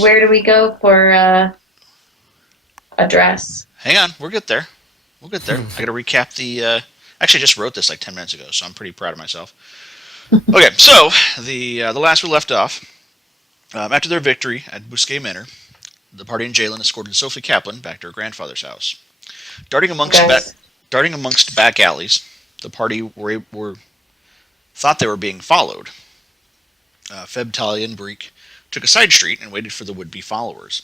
where do we go for a dress? Hang on, we'll get there. I got to recap the. Actually, I just wrote this like 10 minutes ago, so I'm pretty proud of myself. Okay, so the last we left off, after their victory at Bousquet Manor, the party and Jalen escorted Sophie Kaplan back to her grandfather's house. Darting amongst back alleys, the party were thought they were being followed. Feb, Talia, and Breek took a side street and waited for the would-be followers.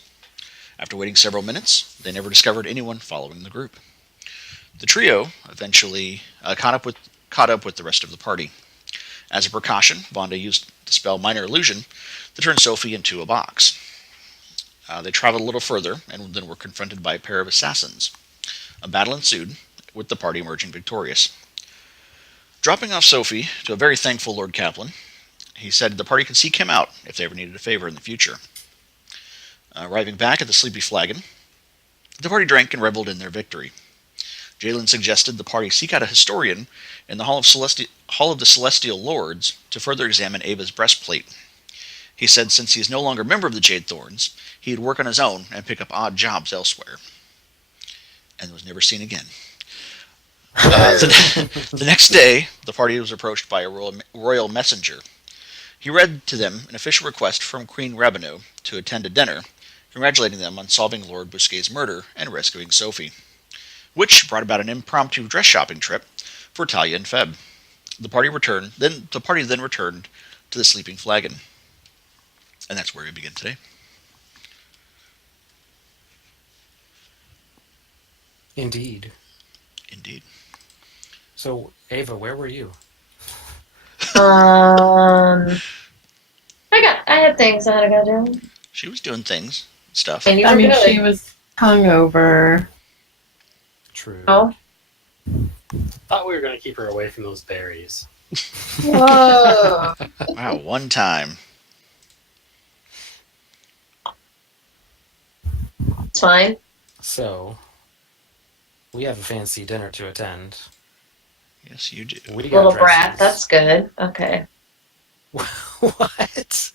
After waiting several minutes, they never discovered anyone following the group. The trio eventually caught up with the rest of the party. As a precaution, Vonda used to dispel minor illusion to turn Sophie into a box. They traveled a little further and then were confronted by a pair of assassins. A battle ensued, with the party emerging victorious. Dropping off Sophie to a very thankful Lord Kaplan, he said the party could seek him out if they ever needed a favor in the future. Arriving back at the Sleepy Flagon, the party drank and reveled in their victory. Jalen suggested the party seek out a historian in the Hall of the Celestial Lords to further examine Ava's breastplate. He said since he is no longer a member of the Jade Thorns, he'd work on his own and pick up odd jobs elsewhere. And was never seen again. The next day, the party was approached by a royal messenger. He read to them an official request from Queen Rabineau to attend a dinner, congratulating them on solving Lord Bousquet's murder and rescuing Sophie, which brought about an impromptu dress shopping trip for Talia and Feb. The party then returned to the Sleeping Flagon. And that's where we begin today. Indeed. So, Ava, where were you? I had things I had to go do. She was doing things, stuff. And she was hungover. True. Oh. Thought we were going to keep her away from those berries. Whoa. Wow, one time. It's fine. So, we have a fancy dinner to attend. Yes, you do. We got Little dresses. brat. That's good. Okay. What?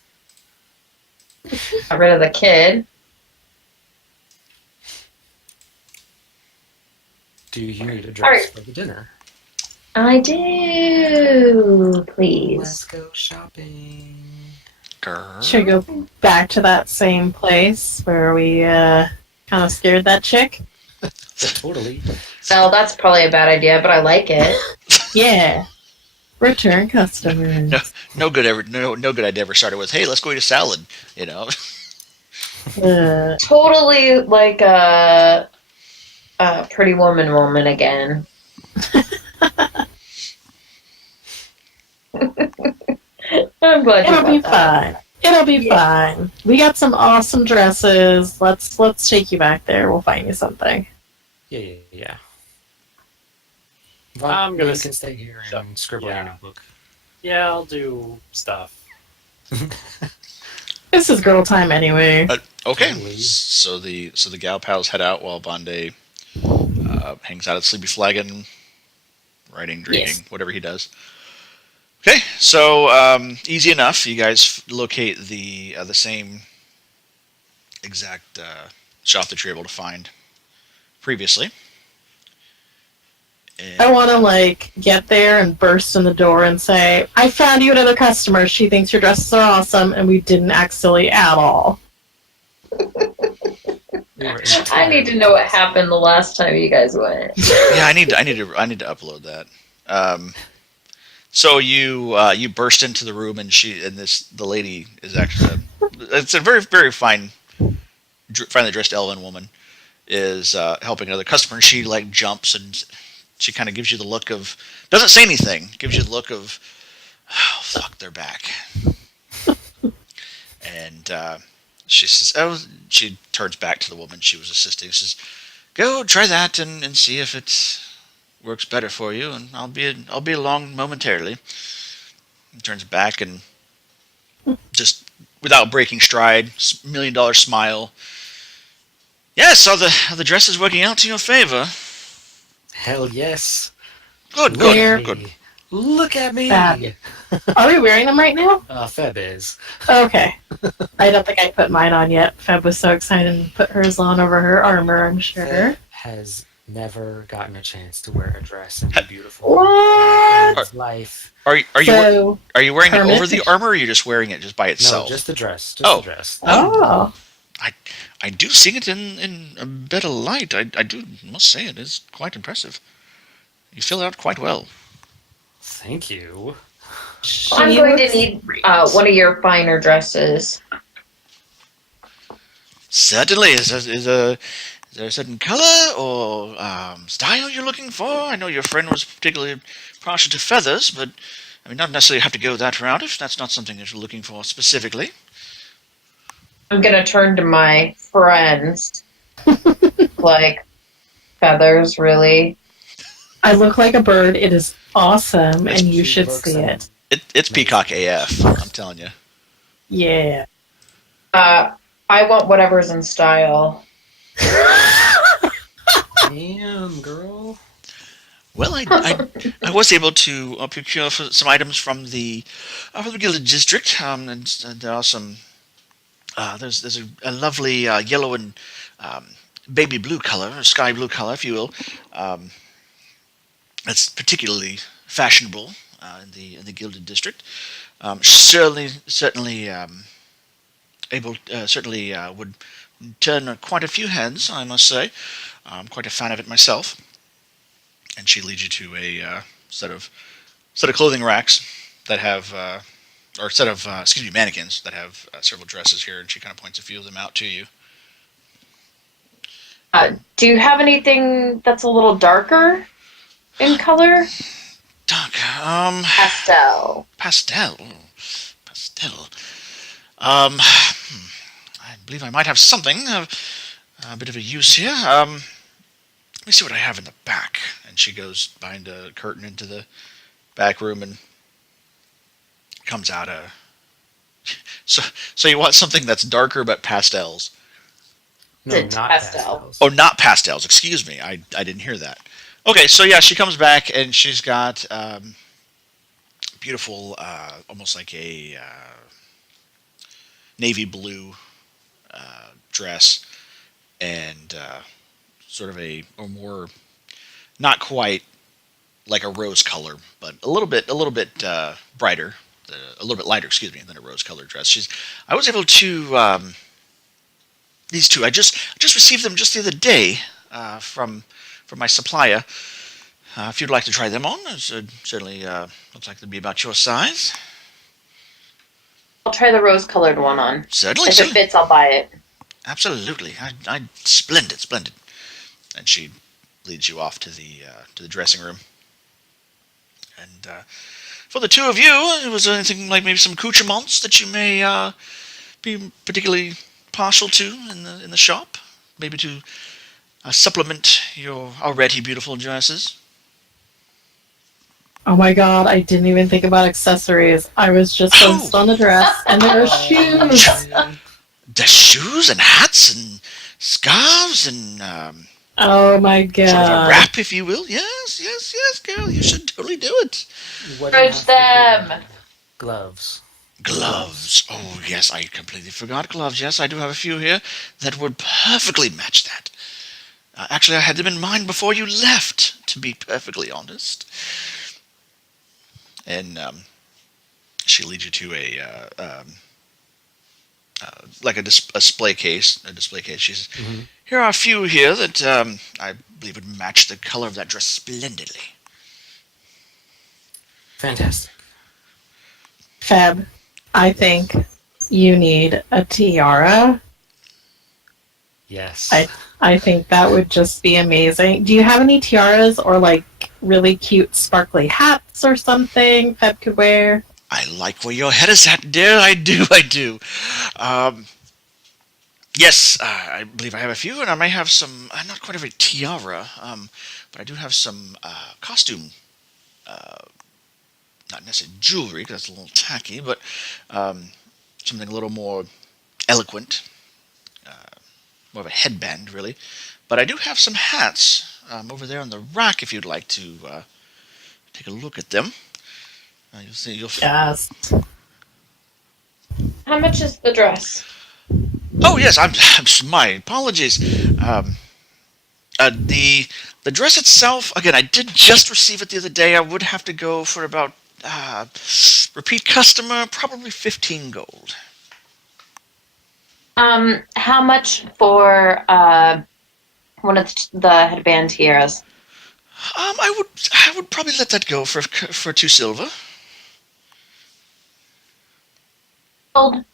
Got rid of the kid. Do you need a dress Alright. for the dinner? I do. Please. Let's go shopping. Girl. Should we go back to that same place where we kind of scared that chick? Totally. Well, that's probably a bad idea, but I like it. Yeah. Return customers. No good idea ever started with, hey, let's go eat a salad, you know. Totally like a Pretty Woman again. I'm glad you It'll be got that. fine. It'll be fine. We got some awesome dresses. Let's take you back there. We'll find you something. Yeah. I'm gonna you can stay here and scribble yeah. your notebook. Yeah, I'll do stuff. This is girl time anyway. Okay. Totally. So the gal pals head out while Bonde hangs out at Sleepy Flagon, writing, drinking, whatever he does. Okay, so easy enough. You guys locate the same exact shop that you're able to find previously. And I want to get there and burst in the door and say, I found you another customer. She thinks your dresses are awesome, and we didn't act silly at all. I need to know what happened the last time you guys went. yeah, I need to upload that. So you burst into the room, and the lady is actually it's a very, very finely dressed elven woman is helping another customer, and she jumps and she kind of gives you the look of, doesn't say anything, gives you the look of, oh fuck, they're back. And she says, she turns back to the woman she was assisting. She says, go try that and see if it works better for you, and I'll be along momentarily. He turns back and just without breaking stride, $1 million smile. Yes, are the dress is working out to your favor. Hell yes. Good. Look Look at me! Fab. Are we wearing them right now? Feb is. Okay. I don't think I put mine on yet. Feb was so excited and put hers on over her armor, I'm sure. Feb has never gotten a chance to wear a dress and be beautiful. What? In his life. Are you So, wearing it over permanent? the armor, or are you just wearing it just by No, itself? just the dress. Oh. The dress. oh. I do see it in a better light. I do must say it is quite impressive. You fill it out quite well. Thank you. I'm She going to looks need great. one of your finer dresses. Certainly. Is there a certain color or style you're looking for? I know your friend was particularly partial to feathers, but I mean, not necessarily have to go that route if that's not something that you're looking for specifically. I'm going to turn to my friends. Like, feathers, really? I look like a bird. It is awesome, and you She should looks see it. It's Peacock AF, I'm telling you. Yeah. I want whatever's in style. Damn, girl. Well, I was able to procure some items from the Gilded District, and there are some. There's a lovely yellow and baby blue color, or sky blue color, if you will. That's particularly fashionable in the Gilded District. Certainly would turn quite a few heads, I must say. I'm quite a fan of it myself. And she leads you to a set of clothing racks that have, or set of mannequins that have several dresses here, and she kind of points a few of them out to you. Do you have anything that's a little darker in color? Dark, Pastel. pastel. I believe I might have something, a bit of a use here. Let me see what I have in the back. And she goes behind a curtain into the back room and comes out a. So you want something that's darker but pastels? No, It's not pastel. pastels. Oh, not pastels. Excuse me. I didn't hear that. Okay, so yeah, she comes back and she's got beautiful, almost like a navy blue dress and sort of a more not quite like a rose color, but a little bit brighter, a little bit lighter, excuse me, than a rose colored dress. I was able to these two. I just received them just the other day from my supplier. If you'd like to try them on, it certainly looks like they'd be about your size. I'll try the rose-colored one on. Certainly, If it certainly. fits, I'll buy it. Absolutely. Splendid. And she leads you off to the dressing room. And for the two of you, was there anything like maybe some accoutrements that you may be particularly partial to in the shop? Maybe to supplement your already beautiful dresses? Oh my god, I didn't even think about accessories. I was just focused on the dress, and there are shoes. The shoes and hats and scarves and Oh my sort of a god. wrap, if you will. Yes, girl, you should totally do it. What do you Fridge have to them. do? Gloves. Gloves. Oh, yes, I completely forgot gloves. Yes, I do have a few here that would perfectly match that. Actually, I had them in mind before you left, to be perfectly honest. And she leads you to a display case. She says, "Here are a few here that I believe would match the color of that dress splendidly." Fantastic. Feb, I think you need a tiara. Yes. I think that would just be amazing. Do you have any tiaras or like really cute sparkly hats or something Feb could wear? I like where your head is at, dear. I do. Yes, I believe I have a few, and I may have some, not quite of a tiara, but I do have some costume, not necessarily jewelry, because that's a little tacky, but something a little more eloquent, more of a headband, really. But I do have some hats over there on the rack, if you'd like to take a look at them. You'll see. Yes. How much is the dress? Oh yes, my apologies. The dress itself, again, I did just receive it the other day. I would have to go for about repeat customer, probably 15 gold. How much for one of the headband tiaras? I would probably let that go for 2 silver. Gold.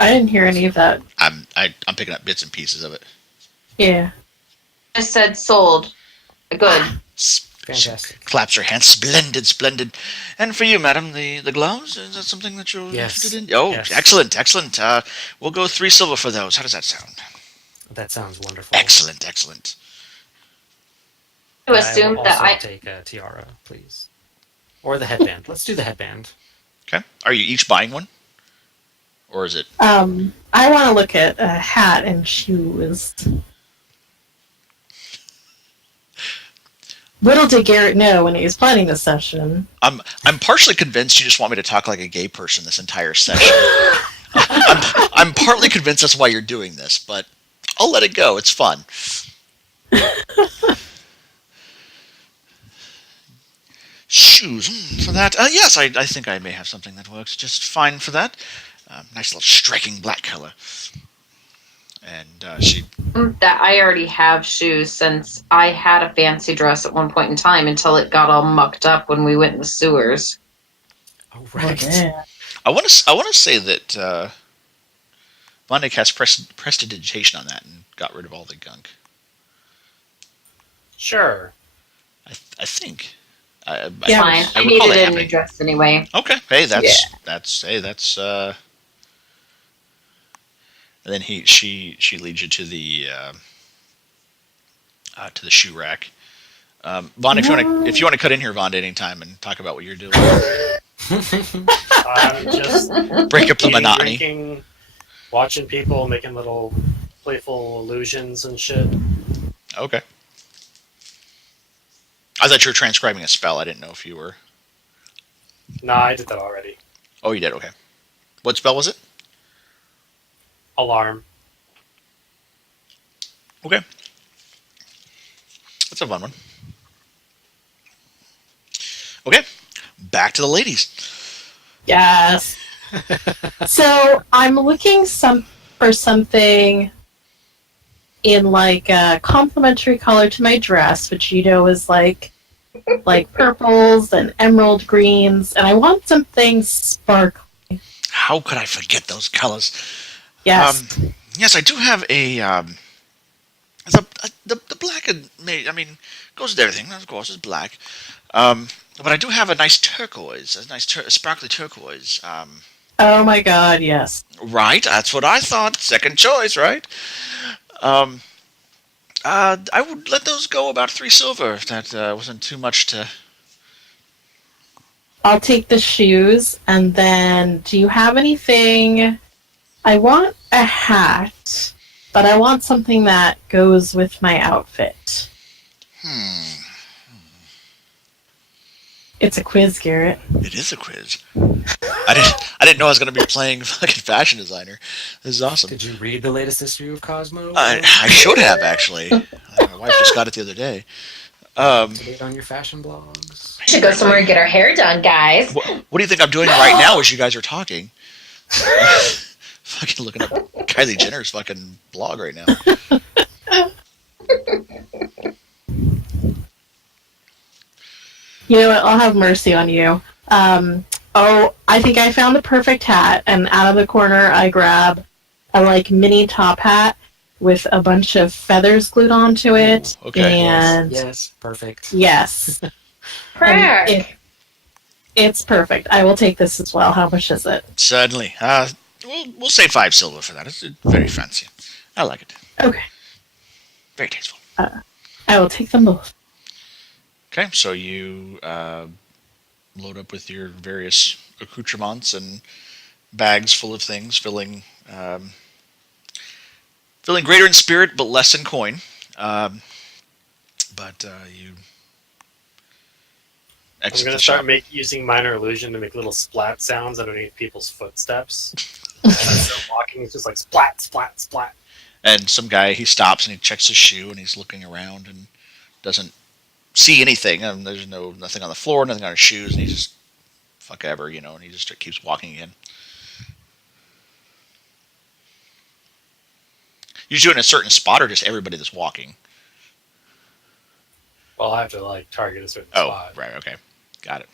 I didn't hear any of that. I'm picking up bits and pieces of it. Yeah. I said sold. Good. Fantastic. Claps her hands. Splendid, splendid. And for you, madam, the gloves, is that something that you're Yes. interested in? Oh, Yes. excellent, excellent. We'll go 3 silver for those. How does that sound? That sounds wonderful. Excellent, excellent. To assume I will that also I take a tiara, please. Or the headband. Let's do the headband. Okay. Are you each buying one? Or is it... I want to look at a hat and shoes. Little did Garrett know when he was planning this session. I'm partially convinced you just want me to talk like a gay person this entire session. I'm partly convinced that's why you're doing this, but I'll let it go. It's fun. Shoes for that. Yes, I think I may have something that works just fine for that. Nice little striking black color. And she... that I already have shoes since I had a fancy dress at one point in time until it got all mucked up when we went in the sewers. Oh, right. Yeah. I want to say that Vonda cast prestidigitation on that and got rid of all the gunk. Sure. I think. Yeah. Fine. I recall needed that a new happening. dress anyway. Okay. Hey, that's Yeah. and then she leads you to the shoe rack. Vonda, if you want to cut in here, Vonda, anytime and talk about what you're doing, I'm just break up the eating, monotony. drinking, watching people, making little playful illusions and shit. Okay. I thought you were transcribing a spell. I didn't know if you were. Nah, I did that already. Oh, you did. Okay. What spell was it? Alarm. Okay. That's a fun one. Okay. Back to the ladies. Yes. So I'm looking for something in like a complementary color to my dress, which is like purples and emerald greens, and I want something sparkly. How could I forget those colors? Yes. Yes, I do have a the black and goes with everything. Of course, it's black. But I do have a nice turquoise, sparkly turquoise. Oh my God, yes. Right, that's what I thought. Second choice, right? I would let those go about 3 silver if that wasn't too much to... I'll take the shoes, and then do you have anything? I want a hat, but I want something that goes with my outfit. It's a quiz, Garrett. It is a quiz. I didn't know I was going to be playing fucking fashion designer. This is awesome. Did you read the latest issue of Cosmo? I should have, actually. My wife just got it the other day. To date on your fashion blogs? We should go somewhere and get our hair done, guys. What do you think I'm doing right now as you guys are talking? Fucking looking up Kylie Jenner's fucking blog right now. You know what? I'll have mercy on you. I think I found the perfect hat, and out of the corner I grab a mini top hat with a bunch of feathers glued onto it. Ooh, okay. And Yes, perfect. yes. Crack. It's perfect. I will take this as well. How much is it? Certainly. We'll say 5 silver for that. It's very fancy. I like it. Okay. Very tasteful. I will take them both. Okay, so you load up with your various accoutrements and bags full of things, feeling greater in spirit but less in coin. Um, but you I'm exit gonna the shop. start using minor illusion to make little splat sounds underneath people's footsteps. As they're walking, it's just like splat, splat, splat. And some guy, he stops and he checks his shoe and he's looking around and doesn't see anything. And there's nothing on the floor, nothing on his shoes, and he just fuck ever, and he just keeps walking again. You're doing a certain spot or just everybody that's walking? Well, I have to like target a certain Oh, spot. right, okay. Got it.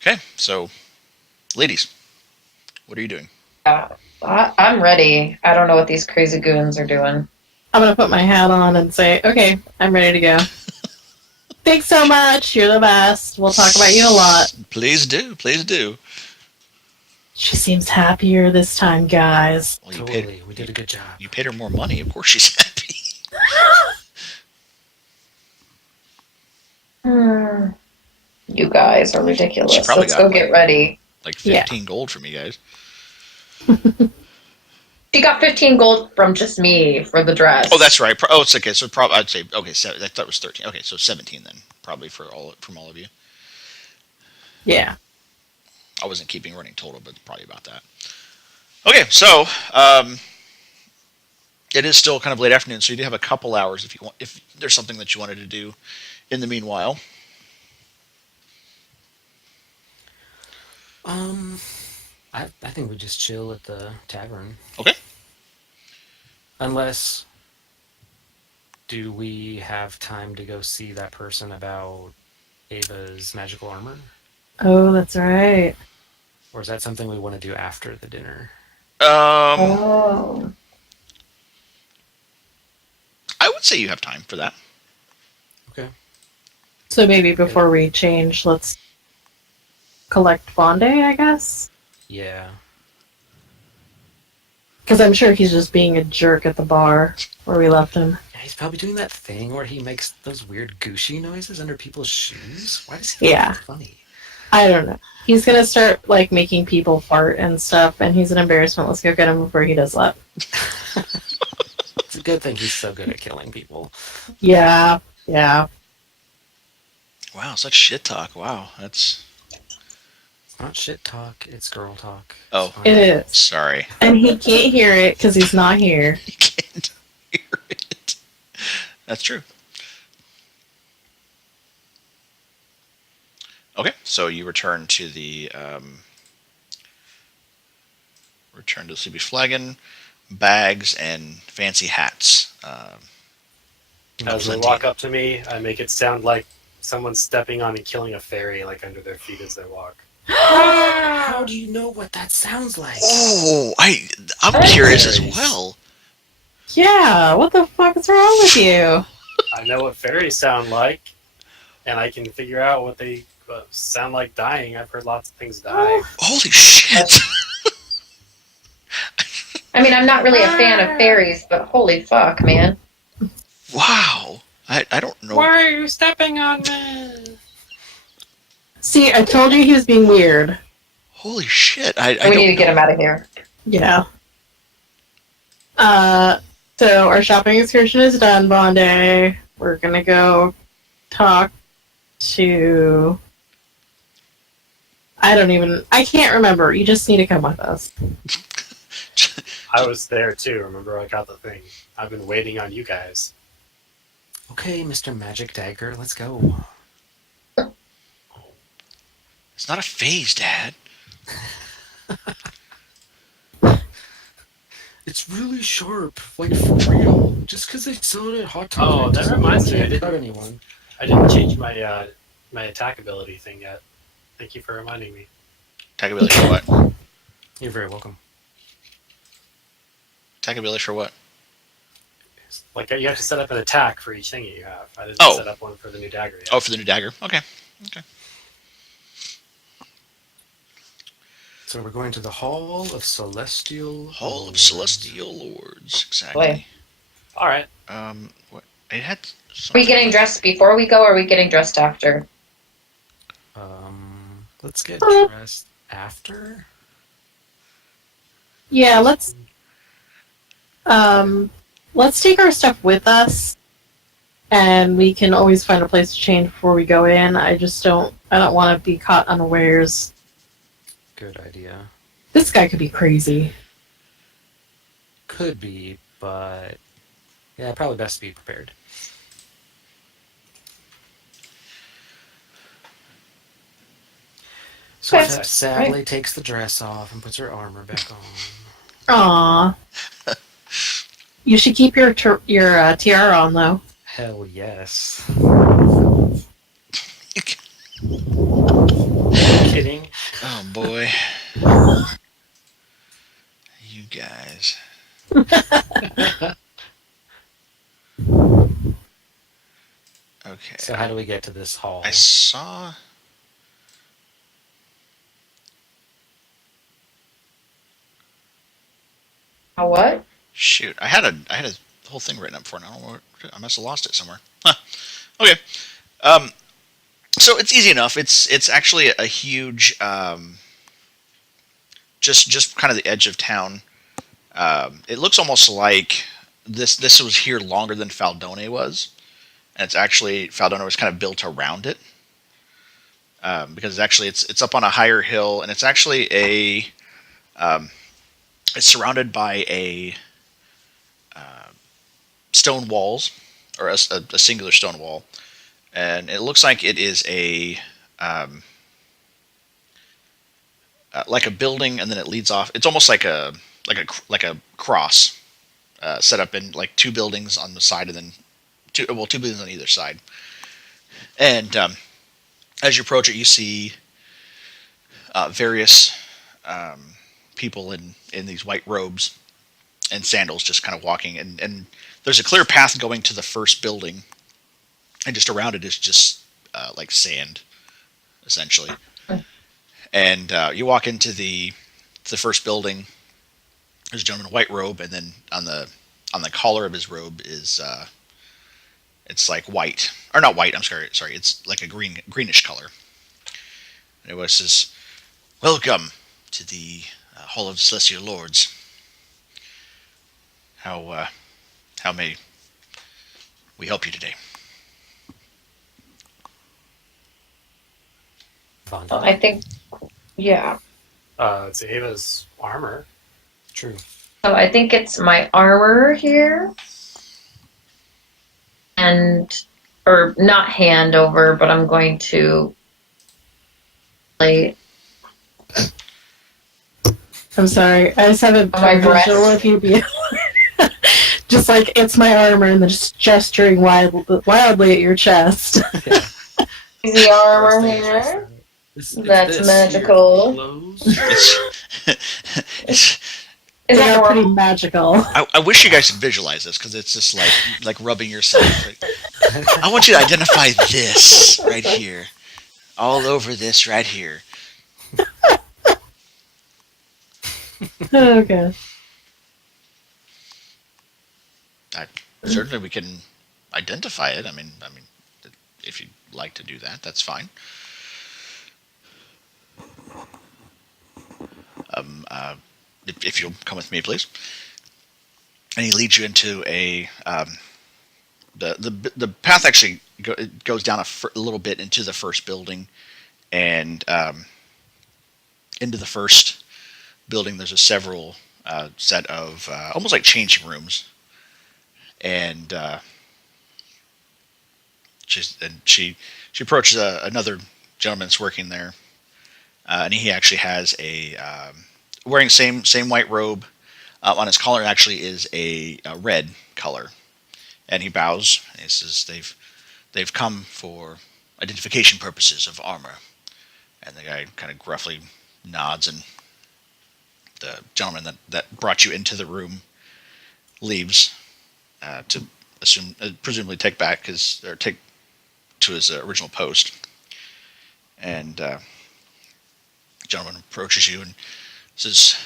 Okay, so, ladies, what are you doing? I'm ready. I don't know what these crazy goons are doing. I'm gonna put my hat on and say, okay, I'm ready to go. Thanks so much. You're the best. We'll talk about you a lot. Please do, please do. She seems happier this time, guys. Well, Totally, we did a good job. You paid her more money, of course she's happy. You guys are ridiculous. She probably Let's got go get ready. Like 15 gold from you guys. She got 15 gold from just me for the dress. Oh, that's right. Oh, it's okay. So probably I'd say okay. I thought it was 13. Okay, so 17 then, probably from all of you. Yeah. I wasn't keeping running total, but probably about that. Okay, so it is still kind of late afternoon, so you do have a couple hours if you want. If there's something that you wanted to do in the meanwhile. I think we just chill at the tavern. Okay. Unless, do we have time to go see that person about Ava's magical armor? Oh, that's right. Or is that something we want to do after the dinner? Oh. I would say you have time for that. Okay. So maybe before we change, let's collect Bondi, I guess? Yeah. Because I'm sure he's just being a jerk at the bar where we left him. Yeah, he's probably doing that thing where he makes those weird gooshy noises under people's shoes. Why does he think Yeah. that's funny? I don't know. He's gonna start like making people fart and stuff, and he's an embarrassment. Let's go get him before he does that. It's a good thing he's so good at killing people. Yeah, yeah. Wow, such shit talk. Wow, that's. It's not shit talk, it's girl talk. Oh. It's fine. It is. Sorry. And he can't hear it because he's not here. You can't hear it. That's true. Okay, so you return to the Sleepy Flagon, bags and fancy hats. As they walk up to me, I make it sound like someone's stepping on and killing a fairy, like under their feet as they walk. How do you know what that sounds like? Oh, I'm curious as well. Yeah, what the fuck is wrong with you? I know what fairies sound like, and I can figure out what they sound like dying. I've heard lots of things die. Holy shit! I mean, I'm not really a fan of fairies, but holy fuck, man. Wow. I don't know. Why are you stepping on me? See, I told you he was being weird. Holy shit! We need to get him out of here. Yeah. So our shopping excursion is done, Bondi. We're gonna go talk to... I can't remember. You just need to come with us. I was there too. Remember, I got the thing. I've been waiting on you guys. Okay, Mr. Magic Dagger, let's go. It's not a phase, Dad. It's really sharp, like for real. Just because they sell it at Hot Topic. Oh, that doesn't reminds mean me, I they didn't- cut anyone. I didn't change my my attack ability thing yet. Thank you for reminding me. Attack ability for what? You're very welcome. Attack ability for what? Like you have to set up an attack for each thing that you have. I didn't Oh. set up one for the new dagger yet. Oh, for the new dagger. Okay. So we're going to the Hall of Celestial Hall of Lords. Celestial Lords. Exactly. Boy. All right. What? It had. Are we getting dressed before we go, or are we getting dressed after? Let's get dressed after. Yeah, let's take our stuff with us, and we can always find a place to change before we go in. I don't want to be caught unawares. Good idea. This guy could be crazy. Could be, but yeah, probably best to be prepared. So Okay. Fep sadly takes the dress off and puts her armor back on. Aw. You should keep your tiara on, though. Hell yes. Kidding? Oh boy. You guys. Okay. So how do we get to this hall? I saw. What? Shoot, I had a whole thing written up for it. I don't know. I must have lost it somewhere. Huh. Okay. So it's easy enough. It's actually a huge, just kind of the edge of town. It looks almost like this was here longer than Faldone was, and it's actually Faldone was kind of built around it. Because actually it's up on a higher hill, and it's actually it's surrounded by a stone walls, or a singular stone wall, and it looks like it is like a building, and then it leads off. It's almost like a cross set up in like two buildings on the side, and then two buildings on either side. And as you approach it, you see various people in these white robes and sandals just kind of walking, and there's a clear path going to the first building, and just around it is just like sand, essentially. And you walk into the first building. There's a gentleman in a white robe, and then on the collar of his robe is it's like white, or not white. I'm sorry. It's like a greenish color. And it says, "Welcome to the Hall of Celestial Lords. How may we help you today?" I think, yeah. It's Ava's armor. True. So I think it's my armor here. Or not hand over, but I'm going to lay. I'm sorry. I just haven't My breast. visual of you being just like it's my armor, and then just gesturing wildly at your chest. Yeah. The armor here. That's magical. Is They that are pretty normal? magical. I wish you guys could visualize this, because it's just like rubbing yourself. I want you to identify this right here, all over this right here. Okay. Certainly, we can identify it. I mean, if you'd like to do that, that's fine. If you'll come with me, please. And he leads you into the path actually goes down a little bit into the first building, and into the first building there's a several set of almost like changing rooms, and she approaches another gentleman that's working there, and he actually has a wearing same white robe. On his collar actually is a red color, and he bows. And he says they've come for identification purposes of armor, and the guy kind of gruffly nods, and the gentleman that brought you into the room leaves to presumably take to his original post. And the gentleman approaches you and says,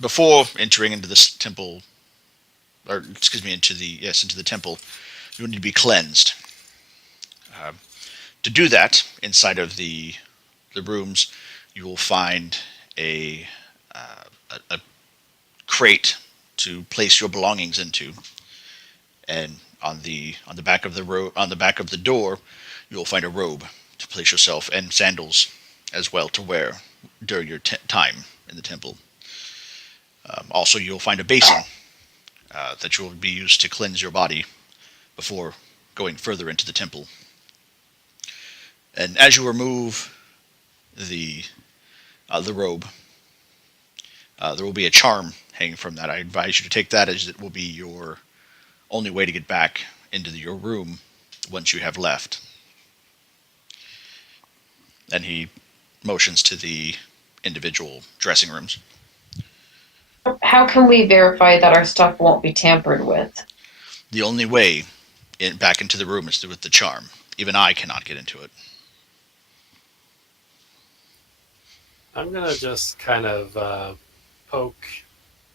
before entering into this temple, or excuse me, into the temple, you need to be cleansed. To do that, inside of the rooms, you will find a crate to place your belongings into, and on the back of the door, you will find a robe to place yourself and sandals as well to wear during your time in the temple. Also, you'll find a basin that will be used to cleanse your body before going further into the temple. And as you remove the robe, there will be a charm hanging from that. I advise you to take that, as it will be your only way to get back into your room once you have left. And he motions to the individual dressing rooms. How can we verify that our stuff won't be tampered with? The only way back into the room is with the charm. Even I cannot get into it. I'm gonna just kind of poke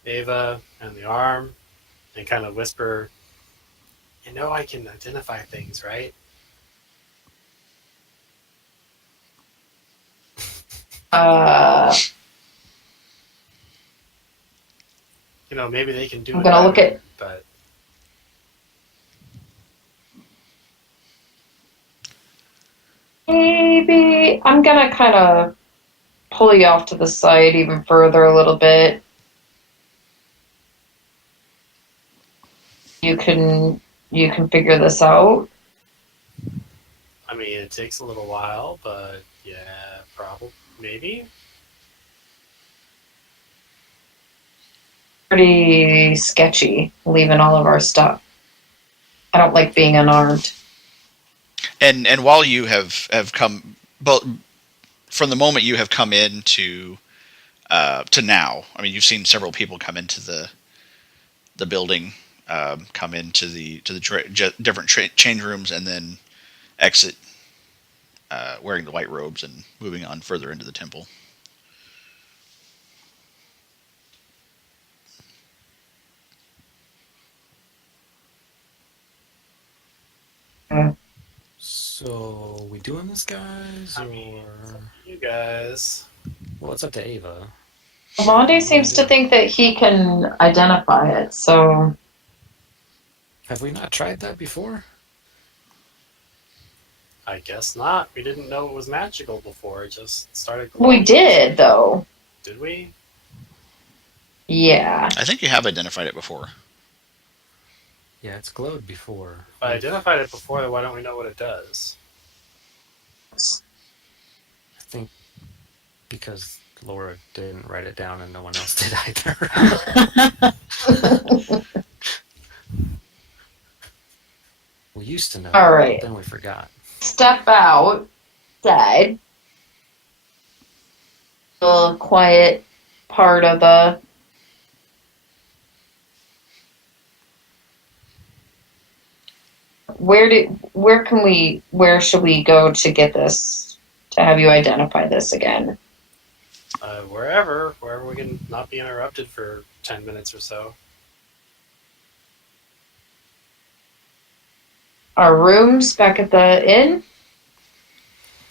Ava in the arm and kind of whisper, "You know, I can identify things, right?" You know, maybe they can do I'm it. gonna look better, at. but Maybe I'm gonna kind of pull you off to the side even further a little bit. You can figure this out. I mean, it takes a little while, but yeah, probably, maybe. Pretty sketchy, leaving all of our stuff. I don't like being unarmed. And while you have come, but from the moment you have come in to now, I mean, you've seen several people come into the building, come into the different change rooms, and then exit wearing the white robes and moving on further into the temple. So, we doing this, guys, I mean, or you guys. well, it's up to Ava. Monde seems to think that he can identify it, so Have we not tried that before? I guess not. We didn't know it was magical before. It just started glowing. we did though. Did we? Yeah. I think you have identified it before. Yeah, it's glowed before. If I identified it before, then why don't we know what it does? I think because Laura didn't write it down and no one else did either. We used to know. All right. Then we forgot. Step outside. The quiet part of the. Where should we go to get this, to have you identify this again? Wherever we can not be interrupted for 10 minutes or so. Our rooms back at the inn?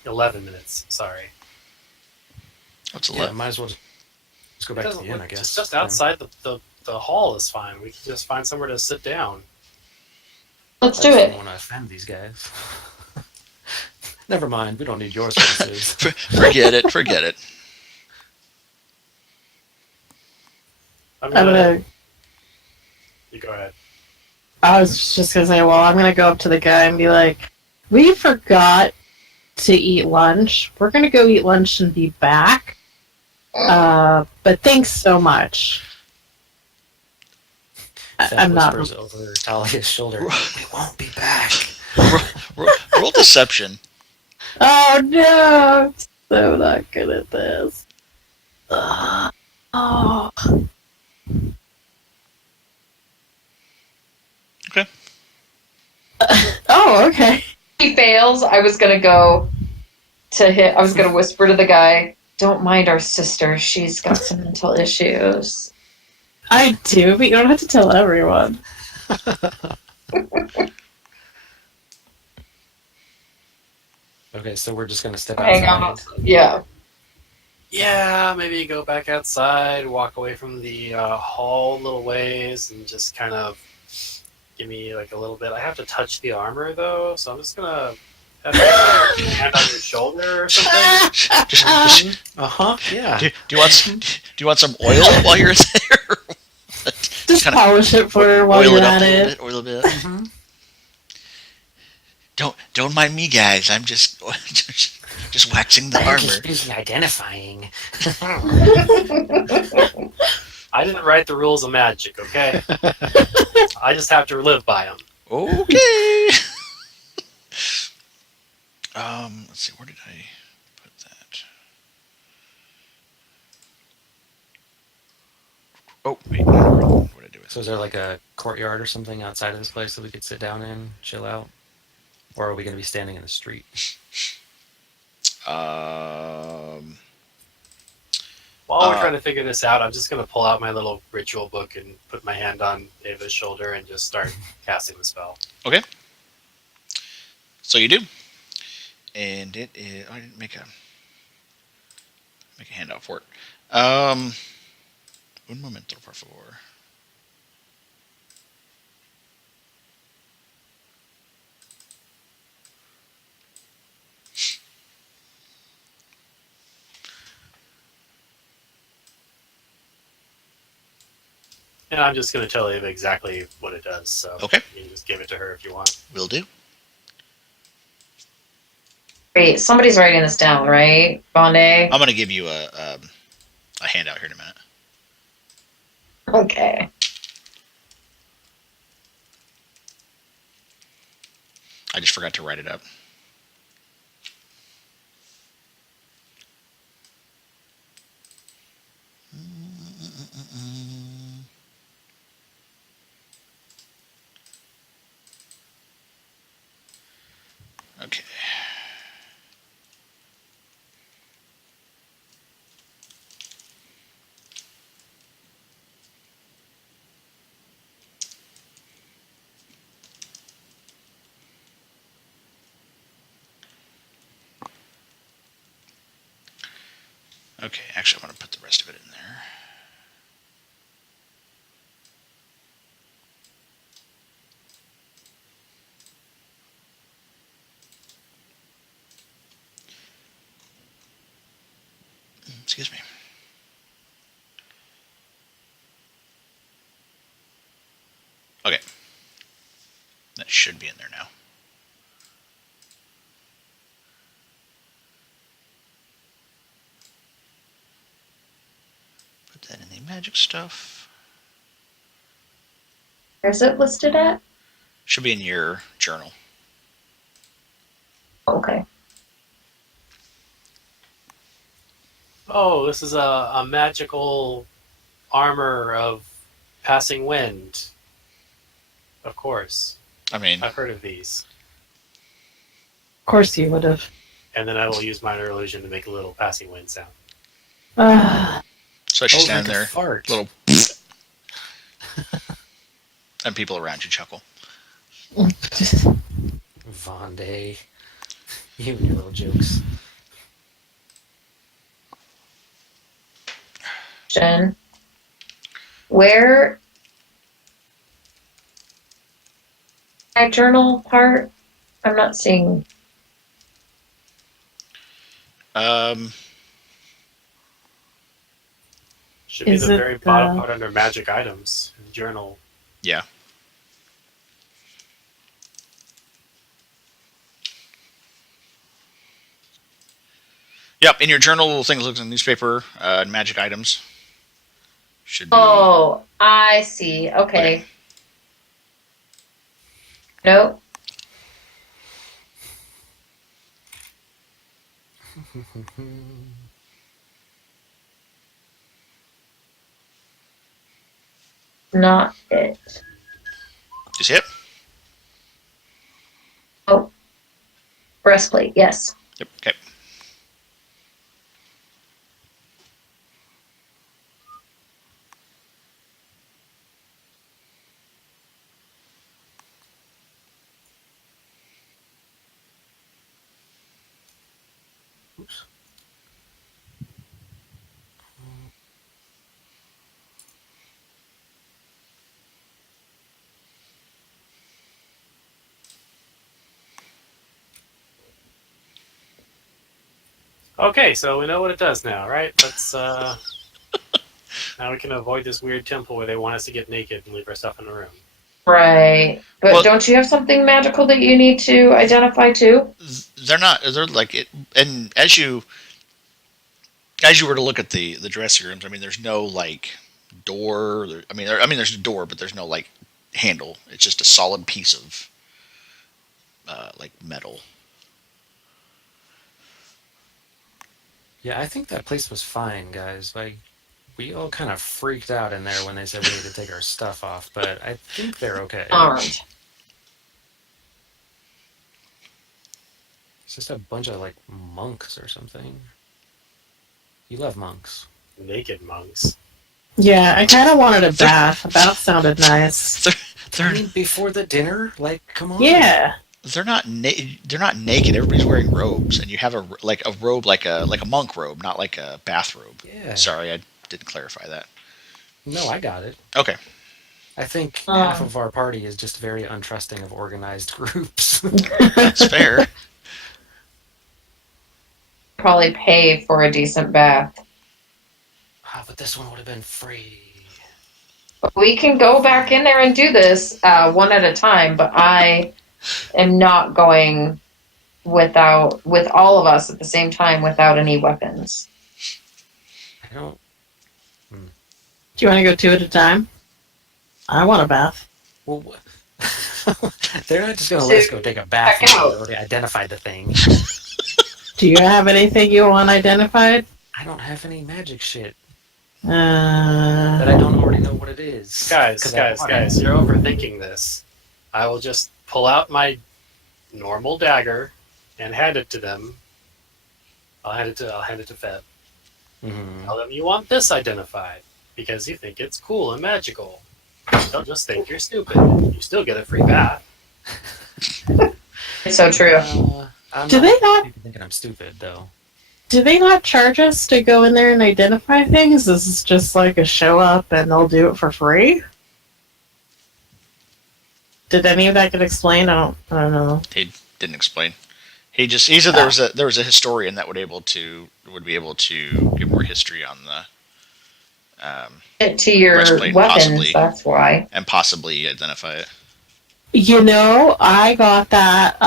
11 minutes, sorry. What's a Yeah, left? might as well just go back to the inn, I guess. Just outside the hall is fine. We can just find somewhere to sit down. Let's I do just it. don't want to offend these guys. Never mind, we don't need your services. Forget it. Forget it. I'm I'm gonna. gonna. You go ahead. I was just gonna say, well, I'm gonna go up to the guy and be like, "We forgot to eat lunch. We're gonna go eat lunch and be back. But thanks so much." I'm not. Whispers over Talia's shoulder. We won't be back. Roll deception. Oh no! I'm so not good at this. Oh. Okay. Oh, okay. If he fails, I was gonna whisper to the guy, "Don't mind our sister. She's got some mental issues." I do, but you don't have to tell everyone. Okay, so we're just gonna step Hang outside. on. Yeah. Yeah, maybe go back outside, walk away from the hall a little ways, and just kind of give me like a little bit. I have to touch the armor though, so I'm just gonna have my hand on your shoulder or something. Yeah. Do you want some oil while you're there? Just Kinda polish it for her while oil you're it up at a little it. bit. Oil a bit. Mm-hmm. Don't mind me, guys. I'm just just waxing the I'm armor. just busy identifying. I didn't write the rules of magic, okay? I just have to live by them. Okay. Let's see. Where did I put that? Oh, wait. What did I do with So is there like a courtyard or something outside of this place that we could sit down in, chill out? Or are we going to be standing in the street? it? While we're trying to figure this out, I'm just going to pull out my little ritual book and put my hand on Ava's shoulder and just start casting the spell. Okay. So you do, and it is. I didn't make a handout for it. Un momento, por favor. And I'm just going to tell Ava exactly what it does, so Okay. you can just give it to her if you want. Will do. Great. Somebody's writing this down, right? Bonde? I'm gonna give you a handout here in a minute. Okay. I just forgot to write it up. Okay. Okay, actually, I'm going to put the rest of it in there. Excuse me. Okay. That should be in there now. Put that in the magic stuff. Where's it listed at? Should be in your journal. Okay. Oh, this is a magical armor of passing wind. Of course. I mean, I've heard of these. Of course you would have. And then I will use minor illusion to make a little passing wind sound. so she's standing like a there, fart. little, and people around you chuckle. Vonde. You and your little jokes. Jen, where my journal part? I'm not seeing. Should be Is the it very bottom part under magic items in the journal. Yeah. Yep, in your journal, things looks in newspaper, magic items. Should be. Oh, I see. Okay. Nope. Not it. Do you see it? Oh. Breastplate, yes. Yep. Okay. Okay, so we know what it does now, right? Let's now we can avoid this weird temple where they want us to get naked and leave our stuff in the room. Right. But Well- don't you have something magical that you need to identify too? They're not. They're like it. And as you were to look at the dressing rooms, I mean, there's no like door. There's a door, but there's no like handle. It's just a solid piece of like metal. Yeah, I think that place was fine, guys. Like, we all kind of freaked out in there when they said we need to take our stuff off, but I think they're okay. Aren't. It's just a bunch of, like, monks or something. You love monks. Naked monks. Yeah, I kind of wanted a bath. A bath sounded nice. They're I mean, before the dinner? Like, come on. Yeah. they're not they're not naked. Everybody's wearing robes, and you have a robe like a monk robe, not like a bathrobe. Yeah. Sorry, I didn't clarify that. No, I got it. Okay. I think half of our party is just very untrusting of organized groups. That's fair. Probably pay for a decent bath. But this one would have been free. But we can go back in there and do this one at a time, but I am not going with all of us at the same time without any weapons. I don't... Do you want to go 2 at a time? I want a bath. Well, they're not just going to let us go take a bath Check and out. we already identified the thing. Do you have anything you want identified? I don't have any magic shit. Uh, That I don't already know what it is. Guys, 'Cause I want it. you're overthinking this. I will just pull out my normal dagger and hand it to them. I'll hand it to Feb. Mhm. Tell them you want this identified because you think it's cool and magical. They'll just think you're stupid. You still get a free bath. It's so true. I'm Do they not- thinking I'm stupid, though? do they not charge us to go in there and identify things? This is just like a show up and they'll do it for free? Did any of that get explained? I don't know. He didn't explain. He said there was a historian that would be able to give more history on the To your breastplate, weapons, possibly. that's why. and possibly identify it. You know, I got that.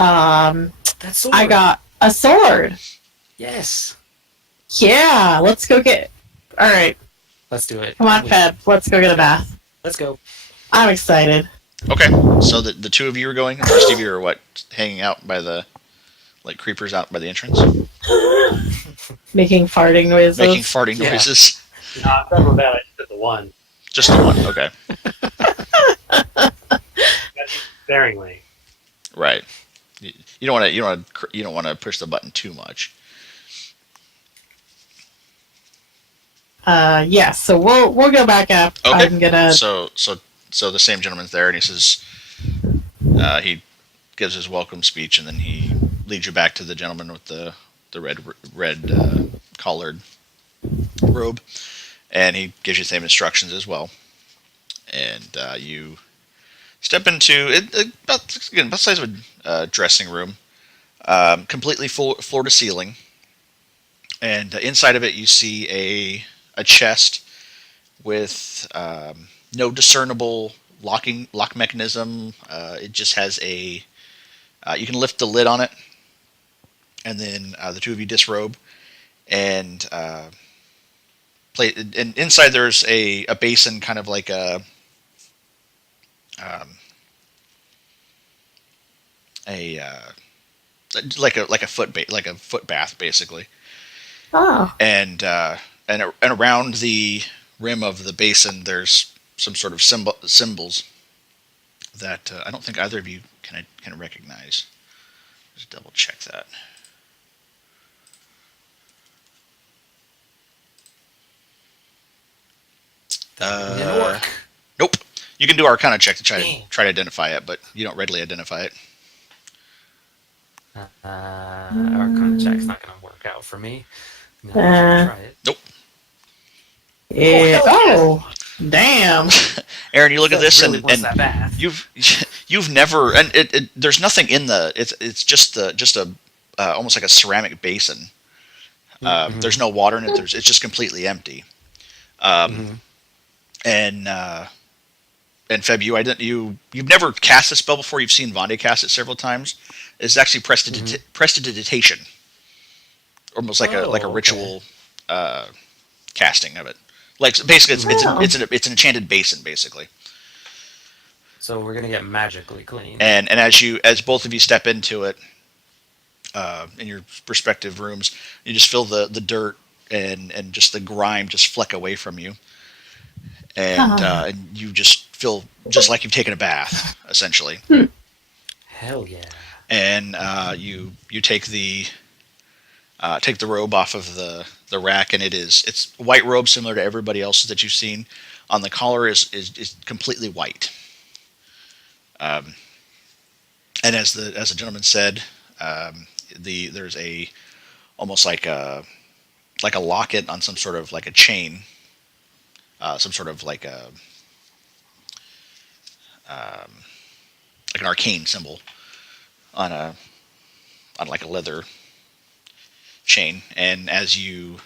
That's sword. I got a sword. Yes. Yeah, let's go get. All right, Let's do it. come on, Feb. Let's go get a bath. Let's go. I'm excited. Okay, so the two of you are going. The rest of you are what, hanging out by the like creepers out by the entrance, Making farting noises. making farting Yeah. noises. Nah, I'm done with that. I just did the one. Just the one. Okay, Sparingly. right. You don't want to push the button too much. Yeah. So we'll go back up. Okay. I can get a. So the same gentleman's there, and he says, he gives his welcome speech, and then he leads you back to the gentleman with the red collared robe, and he gives you the same instructions as well. And you step into about the size of a dressing room, completely floor to ceiling, and inside of it you see a chest with no discernible lock mechanism. It just has you can lift the lid on it, and then the two of you disrobe, and and inside there's a basin, kind of like a foot bath, basically. Oh. And around the rim of the basin, there's some sort of symbols that I don't think either of you can recognize. Just double check that. Didn't work. Nope. You can do Arcana check to try Dang. to identify it, but you don't readily identify it. Arcana check's not going to work out for me. No, Uh. try it. Yeah. hell Oh. Damn. Aaron, you look at this Really and wants that bath. you've never, and there's nothing in it's just a almost like a ceramic basin, There's no water in it. It's just completely empty. And Feb, you've never cast a spell before. You've seen Vonde cast it several times. It's actually prestidigitation, almost like a ritual casting of it. Like basically, it's an enchanted basin, basically. So we're gonna get magically clean. And as both of you step into it, in your respective rooms, you just feel the dirt and just the grime just fleck away from you, and you just feel just like you've taken a bath, essentially. Hell yeah! And you take the robe off of the rack, and it's a white robe similar to everybody else's that you've seen. On the collar is completely white. And as the gentleman said, there's almost like a locket on some sort of like a chain, some sort of like an arcane symbol on like a leather chain. And as you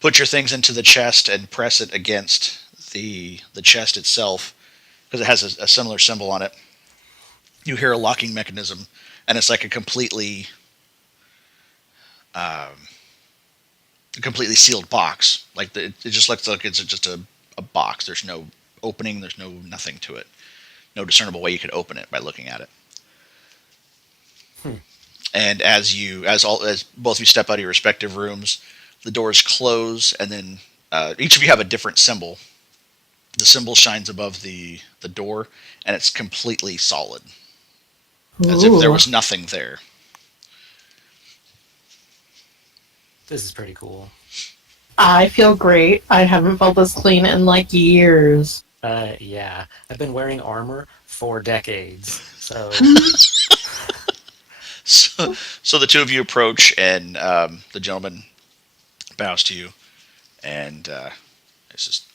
put your things into the chest and press it against the chest itself, because it has a similar symbol on it, you hear a locking mechanism, and it's like a completely sealed box. Like it just looks like it's just a box. There's no opening. There's nothing to it. No discernible way you could open it by looking at it. And as both of you step out of your respective rooms, the doors close, and then each of you have a different symbol. The symbol shines above the door, and it's completely solid, as if there was nothing there. This is pretty cool. I feel great. I haven't felt this clean in like years. Yeah. I've been wearing armor for decades, so... So the two of you approach, and the gentleman bows to you, and it's just,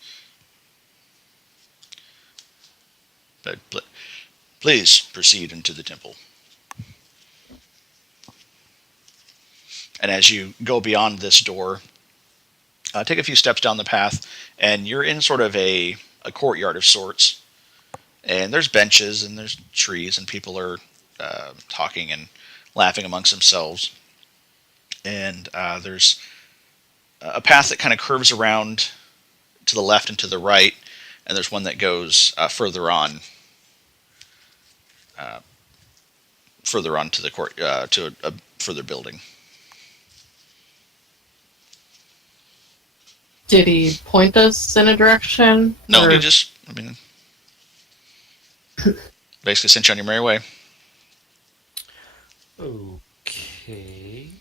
please proceed into the temple. And as you go beyond this door, take a few steps down the path, and you're in sort of a courtyard of sorts. And there's benches, and there's trees, and people are talking and laughing amongst themselves. And there's a path that kind of curves around to the left and to the right, and there's one that goes further on to the court, to a further building. Did he point us in a direction? No, or... he just, basically sent you on your merry way. Okay.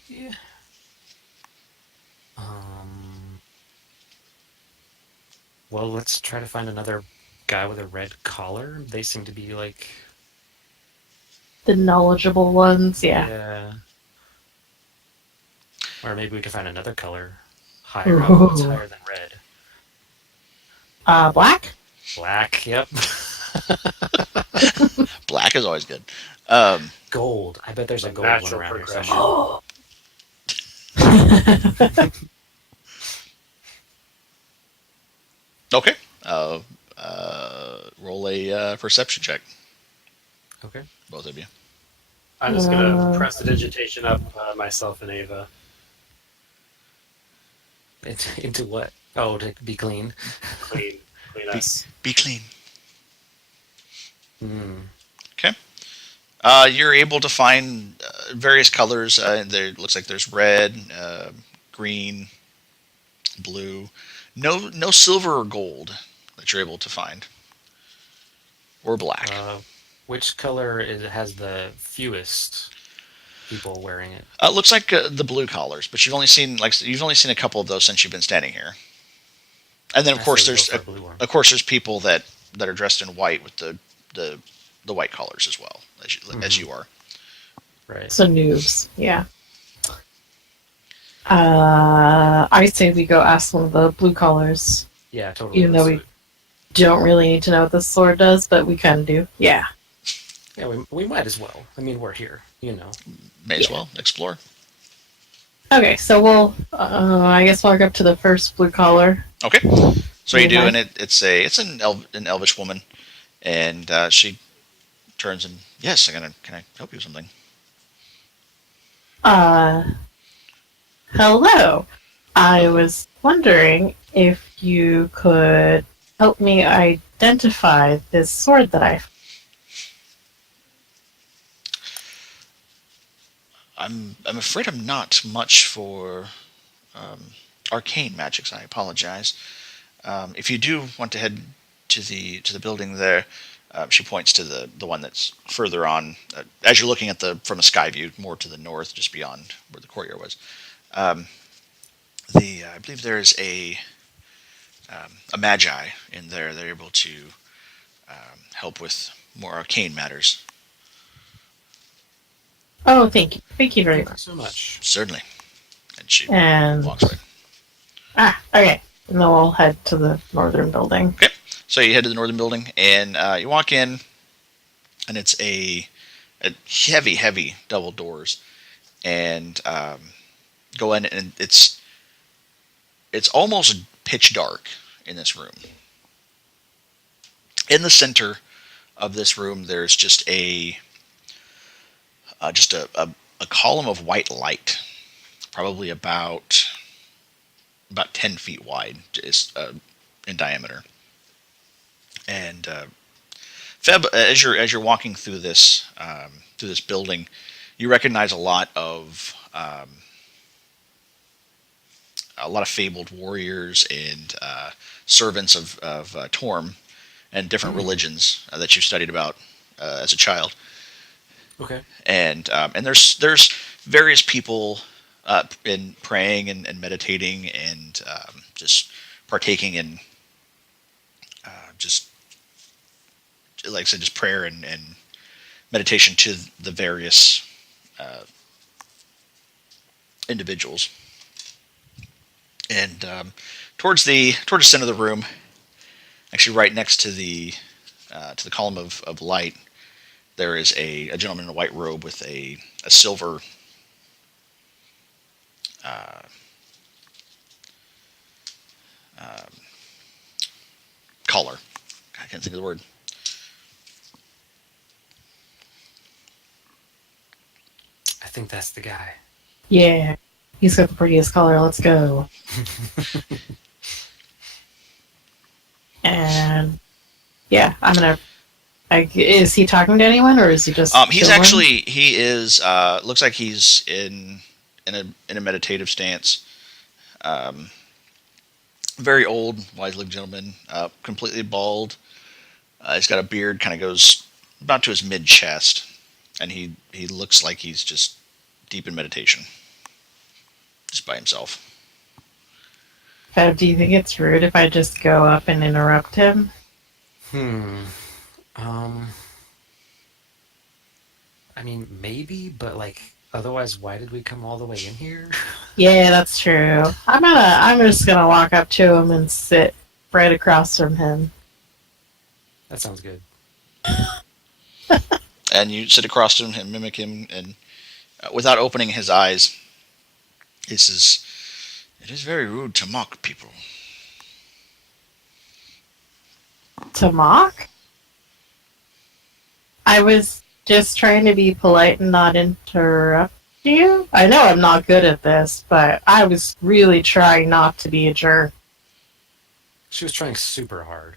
Well, let's try to find another guy with a red collar. They seem to be like... The knowledgeable ones, yeah. Yeah. Or maybe we could find another color. Higher. What's higher than red? Black? Black, yep. Black is always good. Gold. I bet there's a gold one around here somewhere. Oh. Okay. Roll a perception check, Okay. both of you. I'm just gonna prestidigitation up myself and Ava. Into what? Oh, to be clean. Clean us. Be clean. Hmm. Okay. You're able to find various colors. There looks like there's red, green, blue. No silver or gold that you're able to find, or black. Which color has the fewest people wearing it? Looks like the blue collars, but you've only seen a couple of those since you've been standing here. And then of course there's people that are dressed in white with the white collars as well as you are. Right. So noobs, yeah. I say we go ask one of the blue collars. Yeah, totally. Even though we don't really need to know what this sword does, but we kind of do. Yeah. Yeah, we might as well. I mean, we're here, you know. May as well explore. Okay, so we'll. I guess walk up to the first blue collar. Okay. So you Blue do, guy. and it's an elvish woman, and she turns and yes, can I help you with something? Uh, hello. I was wondering if you could help me identify this sword that I. I'm afraid I'm not much for arcane magics. I apologize. If you do want to head to the building there, she points to the one that's further on. As you're looking at the from a sky view, more to the north, just beyond where the courtyard was. Um, I believe there is a magi in there. They're able to help with more arcane matters. Oh, thank you very Thank you much. so much. Certainly, and she And walks away. okay, and then we'll head to the northern building. Okay, so you head to the northern building, and you walk in, and it's a heavy double doors, and go in, and it's almost pitch dark in this room. In the center of this room, there's just a column of white light, probably about 10 feet wide, in diameter. And Feb, as you're walking through this building, you recognize a lot of fabled warriors and servants of Torm and different religions that you studied about as a child. Okay. And there's various people in praying and meditating and just partaking in just like I said, just prayer and meditation to the various individuals. And towards the center of the room, actually right next to the column of light, there is a gentleman in a white robe with a silver collar. I can't think of the word. I think that's the guy. Yeah, he's got the prettiest color. Let's go. And yeah, I'm gonna. Is he talking to anyone, or is he just? He's chilling? he is looks like he's in a meditative stance. Very old, wise-looking gentleman, completely bald. He's got a beard, kind of goes about to his mid chest, and he looks like he's just deep in meditation, just by himself. Bev, do you think it's rude if I just go up and interrupt him? Um, I mean, maybe, but like, otherwise, why did we come all the way in here? Yeah, that's true. I'm just gonna walk up to him and sit right across from him. That sounds good. And you sit across from him and mimic him, and without opening his eyes, he says, "It is very rude to mock people." To mock? I was just trying to be polite and not interrupt you. I know I'm not good at this, but I was really trying not to be a jerk. She was trying super hard.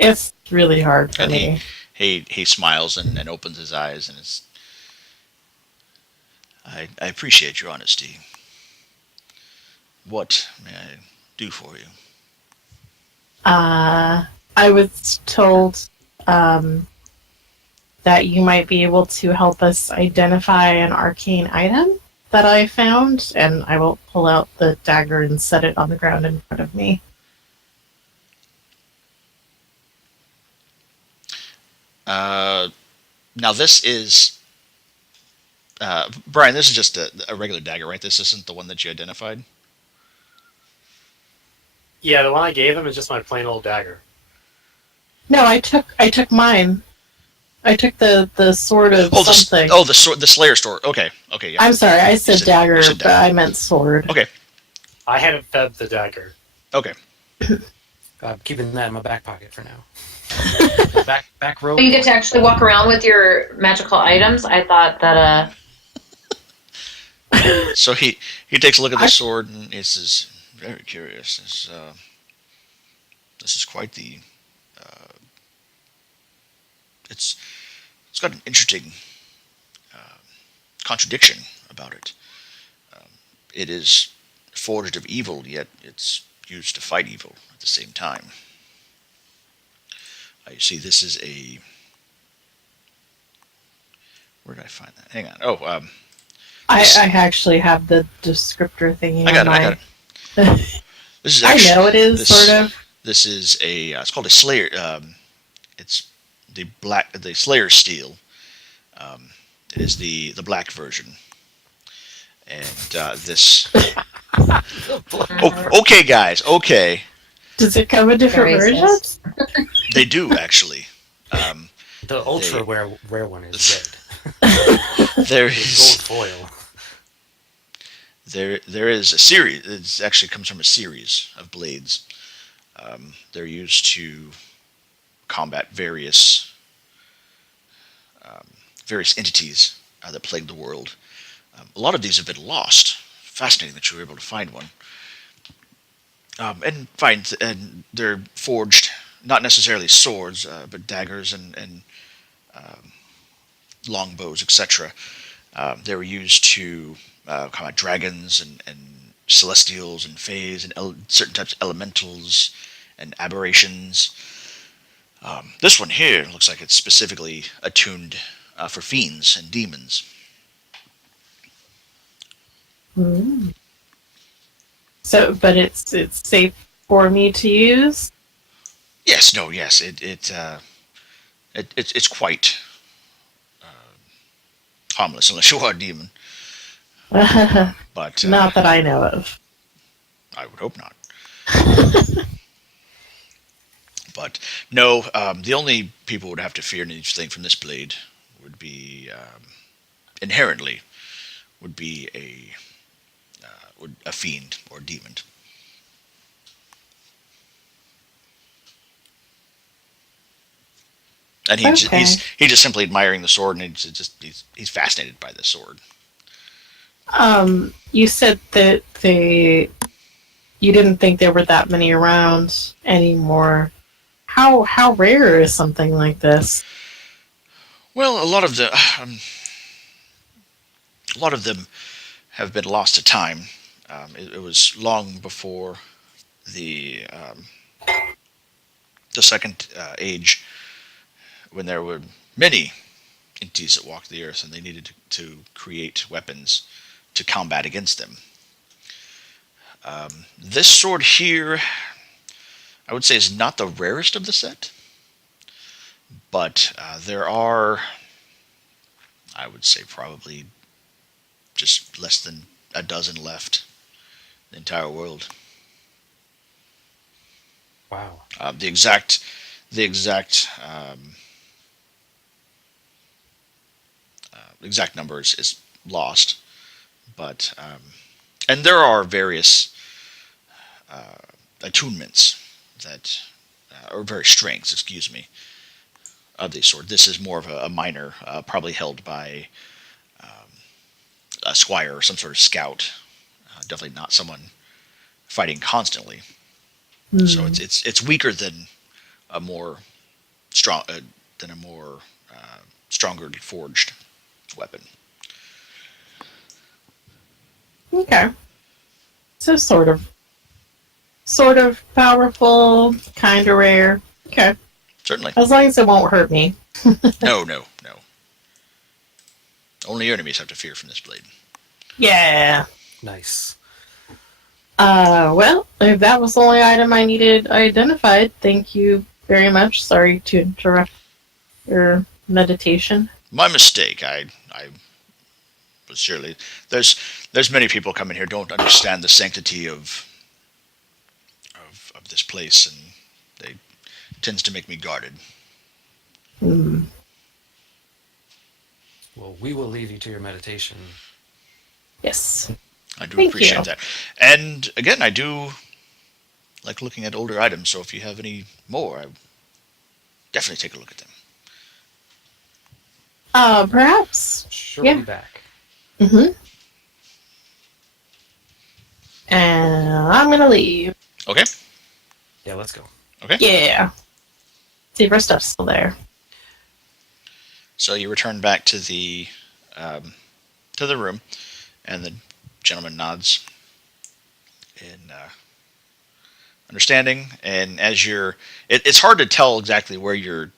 It's really hard for And me. he smiles and opens his eyes, and I appreciate your honesty. What may I do for you? I was told that you might be able to help us identify an arcane item that I found, and I will pull out the dagger and set it on the ground in front of me. Now this is Brian. This is just a regular dagger, right? This isn't the one that you identified. Yeah, the one I gave him is just my plain old dagger. No, I took mine. I took the sword of Oh, something. the sword, the Slayer sword. Okay, okay, yeah. I'm sorry, I said dagger, you said but I meant sword. Okay, I hadn't fed the dagger. okay. I'm keeping that in my back pocket for now. Back row. You get to actually walk around with your magical items. I thought that So he takes a look at the I- sword and he says, "Very curious. This is quite the. It's got an interesting contradiction about it. It is forged of evil, yet it's used to fight evil at the same time. You see, this is a. Where did I find that? Hang on. Oh, I actually have the descriptor thingy I got on it. I my. got it. This is I actually. know it is sort of. This is a. It's called a Slayer. It's the Slayer steel. It is the black version, and this. Oh, okay, guys. Okay, Does it come in different Very versions? they do actually. Um, The ultra rare one is red. there With is gold foil. there is a series. It actually comes from a series of blades. They're used to combat various entities that plague the world. A lot of these have been lost. Fascinating that you were able to find one. And they're forged not necessarily swords, but daggers and longbows, etc. They were used to combat dragons and celestials and fays and certain types of elementals and aberrations. This one here looks like it's specifically attuned for fiends and demons. Mm. So, but it's safe for me to use. Yes, no, yes, it's quite harmless unless you are a demon. Not But that I know of. I would hope not. But no, the only people who would have to fear anything from this blade would be inherently would be a fiend or demon. And Okay. he's just simply admiring the sword, and he's fascinated by this sword. You said that you didn't think there were that many around anymore. How rare is something like this? Well, a lot of them have been lost to time. It was long before the the second age, when there were many entities that walked the earth, and they needed to create weapons to combat against them. This sword here, I would say, is not the rarest of the set, but there are, I would say, probably just less than a dozen left in the entire world. Wow. The exact numbers is lost, but and there are various attunements that or various strengths, excuse me, of the sword. This is more of a minor, probably held by a squire or some sort of scout. Definitely not someone fighting constantly. So it's weaker than a more strong than a more stronger forged weapon. Okay. So sort of powerful, kind of rare. Okay. Certainly. As long as it won't hurt me. No. Only your enemies have to fear from this blade. Yeah. Nice. Well, if that was the only item I needed identified, thank you very much. Sorry to interrupt your meditation. My mistake. I was surely there's many people coming here don't understand the sanctity of this place, and they tends to make me guarded. Hmm. Well, we will leave you to your meditation. Yes. I do Thank appreciate you. that. And again, I do like looking at older items, so if you have any more, I definitely take a look at them. Perhaps. Sure, Yeah. we'll be back. Mm-hmm. And I'm gonna leave. Okay. Yeah, let's go. Yeah. See if our stuff's still there. So you return back to the room, and the gentleman nods in understanding. And as it's hard to tell exactly where your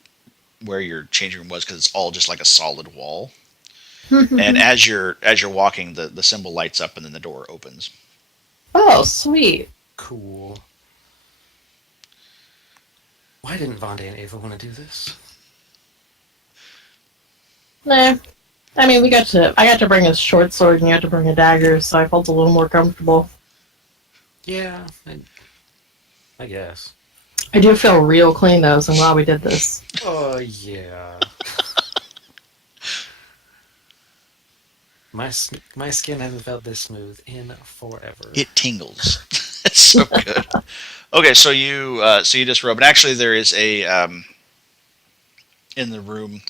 changing room was because it's all just like a solid wall. And as you're walking, the symbol lights up, and then the door opens. Oh, sweet. Cool. Why didn't Vonda and Ava want to do this? Nah. I mean, I got to bring a short sword and you had to bring a dagger, so I felt a little more comfortable. Yeah, I guess. I do feel real clean, though, so I'm glad we did this. Oh, yeah. My skin hasn't felt this smooth in forever. It tingles. It's so good. Okay, so you disrobe, and actually there is in the room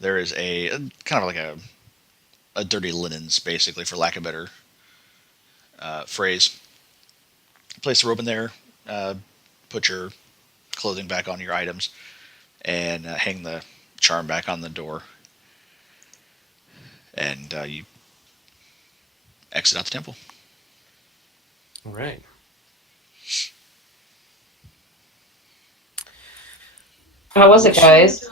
there is a kind of like a dirty linens, basically, for lack of a better phrase. Place the robe in there, put your clothing back on your items, and hang the charm back on the door, and you exit out the temple. All right. How was it, guys?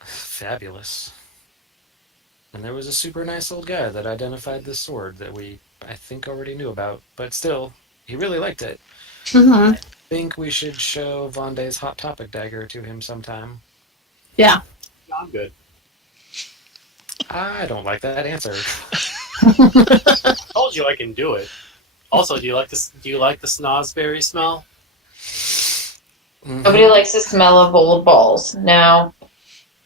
Fabulous. And there was a super nice old guy that identified this sword that I think, already knew about. But still, he really liked it. Mm-hmm. I think we should show Vonde's Hot Topic dagger to him sometime. Yeah. I'm good. I don't like that answer. Told you I can do it. Also, do you like this? Do you like the snozberry smell? Nobody likes the smell of old balls. Now,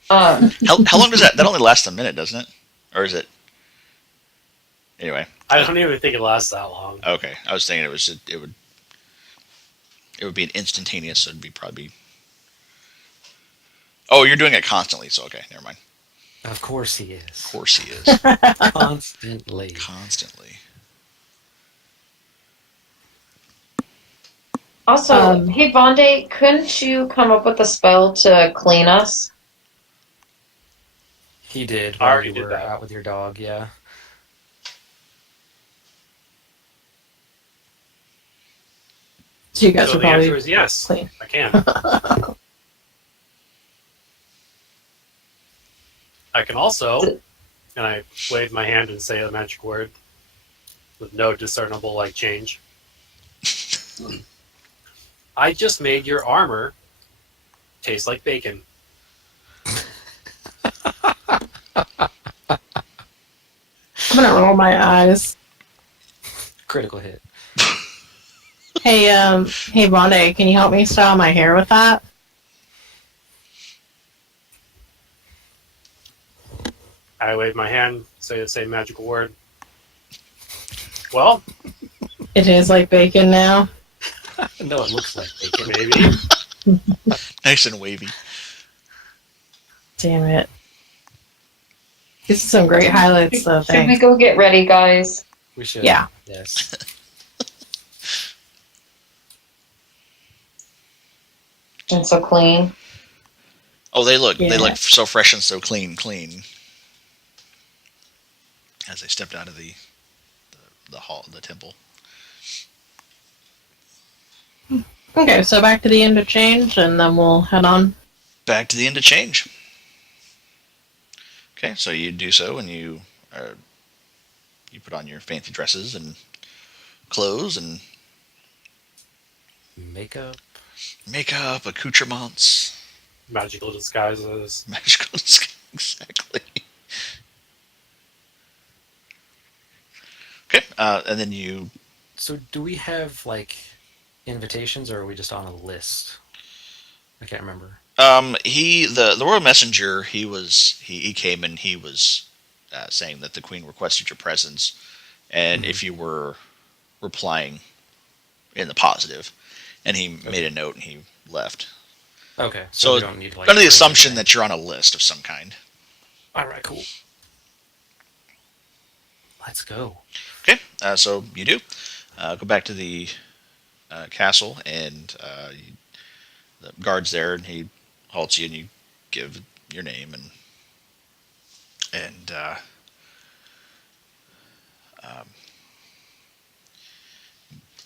How long does that only lasts a minute, doesn't it? Or is it? Anyway. I don't even think it lasts that long. Okay, I was thinking it would be an instantaneous, so it'd be probably. Oh, you're doing it constantly, so okay, never mind. Of course he is. Of course he is. Constantly. Constantly. also, hey Vonde, couldn't you come up with a spell to clean us? He did I while already you did were that. out with your dog, yeah. So you guys So are the answer probably is yes. clean. I can. I can also, and I wave my hand and say the magic word with no discernible change. I just made your armor taste like bacon. I'm gonna roll my eyes. Critical hit. Hey, Vonde, can you help me style my hair with that? I wave my hand, say the same magical word. Well, It is like bacon now. No, it looks like bacon. maybe. Nice and wavy. Damn it. These are some great highlights, though. Should we Thanks. go get ready, guys? We should. Yeah. Yes. And so clean. Oh, they look Yeah. so fresh and so clean. As they stepped out of the hall, the temple. Okay, so back to the interchange, and then we'll head on. Back to the end of change. Okay, so you do so, and you put on your fancy dresses and clothes and Makeup. accoutrements, Magical disguises. magical exactly. Okay, and then you. So do we have invitations, or are we just on a list? I can't remember. The royal messenger, he came and he was saying that the queen requested your presence, and if you were replying in the positive, and he made a note and he left. Okay, so So we don't need to, like, under the bring assumption anything. that you're on a list of some kind. All right, cool. Let's go. Okay, so you do go back to the castle, and the guard's there, and he halts you, and you give your name and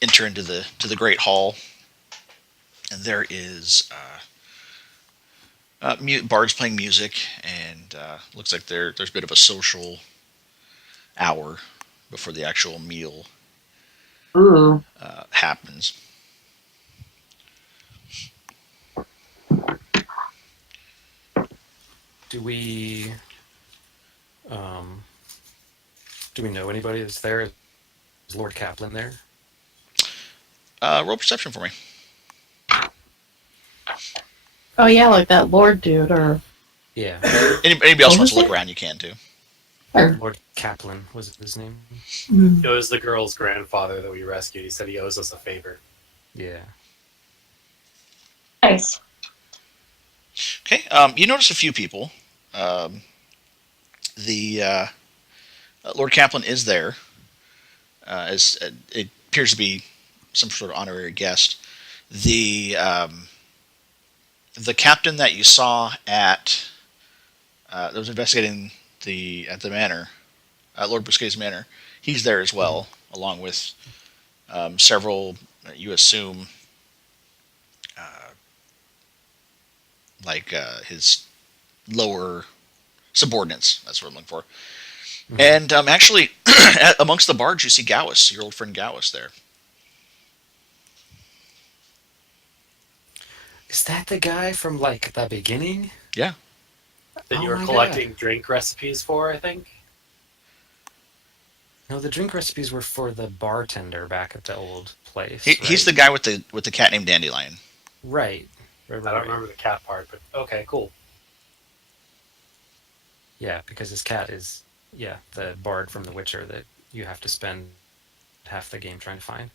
enter into the great hall, and there is bards playing music, and looks like there's a bit of a social hour before the actual meal Ooh. happens. Do we do we know anybody that's there? Is Lord Kaplan there? Roll perception for me. Oh yeah, like that Lord dude, or Yeah, Anybody else What wants was to look it? around, you can too. Lord Kaplan was his name. Mm. It was the girl's grandfather that we rescued. He said he owes us a favor. Yeah. Nice. Okay, you notice a few people. The Lord Kaplan is there, as it appears to be some sort of honorary guest. The captain that you saw at that was investigating at the manor, Lord Brisquet's manor, he's there as well, along with several. You assume, his lower subordinates. That's what I'm looking for. And actually, amongst the bards, you see Gowis, your old friend Gowis, there. Is that the guy from, like, the beginning? Yeah. That Oh you were my collecting drink recipes for, I think. No, the drink recipes were for the bartender back at the old place. He's the guy with the cat named Dandelion. Right. I don't remember the cat part, but okay, cool. Yeah, because his cat is, the bard from The Witcher that you have to spend half the game trying to find.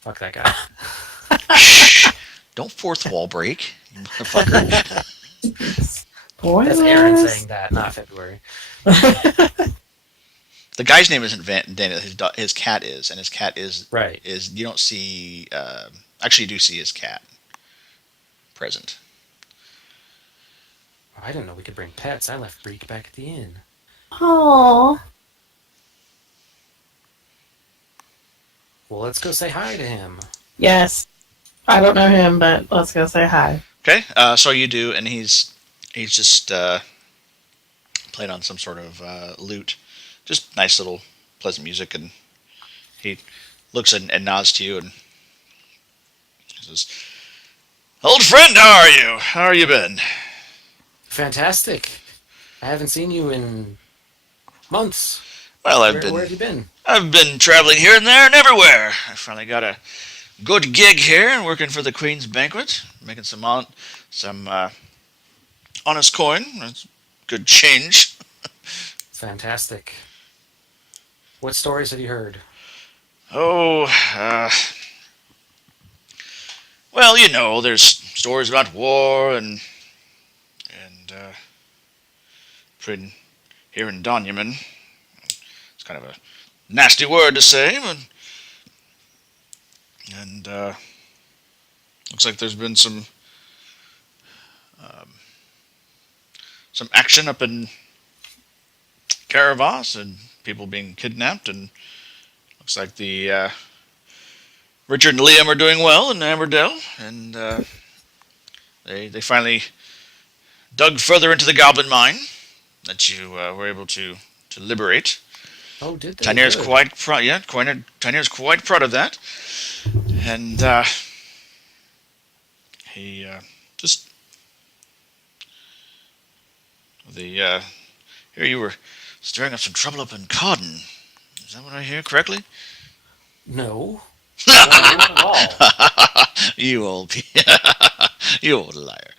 Fuck that guy. Shh! Don't fourth wall break, you motherfucker. Spoilers. That's Aaron saying that, not February. The guy's name isn't Dandelion. His cat is, and his cat is Right. You don't see. Actually, you do see his cat present. Oh, I didn't know we could bring pets. I left Breek back at the inn. Oh, Well, let's go say hi to him. yes. I don't know him, but let's go say hi. Okay, so you do, and he's just playing on some sort of lute, just nice little pleasant music, and he looks and nods to you and says, "Old friend, how are you? How are you been?" Fantastic. I haven't seen you in months. Well, Where have you been? I've been traveling here and there and everywhere. I finally got a good gig here and working for the Queen's Banquet, making some honest coin. That's good change. Fantastic. What stories have you heard? Oh, well, you know, there's stories about war and here in Donyaman. It's kind of a nasty word to say, but and looks like there's been some action up in Caravas and people being kidnapped, and looks like the Richard and Liam are doing well in Amerdale, and they finally dug further into the Goblin mine that you were able to liberate. Oh, did they? Tynir's Good. quite proud. Yeah, Tynir's quite proud of that, and he just the here you were stirring up some trouble up in Codden. Is that what I hear correctly? No. Not at all. You old you old liar.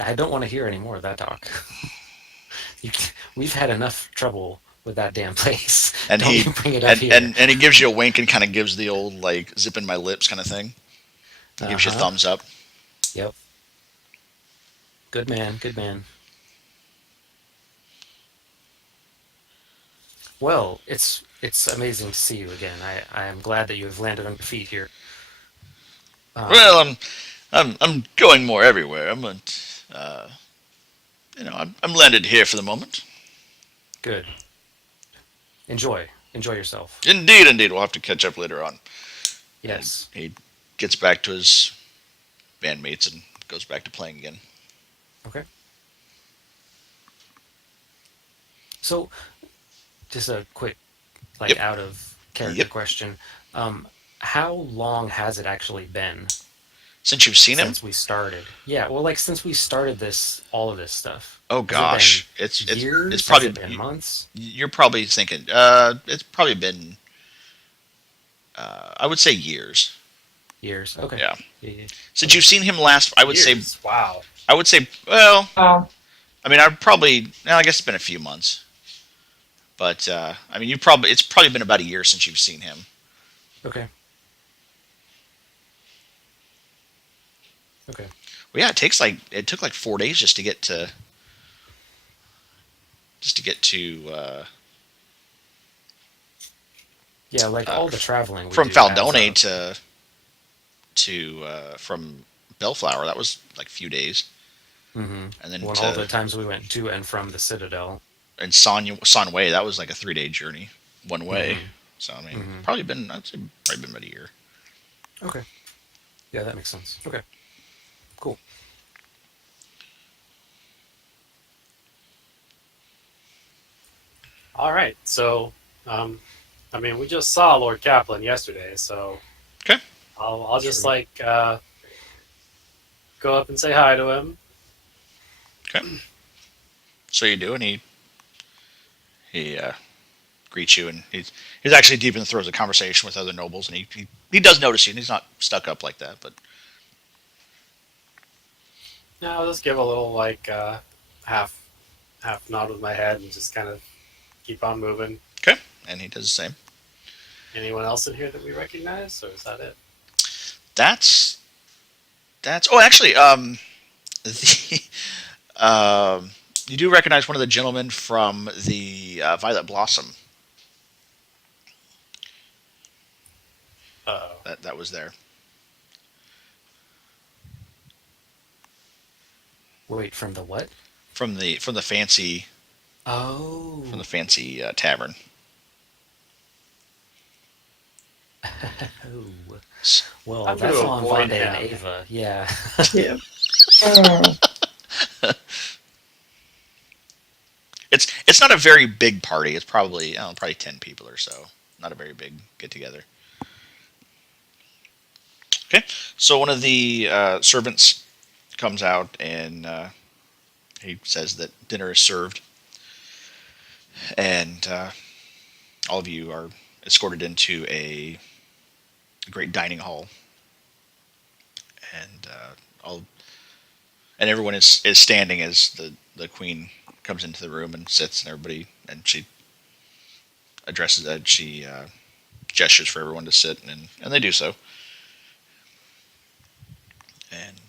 I don't want to hear any more of that talk. You, we've had enough trouble with that damn place. And Don't he even bring it up here. and he gives you a wink and kind of gives the old like zipping my lips kind of thing. He gives you a thumbs up. Yep. Good man. Good man. Well, it's amazing to see you again. I am glad that you have landed on your feet here. Well, I'm going more everywhere. I'm landed here for the moment. Good. Enjoy yourself. Indeed, indeed. We'll have to catch up later on. Yes. He gets back to his bandmates and goes back to playing again. Okay. So, just a quick, Yep. out of character Yep. question. How long has it actually been Since you've seen him? since we started? Yeah, well, since we started all of this stuff. Oh Has gosh, it been years? it's probably Has it been months? you're probably thinking. It's probably been. I would say years. Years. Okay. Yeah. Yeah. Since you've seen him last, I would say. Years. Wow. I would say. Well, Oh, I mean, I'd probably. I guess it's been a few months. But I mean, it's probably been about a year since you've seen him. Okay. Okay. Well, yeah, it took like 4 days just to get to. Yeah, all the traveling we From do adds Faldone up. to from Bellflower. That was like a few days, Mm-hmm. and then All the times we went to and from the Citadel. and Sanway, that was like a 3-day journey one way. Mhm. So I mean, Mhm. I'd say probably been about a year. Okay. Yeah, that makes sense. Okay. Cool. All right. So, I mean, we just saw Lord Kaplan yesterday, so Okay. I'll just go up and say hi to him. Okay. So you do, and he greets you, and he's actually deep in the throes of conversation with other nobles, and he does notice you, and he's not stuck up like that, but Yeah, I'll just give a little half nod with my head and just kind of keep on moving. okay, and he does the same. Anyone else in here that we recognize, or is that it? That's oh, actually, the you do recognize one of the gentlemen from the Violet Blossom Uh-oh. that was there. Wait, from the what? From the fancy Oh. tavern. Oh. Well, I'm that's gonna on avoid Vonda and him. Ava. Yeah. Yeah. It's not a very big party. It's probably 10 people or so. Not a very big get together. Okay, so one of the servants comes out and he says that dinner is served, and all of you are escorted into a great dining hall, and everyone is standing as the queen comes into the room and sits, and she addresses that she gestures for everyone to sit, and they do so, and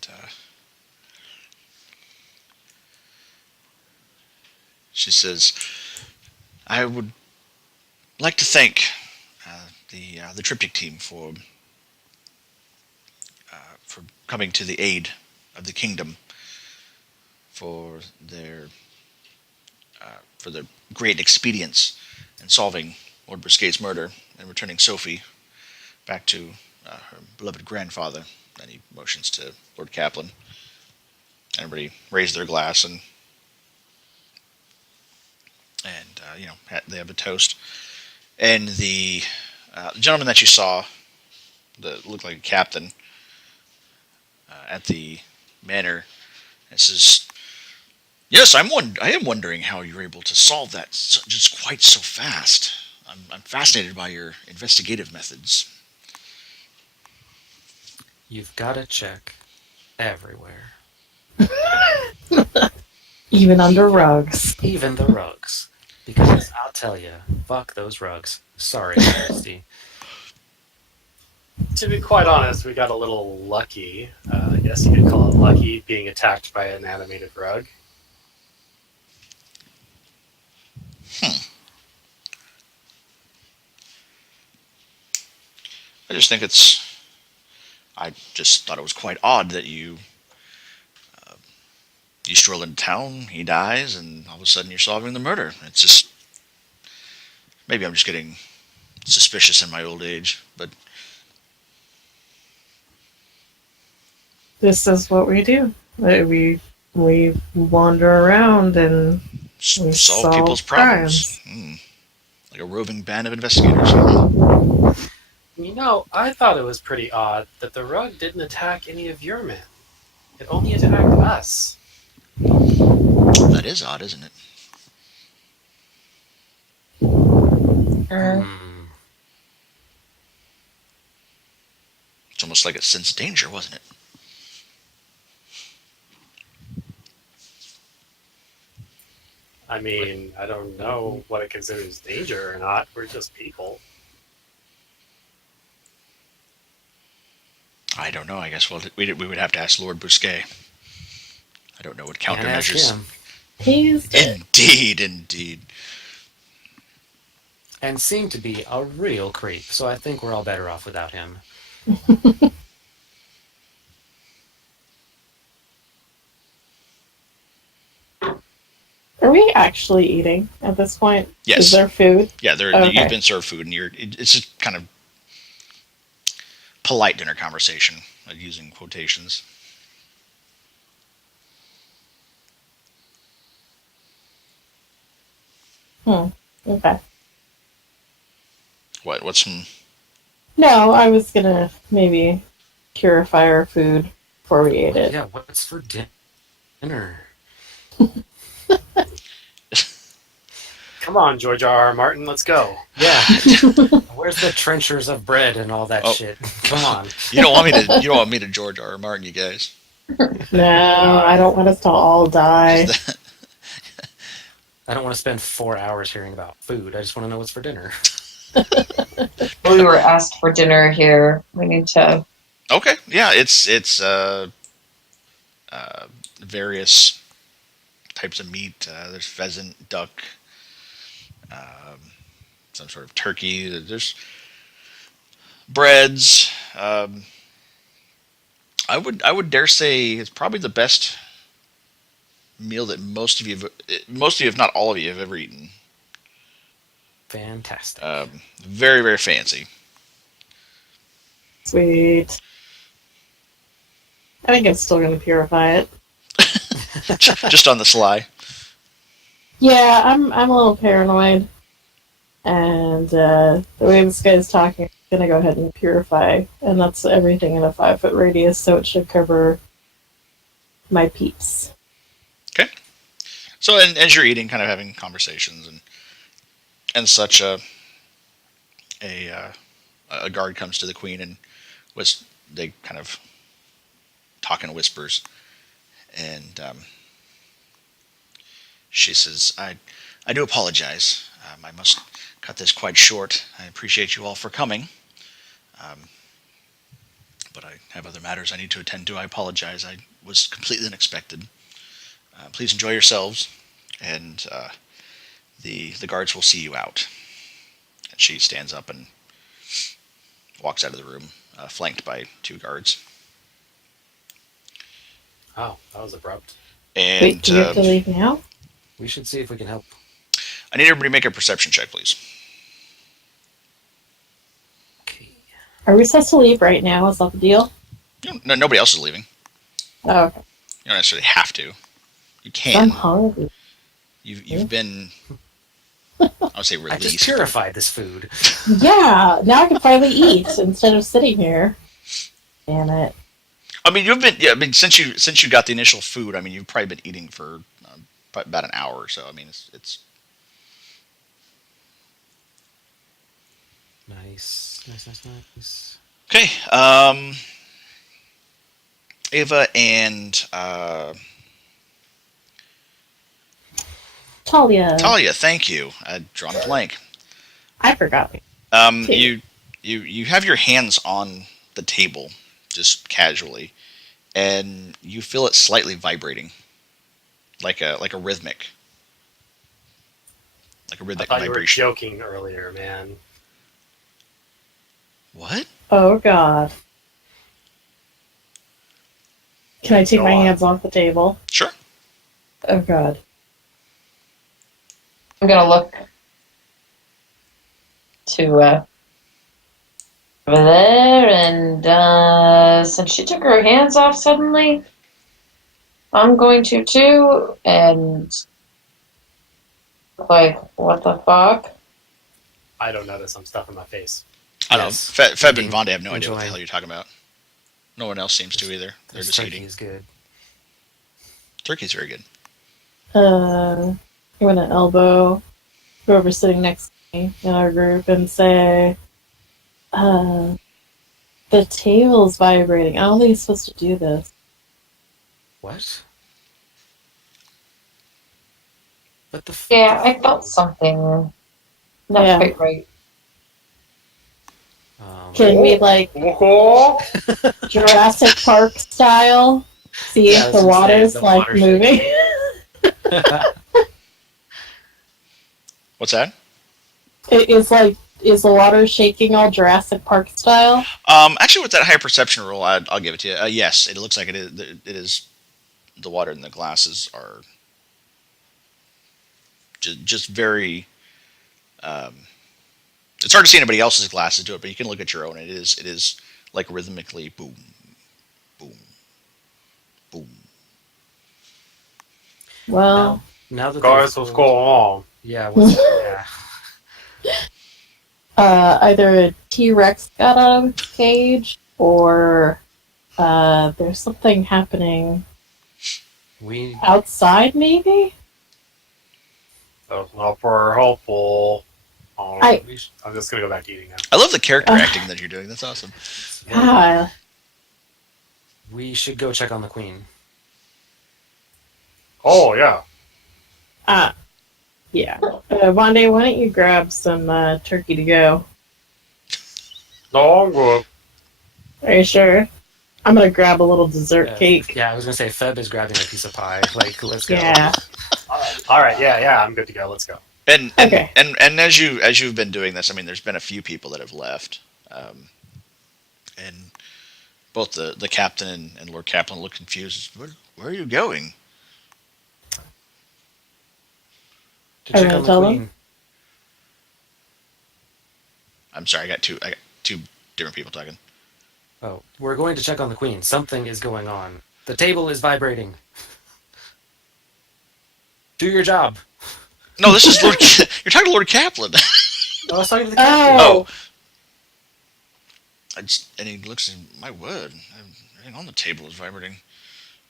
she says, "I would like to thank the triptych team for coming to the aid of the kingdom for their great expedience in solving Lord Briscade's murder and returning Sophie back to her beloved grandfather." And he motions to Lord Kaplan. Everybody raised their glass and they have a toast. And the gentleman that you saw that looked like a captain at the manor, and says, "Yes, I am wondering how you're able to solve that just quite so fast. I'm fascinated by your investigative methods." You've got to check everywhere. Even under rugs. Even the rugs. Because I'll tell you, fuck those rugs. Sorry, Majesty. To be quite honest, we got a little lucky. I guess you could call it lucky, being attacked by an animated rug. I just think I just thought it was quite odd that you stroll into town, he dies, and all of a sudden you're solving the murder. It's just maybe I'm just getting suspicious in my old age, but This is what we do. We wander around and we solve people's solve problems. crimes. Like a roving band of investigators. You know, I thought it was pretty odd that the rug didn't attack any of your men. It only attacked us. That is odd, isn't it? Hmm. It's almost like it sensed danger, wasn't it? I mean, I don't know what it considers danger or not. We're just people. I don't know. I guess we would have to ask Lord Bousquet. I don't know what Can't ask countermeasures. him. He's dead. Indeed. And seemed to be a real creep, so I think we're all better off without him. Are we actually eating at this point? Yes. Is there food? Yeah, Okay. you've been served food, and it's just kind of polite dinner conversation, like using quotations. Okay. What's some? No, I was gonna maybe purify our food before we ate it. Yeah, what's for dinner? Come on, George R. R. Martin, let's go. Yeah. Where's the trenchers of bread and all that Oh. shit? Come on. You don't want me to George R. R. Martin, you guys. No, I don't want us to all die. I don't want to spend 4 hours hearing about food. I just want to know what's for dinner. We were asked for dinner here. We need to. Okay, yeah, it's various types of meat. There's pheasant, duck, some sort of turkey. There's breads. I would dare say it's probably the best meal that most of you, if not all of you, have ever eaten. Fantastic. Very, very fancy. Sweet. I think I'm still gonna purify it. Just on the sly. Yeah, I'm a little paranoid, and the way this guy's talking, I'm gonna go ahead and purify, and that's everything in a 5-foot radius, so it should cover my peeps. Okay. So, and as you're eating, kind of having conversations and such, a guard comes to the queen and they kind of talk in whispers, and she says, "I do apologize. I must cut this quite short. I appreciate you all for coming, but I have other matters I need to attend to. I apologize. I was completely unexpected. Please enjoy yourselves, and the guards will see you out." And she stands up and walks out of the room, flanked by 2 guards. Oh, that was abrupt. And Wait, do you have to leave now? We should see if we can help. I need everybody to make a perception check, please. Okay. Are we supposed to leave right now? Is that the deal? No, nobody else is leaving. Oh, okay. You don't necessarily have to. You I'm can. hungry. You've been, I would say, I just released. purified this food. Yeah, now I can finally eat instead of sitting here. Damn it. I mean, you've been. Yeah, I mean, since you got the initial food, I mean, you've probably been eating for about an hour or so. I mean, it's Nice. okay. Ava and Talia, thank you. I'd drawn a blank. I forgot. You have your hands on the table, just casually, and you feel it slightly vibrating, like a rhythmic, I thought you were vibration. joking earlier, man. What? Oh God. Can I take Go my on. hands off the table? Sure. Oh God. I'm gonna look to over there, and since she took her hands off suddenly, I'm going to too, and like, what the fuck? I don't notice. I'm stuffing my face. I Yes. don't know. Feb and Eating, Vonda have no idea what the enjoying. hell you're talking about. No one else seems to either. They're This just turkey eating. is good. Turkey's very good. I'm gonna elbow whoever's sitting next to me in our group and say, the table's vibrating. I don't think it's supposed to do this. What? What the? Yeah, I felt something not Yeah. quite right. Can we, like, Jurassic Park style, see Yeah, I if was the gonna say, water's, the like, water's moving? What's that? Is the water shaking all Jurassic Park style? Actually, with that high perception roll, I'll give it to you. Yes, it looks like it is. It is. The water in the glasses are just very. It's hard to see anybody else's glasses do it, but you can look at your own. It is like rhythmically boom, boom, boom. Well, Now that Guys, they've what's pulled- going on? Yeah, yeah. either a T-Rex got out of its cage, or there's something happening We outside, maybe? That's not very helpful. I- I'm just gonna go back to eating now. I love the character acting that you're doing. That's awesome. God. we should go check on the queen. Oh yeah. Yeah. Vonda, why don't you grab some turkey to go? No, I'm good. Are you sure? I'm gonna grab a little dessert cake. Yeah, I was gonna say Feb is grabbing a piece of pie. Like, let's go. Yeah. All right. Yeah. I'm good to go. Let's go. And Okay. and as you've been doing this, I mean, there's been a few people that have left, and both the captain and Lord Kaplan look confused. Where are you going? To Are you check gonna on the tell queen. them? I'm sorry, I got two different people talking. Oh, we're going to check on the queen. Something is going on. The table is vibrating. Do your job. No, this is Lord. You're talking to Lord Kaplan. Oh, I was talking to the captain. Oh. And he looks at my word. Everything on the table is vibrating.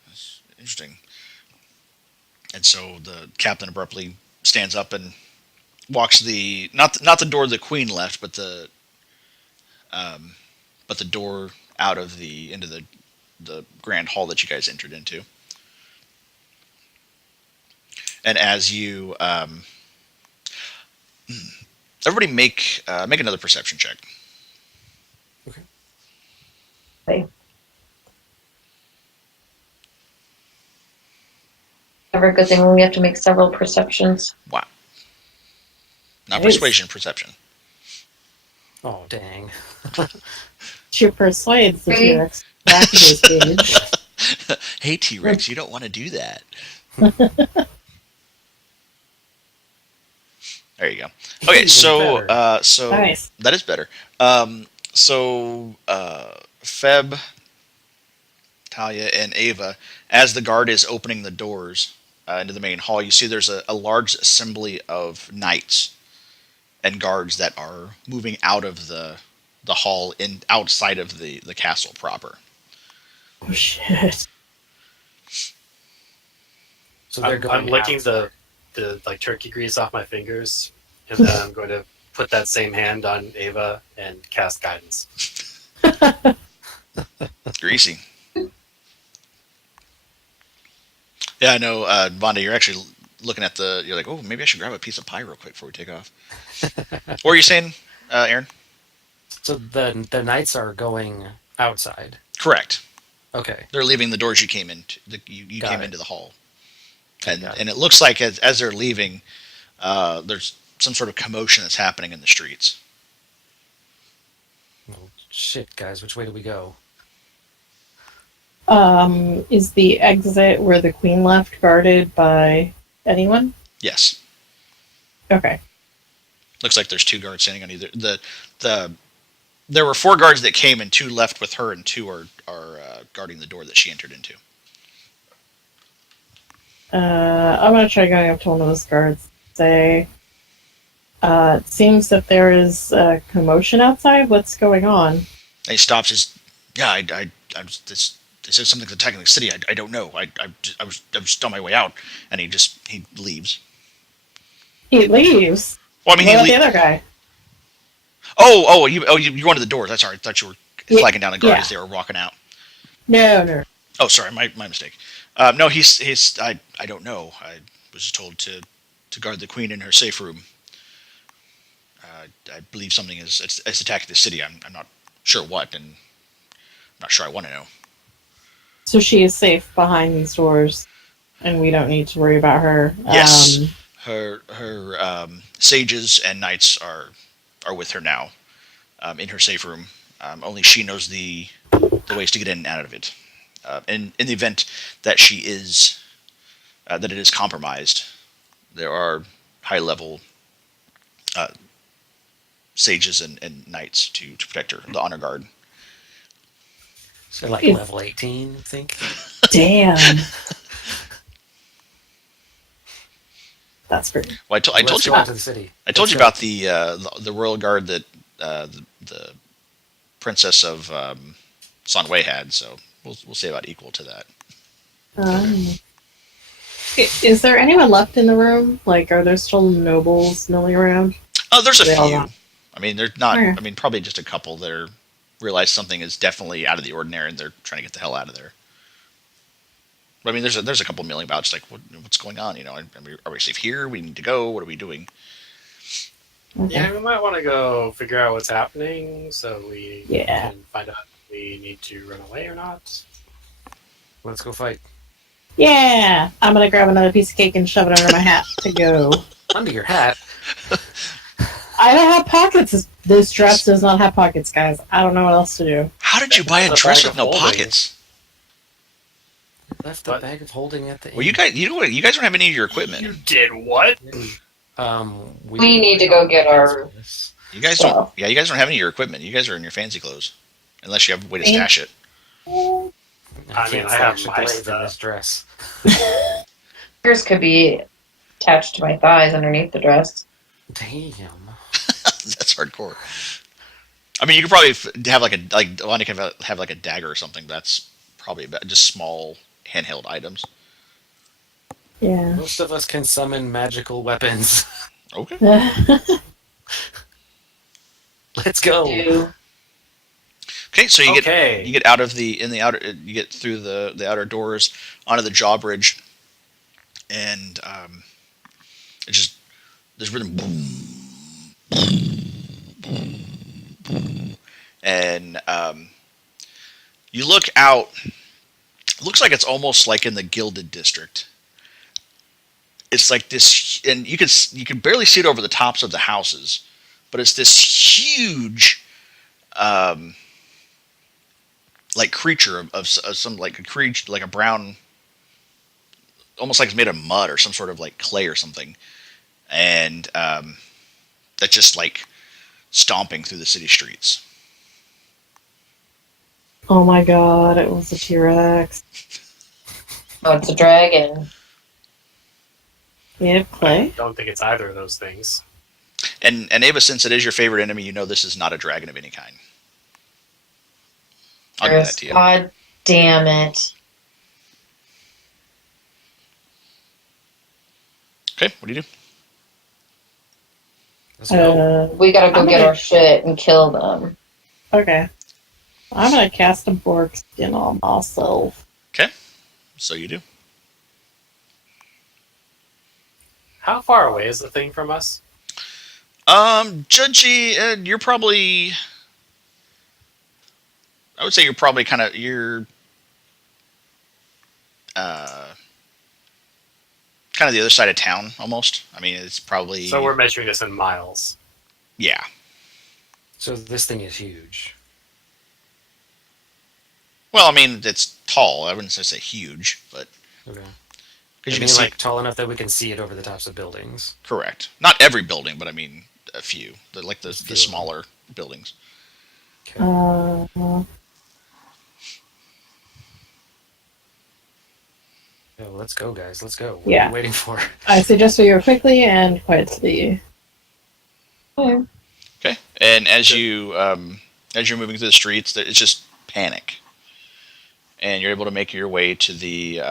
That's interesting. And so the captain abruptly stands up and walks not the door the queen left, but the door out of into the grand hall that you guys entered into. And as you everybody make another perception check. Never a good thing when we have to make several perceptions. Wow. Not Nice. persuasion, perception. Oh, dang. She persuades the Three. T-Rex back into his cage. Hey, T-Rex, you don't want to do that. There you go. Okay, Even so better. Nice. that is better. Feb, Talia, and Ava, as the guard is opening the doors into the main hall, you see there's a large assembly of knights and guards that are moving out of the hall and outside of the castle proper. Oh shit. So they're I'm going licking after- the like turkey grease off my fingers, and then I'm going to put that same hand on Ava and cast guidance. Greasy. Yeah, I know, Vonda, you're actually looking at you're like, oh, maybe I should grab a piece of pie real quick before we take off. What were you saying, Aaron? So the knights are going outside. Correct. Okay. They're leaving the doors you came into. You Got came it. into the hall, Got and it looks like as they're leaving, there's some sort of commotion that's happening in the streets. Oh, shit, guys, which way do we go? Is the exit where the queen left guarded by anyone? Yes. Okay. Looks like there's 2 guards standing on either there were 4 guards that came and 2 left with her, and 2 are guarding the door that she entered into. I'm gonna try going up to one of those guards. Say, it seems that there is a commotion outside. What's going on? And he stops. They said something's attacking the city. I don't know. I was just on my way out, and he leaves. He leaves. Well, I mean, What about the other guy? you're going to the doors. That's all right. I thought you were flagging down the guard as they were walking out. No. Oh, sorry, my mistake. No, he's I don't know. I was just told to guard the queen in her safe room. I believe something is attacking the city. I'm not sure what, and I'm not sure I want to know. So she is safe behind these doors, and we don't need to worry about her. Yes, her sages and knights are with her now, in her safe room. Only she knows the ways to get in and out of it. In the event that she is that it is compromised, there are high level sages and knights to protect her, the honor guard. So like level 18, I think. Damn. That's great. Well, I told you Into the city. I told you about the royal guard that the princess of Sanwei had, so we'll say about equal to that. Is there anyone left in the room? Like, are there still nobles milling around? Oh, there's a They all few. gone. I mean, they're not. Okay. I mean, probably just a couple that realize something is definitely out of the ordinary, and they're trying to get the hell out of there. But I mean, there's a couple milling about, just like what's going on. You know, are we safe here? We need to go. What are we doing? Okay. Yeah, we might want to go figure out what's happening so we Yeah. can find out if we need to run away or not. Let's go fight. Yeah. I'm gonna grab another piece of cake and shove it under my hat to go. Under your hat. I don't have pockets. This dress does not have pockets, guys. I don't know what else to do. How did you buy a The dress bag with of no holding. pockets? Left the What? bag of holding at the Well, you guys don't have any of your equipment. You did what? We need to go get our- You guys So- don't. Yeah, you guys don't have any of your equipment. You guys are in your fancy clothes, unless you have a way to stash it. I mean, can't I have stash a my glaive in stuff. this dress. Yours could be attached to my thighs underneath the dress. Damn. That's hardcore. I mean, you could probably have Lonnie can have like a dagger or something. That's probably about just small handheld items. Yeah. Most of us can summon magical weapons. Okay. Let's go. Do Okay, so you Okay. get out of you get through the outer doors onto the drawbridge, and it just there's rhythm, boom, boom, boom, and you look out. It looks like it's almost like in the Gilded District. It's like this, and you can barely see it over the tops of the houses, but it's this huge, like creature of some like a creature, like a brown, almost like it's made of mud or some sort of like clay or something, and that's just like stomping through the city streets. Oh my god, it was a T-Rex. Oh, it's a dragon. Made of clay? Don't think it's either of those things. And Ava, since it is your favorite enemy, you know this is not a dragon of any kind. I'll give that to you. God damn it. Okay, what do you do? Let's go. We gotta go I'm get gonna- our shit and kill them. Okay. I'm gonna cast a bork skin on myself. Okay, so you do. How far away is the thing from us? Judgy, you're probably. I would say you're probably uh, kind of the other side of town almost. I mean, it's probably So we're measuring this in miles. yeah. So this thing is huge. Well, I mean, it's tall. I wouldn't say huge, but Okay. because You you can mean see. like tall enough that we can see it over the tops of buildings? Correct. Not every building, but I mean a few. Like the Just few the of them. smaller buildings. Okay. Yeah, let's go, guys. Let's go. What are Yeah. you waiting for? I suggest we go quickly and quietly. Okay. Okay. And as you're moving through the streets, it's just panic, and you're able to make your way to the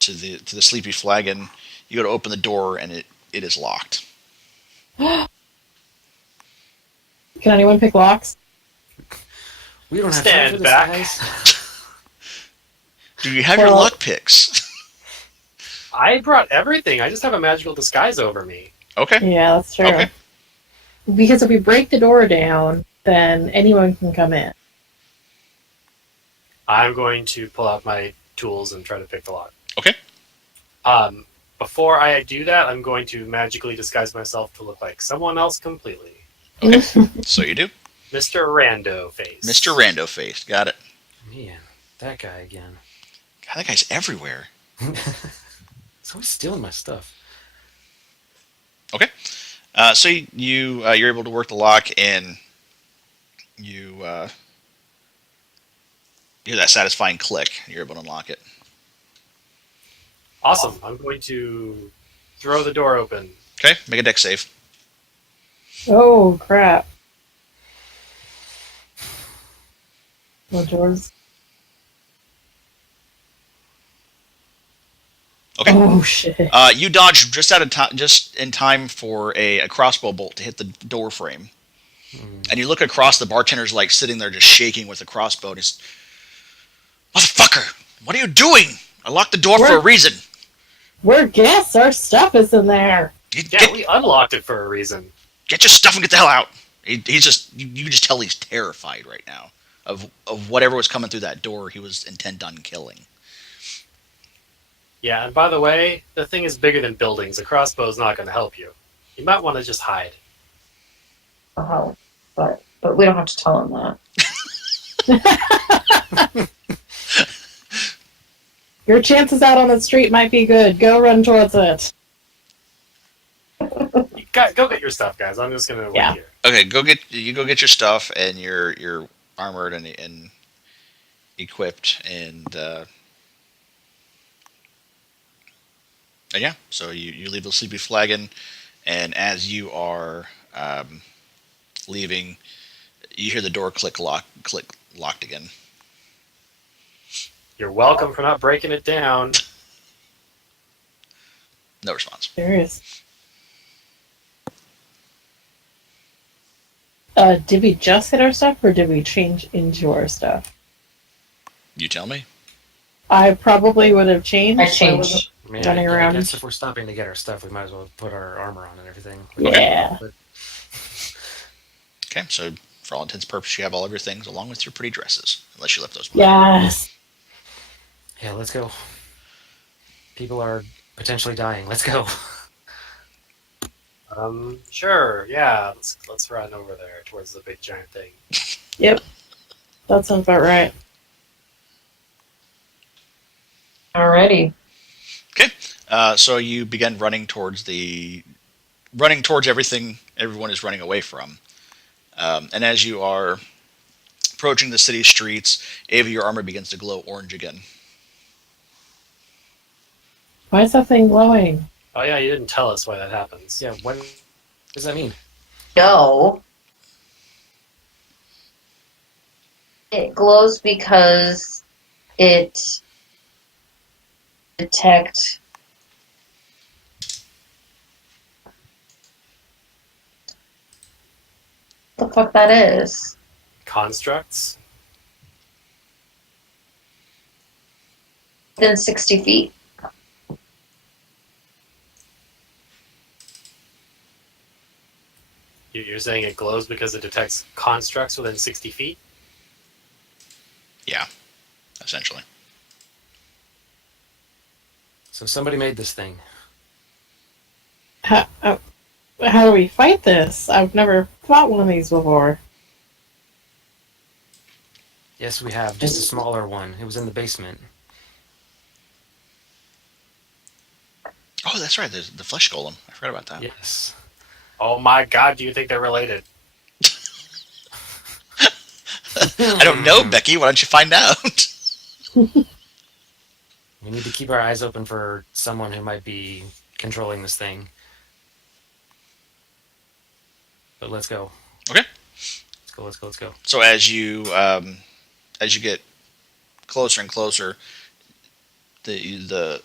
Sleepy Flagon. You go to open the door, and it is locked. Can anyone pick locks? We don't have time Stand for this, back. guys. Do you have your Well- lock picks? I brought everything. I just have a magical disguise over me. Okay. Yeah, that's true. Okay. Because if we break the door down, then anyone can come in. I'm going to pull out my tools and try to pick the lock. Okay. Before I do that, I'm going to magically disguise myself to look like someone else completely. Okay. So you do, Mr. Rando Face. Mr. Rando Face. Got it. Man, that guy again. God, that guy's everywhere. He's always stealing my stuff. Okay. So you're able to work the lock, and you hear that satisfying click. You're able to unlock it. Awesome. I'm going to throw the door open. Okay. Make a deck save. Oh, crap. Well, George. Okay. Oh, shit. You dodge just out of time, just in time for a crossbow bolt to hit the door frame. And you look across. The bartender's like sitting there, just shaking with the crossbow. And he's, motherfucker! What are you doing? I locked the door for a reason. We're guests. Our stuff is in there. Yeah, we unlocked it for a reason. Get your stuff and get the hell out. He's just you can just tell he's terrified right now of whatever was coming through that door. He was intent on killing. Yeah, and by the way, the thing is bigger than buildings. A crossbow's not going to help you. You might want to just hide. Oh, but we don't have to tell him that. Your chances out on the street might be good. Go run towards it. Go get your stuff, guys. I'm just going to wait here. Okay, go get your stuff, and you're armored and equipped, and yeah. So you leave the Sleepy Flagon, and as you are leaving, you hear the door click locked again. You're welcome for not breaking it down. No response. Serious. Did we just get our stuff, or did we change into our stuff? You tell me. I probably would have changed. I so wasn't changed. I mean, running I around. guess if we're stopping to get our stuff, we might as well put our armor on and everything. Yeah. Okay, so for all intents and purposes, you have all of your things along with your pretty dresses, unless you left those behind. Yes. Yeah, let's go. People are potentially dying. Let's go. Sure, yeah. Let's run over there towards the big giant thing. Yep. That sounds about right. Alrighty. Okay, so you begin running towards everything everyone is running away from. And as you are approaching the city streets, Ava, your armor begins to glow orange again. Why is that thing glowing? Oh yeah, you didn't tell us why that happens. Yeah, what does that mean? No. It glows because it detect the fuck that is. Constructs? Within 60 feet. You're saying it glows because it detects constructs within 60 feet? Yeah, essentially. So somebody made this thing. How do we fight this? I've never fought one of these before. Yes, we have. Just a smaller one. It was in the basement. Oh, that's right. There's the flesh golem. I forgot about that. Yes. Oh my god, do you think they're related? I don't know, Becky. Why don't you find out? We need to keep our eyes open for someone who might be controlling this thing. But let's go. Okay. Let's go. So as you get closer and closer, the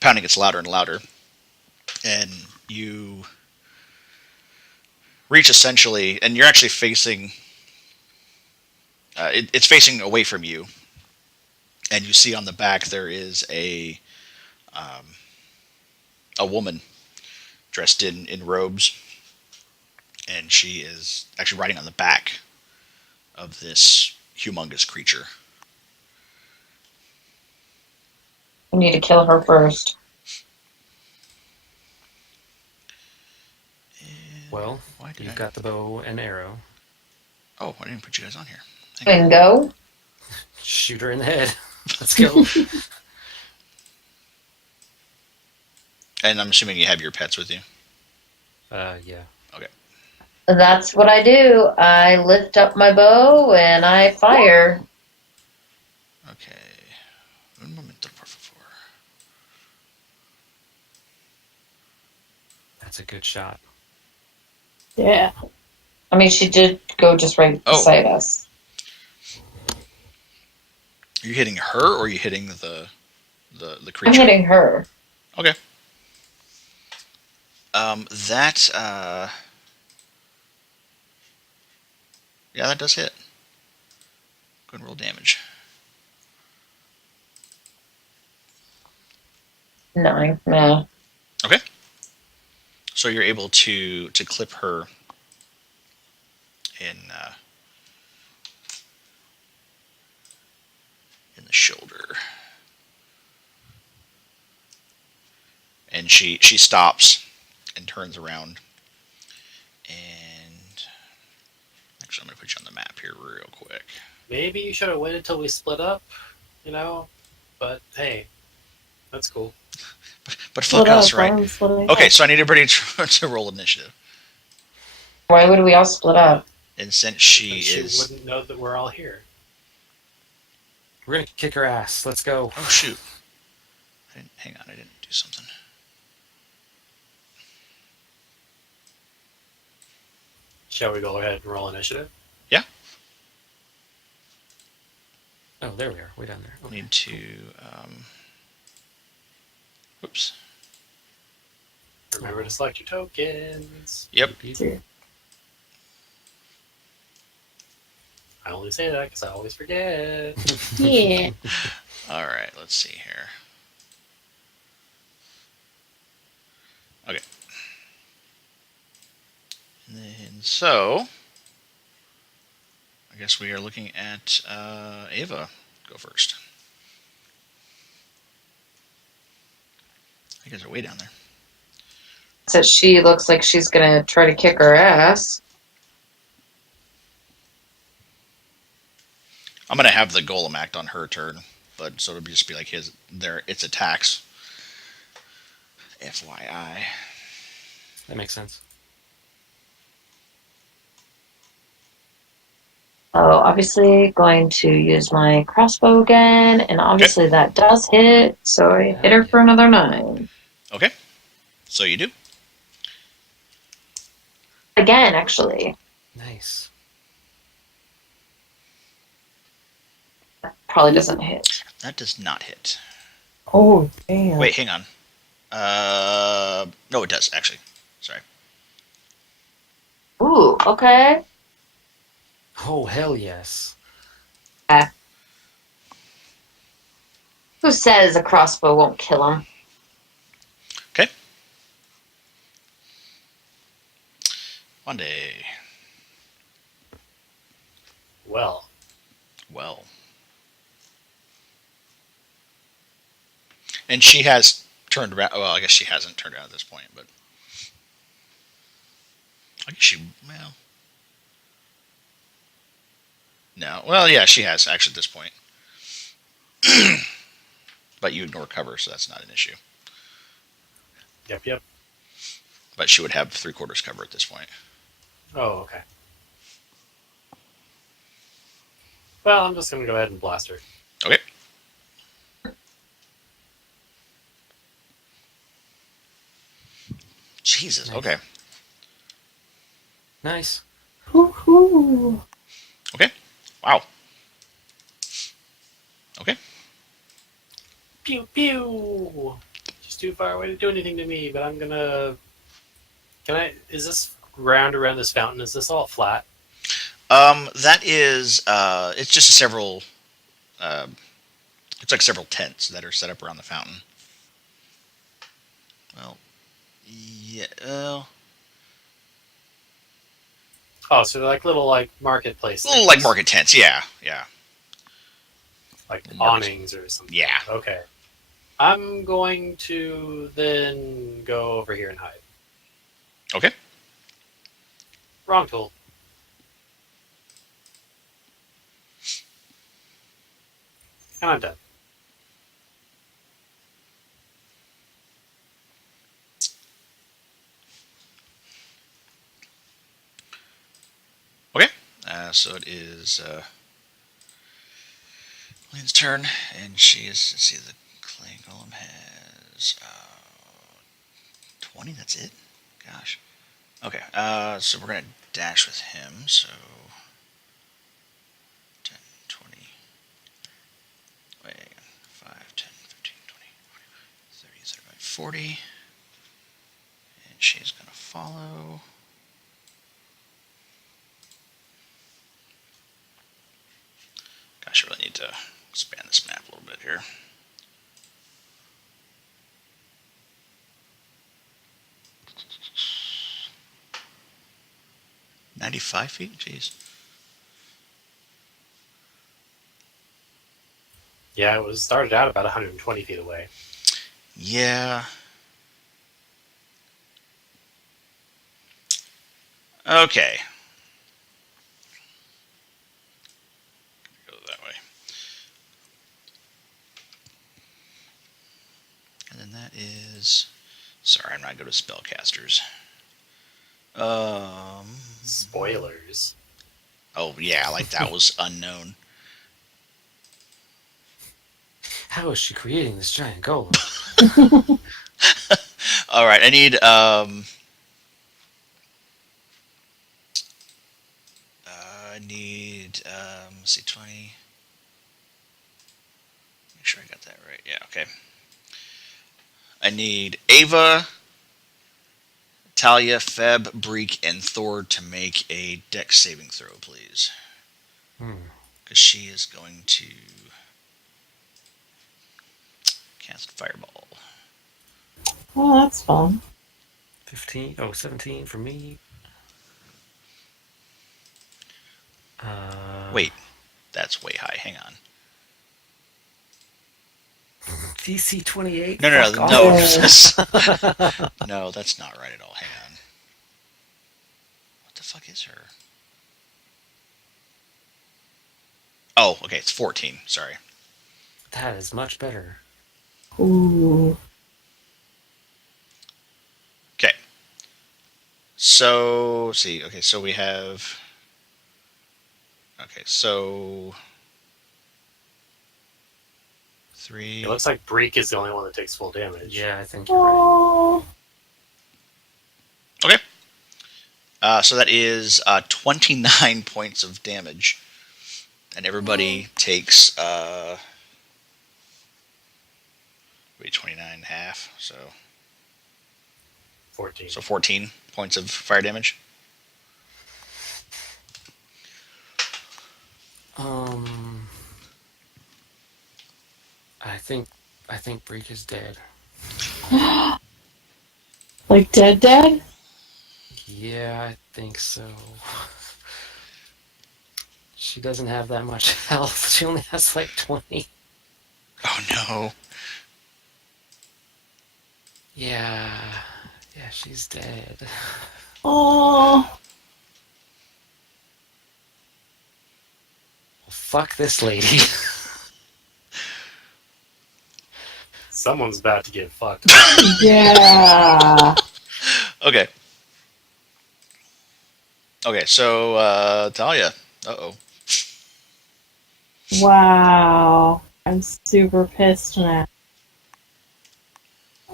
pounding gets louder and louder, and you reach essentially, and you're actually facing. It's facing away from you, and you see on the back there is a woman dressed in robes, and she is actually riding on the back of this humongous creature. We need to kill her first. Well, Why did you've I? got the bow and arrow. Oh, I didn't put you guys on here. Hang on. And go. Shoot her in the head. Let's go. And I'm assuming you have your pets with you. Yeah. Okay. That's what I do. I lift up my bow and I fire. Okay. Un momento, por favor. That's a good shot. Yeah. I mean, she did go just right beside us. Are you hitting her, or are you hitting the creature? I'm hitting her. Okay. Yeah, that does hit. Go ahead and roll damage. 9. Yeah. Okay. So you're able to clip her in the shoulder, and she stops and turns around. And actually, I'm gonna put you on the map here real quick. Maybe you should have waited till we split up, But hey, that's cool. But fuck us, right? Okay, Up. so I need everybody to roll initiative. Why would we all split up? And since she She is... wouldn't know that we're all here. We're gonna kick her ass. Let's go. Oh, shoot. Hang on, I didn't do something. Shall we go ahead and roll initiative? Yeah. Oh, there we are. Way down there. We'll need to... Whoops. Remember to select your tokens. Yep. I only say that because I always forget. Yeah. All right, let's see here. Okay. And then, so... I guess we are looking at Ava. Go first. You guys are way down there. So she looks like she's gonna try to kick her ass. I'm gonna have the golem act on her turn, but so it'll just be like its attacks. FYI. That makes sense. Oh, obviously going to use my crossbow again, and obviously that does hit, so I hit her for another 9. Okay. So you do. Again, actually. Nice. Probably doesn't hit. That does not hit. Oh, damn. Wait, hang on. No, it does, actually. Sorry. Ooh, okay. Oh, hell yes. Who says a crossbow won't kill him? Okay. Monday. Well, Well. And she has turned around. Well, I guess she hasn't turned around at this point, but I guess she. Well. No. Well, yeah, she has actually at this point. But you ignore cover, so that's not an issue. yep. But she would have 3/4 cover at this point. Oh, okay. Well, I'm just going to go ahead and blast her. Okay. Jesus. Nice. Okay. Nice. Woohoo! Okay. Wow. Okay. Pew pew. She's too far away to do anything to me, but I'm gonna. Can I? Is this round around this fountain? Is this all flat? That is. It's just several. It's like several tents that are set up around the fountain. Well. Yeah. Oh, so they're like little marketplace. Little things. like market tents. Yeah. Yeah. Like market- awnings or something. Yeah. Okay. I'm going to then go over here and hide. Okay. Wrong tool. And I'm done. Okay. So it is Lynn's turn, and she is. Let's see, the clay golem has 20. That's it. Gosh. Okay. So we're gonna dash with him. So 10, 20. Wait. 5, 10, 15, 20, 30, 35, 40. And she's gonna follow. Gosh, I really need to expand this map a little bit here. $95 Jeez. Yeah, it was started out about 120 feet away. Yeah. Okay. Go that way. And then that is. Sorry, I'm not good with spellcasters. Spoilers. Oh yeah, like that was unknown. How is she creating this giant golem? All right, I need let's see, 20. Make sure I got that right. Yeah, okay. I need Ava, Talia, Feb, Breek, and Thor to make a dex saving throw, please. Because she is going to cast Fireball. Oh, that's fun. 15. Oh, 17 for me. Wait, that's way high. Hang on. DC 28. No. Fuck off. No, that's not right at all. Hang on. What the fuck is her? Oh, okay, it's 14. Sorry. That is much better. Ooh. Okay. So, let's see. Okay, so we have. Okay, so. 3. It looks like Breek is the only one that takes full damage. Yeah, I think you're right. Oh. Okay. So that is 29 points of damage. And everybody takes. Wait, 29 and a half. So 14. So 14 points of fire damage. I think Breek is dead. Like dead? Yeah, I think so. She doesn't have that much health. She only has like 20. Oh no. Yeah. Yeah, she's dead. Oh, Well, fuck this lady. Someone's about to get fucked. yeah. Okay. Okay, so Talia. Uh-oh. Wow. I'm super pissed now.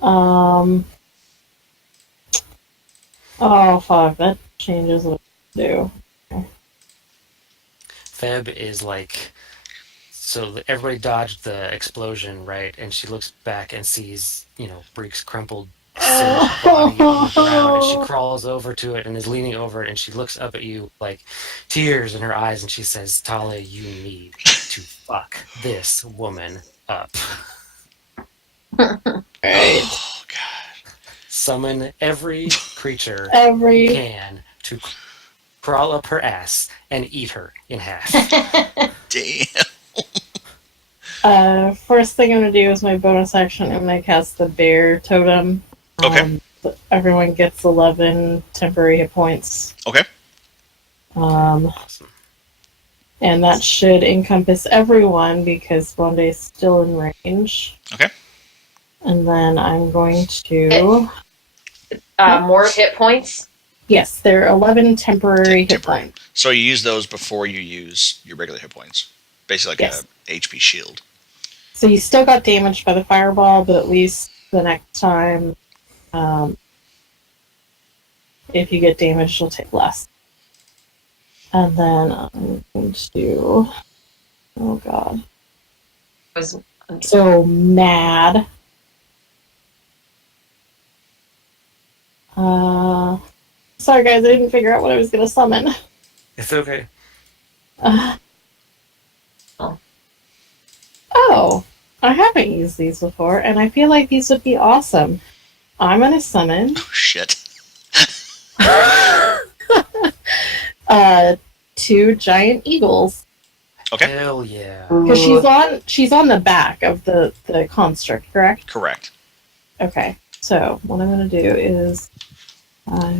Um. Oh, fuck. That changes what I do. Feb is like, so everybody dodged the explosion, right? And she looks back and sees, Breek's crumpled, singed body on the ground, and she crawls over to it and is leaning over it, and she looks up at you like tears in her eyes, and she says, "Talia, you need to fuck this woman up. Right. Oh god. Summon every creature you Every. can to crawl up her ass and eat her in half." Damn. First thing I'm gonna do is my bonus action. I'm gonna cast the bear totem. Okay. Everyone gets 11 temporary hit points. Okay. Awesome. And that should encompass everyone because Blondie's still in range. Okay. And then I'm going to. More hit points. Yes, there are 11 temporary hit Temporary. points. So you use those before you use your regular hit points. Basically like Yes. a HP shield. So you still got damaged by the fireball, but at least the next time, if you get damaged, you'll take less. And then I'm going to. Oh, God. Was So mad. Sorry, guys, I didn't figure out what I was going to summon. It's okay. Oh, I haven't used these before, and I feel like these would be awesome. I'm going to summon Oh shit. 2 giant eagles. Okay. Hell yeah. Because she's on the back of the construct, correct? Correct. Okay. So what I'm gonna do is a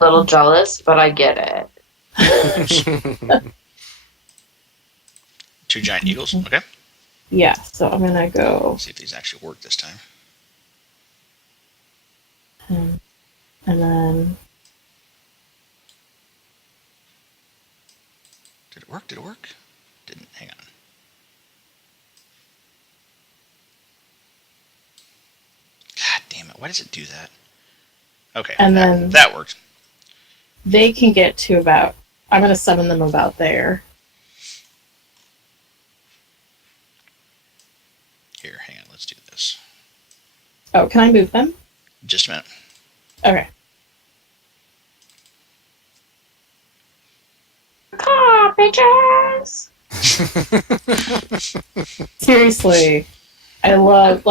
little jealous, but I get it. 2 giant eagles. Okay. yeah, so I'm gonna go Let's see if these actually work this time. and then Did it work? Did it work? Didn't. Hang on. God damn it. Why does it do that? Okay. And then- that worked. they can get to about I'm gonna summon them about there. Here, hang on. Let's do this. Oh, can I move them? Just a minute. Okay. Ah, bitches! Seriously. I love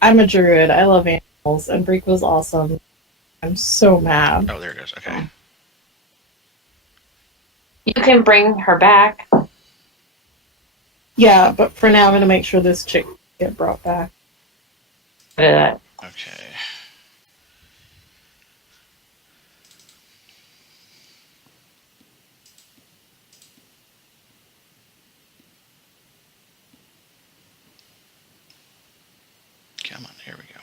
I'm a druid. I love animals, and Breek was awesome. I'm so mad. Oh, there it goes. Okay. You can bring her back. Yeah, but for now I'm gonna make sure this chick get brought back. Okay. Come on, here we go.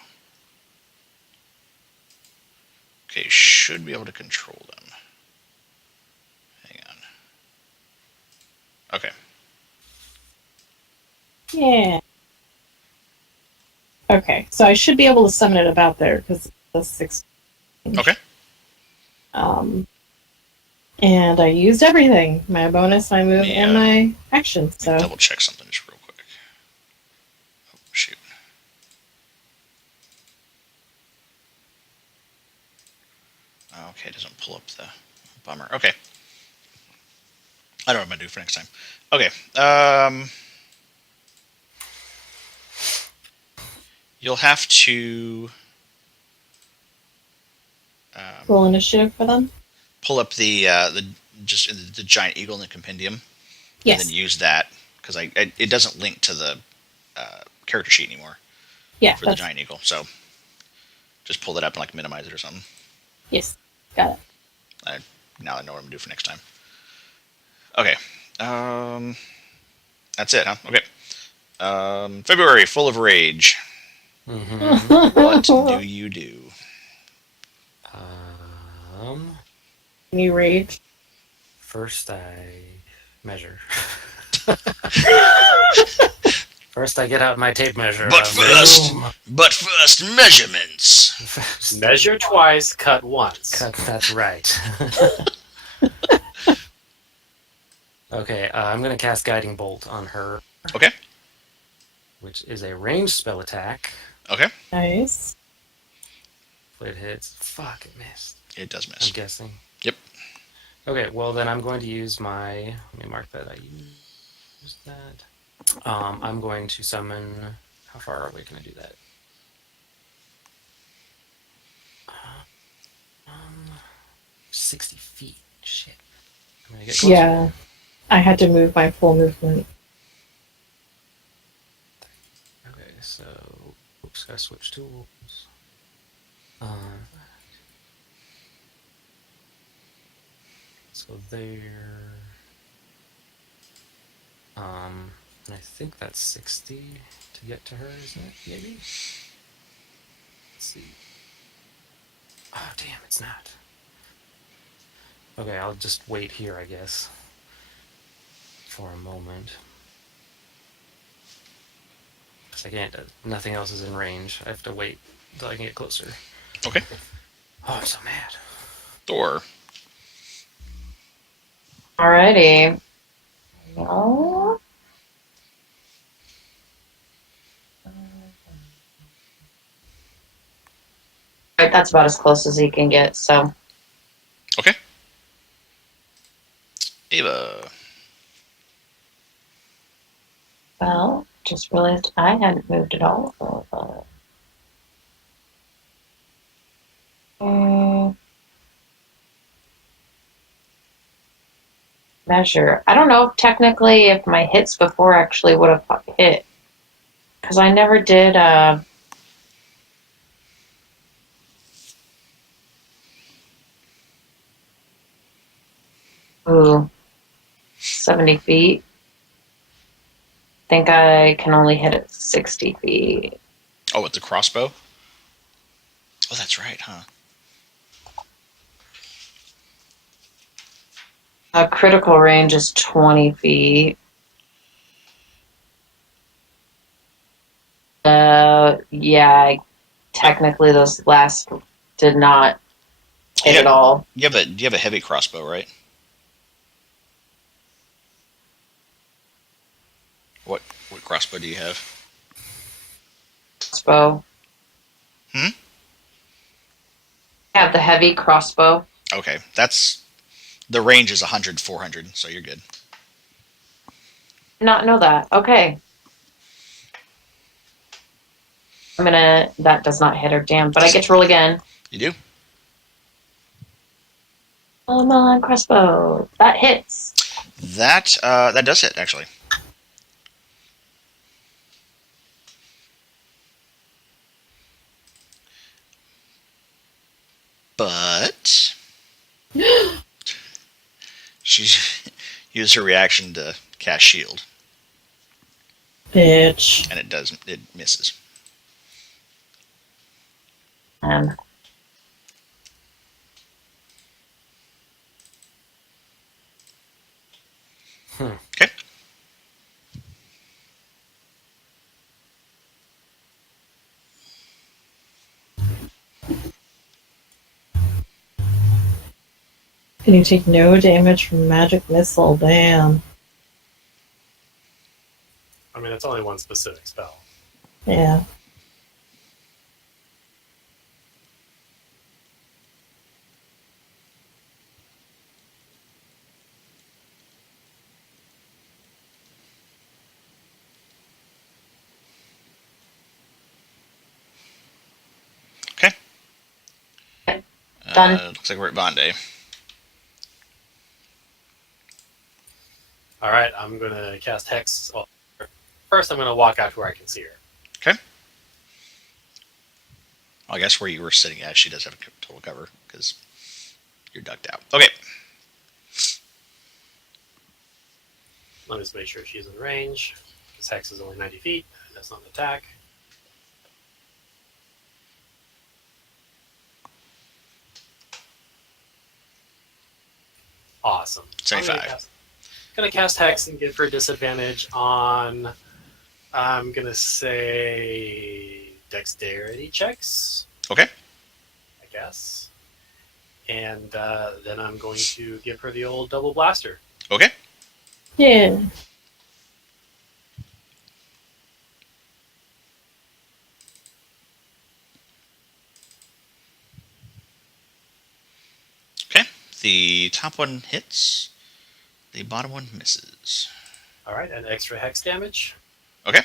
Okay, should be able to control them. Hang on. Okay. Yeah. Okay, so I should be able to summon it about there because it's 6. Okay. And I used everything. My bonus, my move, Yeah. and my action. Let me So double check something just real quick. Oh, shoot. Okay, it doesn't pull up the bummer. Okay. I don't know what I'm going to do for next time. Okay. You'll have to... Roll initiative for them. Pull up the giant eagle in the compendium, Yes. and then use that because it doesn't link to the character sheet anymore Yeah. for the giant eagle. So just pull it up and like minimize it or something. Yes. Got it. Now I know what I'm gonna do for next time. Okay. That's it, huh? Okay. February, full of rage. Mm-hmm. What do you do? Any rage? First, I measure. First, I get out my tape measure. But first, measurements. Measure twice, cut once. That's right. Okay, I'm going to cast Guiding Bolt on her. Okay. Which is a ranged spell attack. Okay. Nice. If it hits. Fuck, it missed. It does I'm miss. guessing. Yep. Okay, well then I'm going to use my... Let me mark that I used that. I'm going to summon... How far are we going to do that? 60 feet. Shit. I'm gonna get closer. Yeah. I had to move my full movement. Okay, so... Oops, gotta switch tools. So there... and I think that's 60 to get to her, isn't it? Maybe? Let's see. Oh, damn, it's not. Okay, I'll just wait here, I guess. For a moment. Because I can't... nothing else is in range. I have to wait until I can get closer. Okay. Oh, I'm so mad. Thor. Alrighty. No. Right, that's about as close as he can get, so. Okay. Ava. Well, just realized I hadn't moved at all. Measure. I don't know if technically if my hits before actually would have hit. Because I never did ooh, 70 feet. Think I can only hit it 60 feet. Oh, with the crossbow? Oh, that's right, huh? Critical range is 20 feet. Yeah, technically those last did not hit at all. Do you have a heavy crossbow, right? What crossbow do you have? Crossbow. Hmm? I have the heavy crossbow. Okay, that's the range is 100, 400, so you're good. Not know that. Okay. That does not hit her, damn, but I get to roll again. You do? Come on, crossbow. That hits. That does hit, actually. But she's used her reaction to cast shield, Bitch. and it misses. Um, Okay. And you take no damage from magic missile. Damn. I mean, it's only one specific spell. Yeah. Done. Looks like we're at Bonde. All right, I'm gonna cast Hex. Well, first, I'm gonna walk out to where I can see her. Okay. I guess where you were sitting at, she does have a total cover because you're ducked out. Okay. Let me just make sure she's in range. This Hex is only 90 feet. That's not an attack. Awesome. 75. Gonna cast Hex and give her disadvantage on. I'm gonna say dexterity checks, Okay. I guess. And then I'm going to give her the old double blaster. Okay. Yeah. Okay. The top one hits. The bottom one misses. All right, and extra Hex damage. Okay.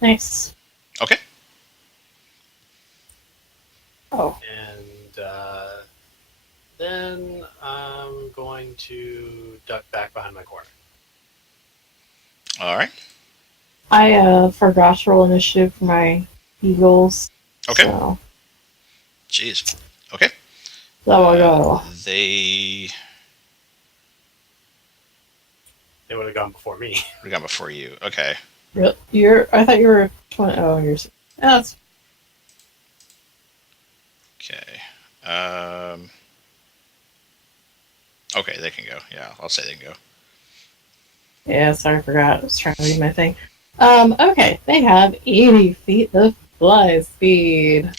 Nice. Okay. Oh. And then I'm going to duck back behind my corner. All right. I forgot to roll initiative for my Eagles. Okay. So Jeez. Okay. that will go. They They would have gone before me. would have gone before you. Okay. I thought you were 20. Oh, you're. That's Okay. Okay, they can go. Yeah, I'll say they can go. yeah. Sorry, I forgot. I was trying to read my thing. Okay, they have 80 feet of fly speed.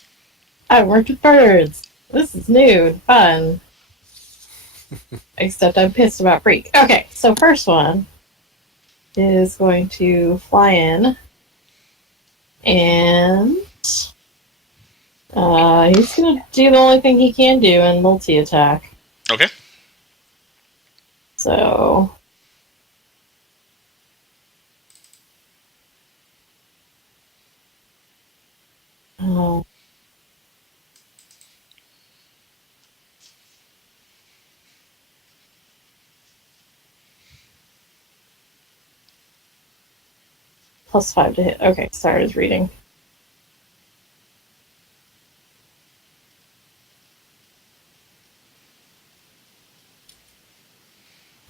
I worked with birds. This is new and fun. Except I'm pissed about Freak. Okay, so first one is going to fly in. And he's going to do the only thing he can do and multi-attack. Okay. So... Oh. +5 to hit. Okay, sorry, I was reading.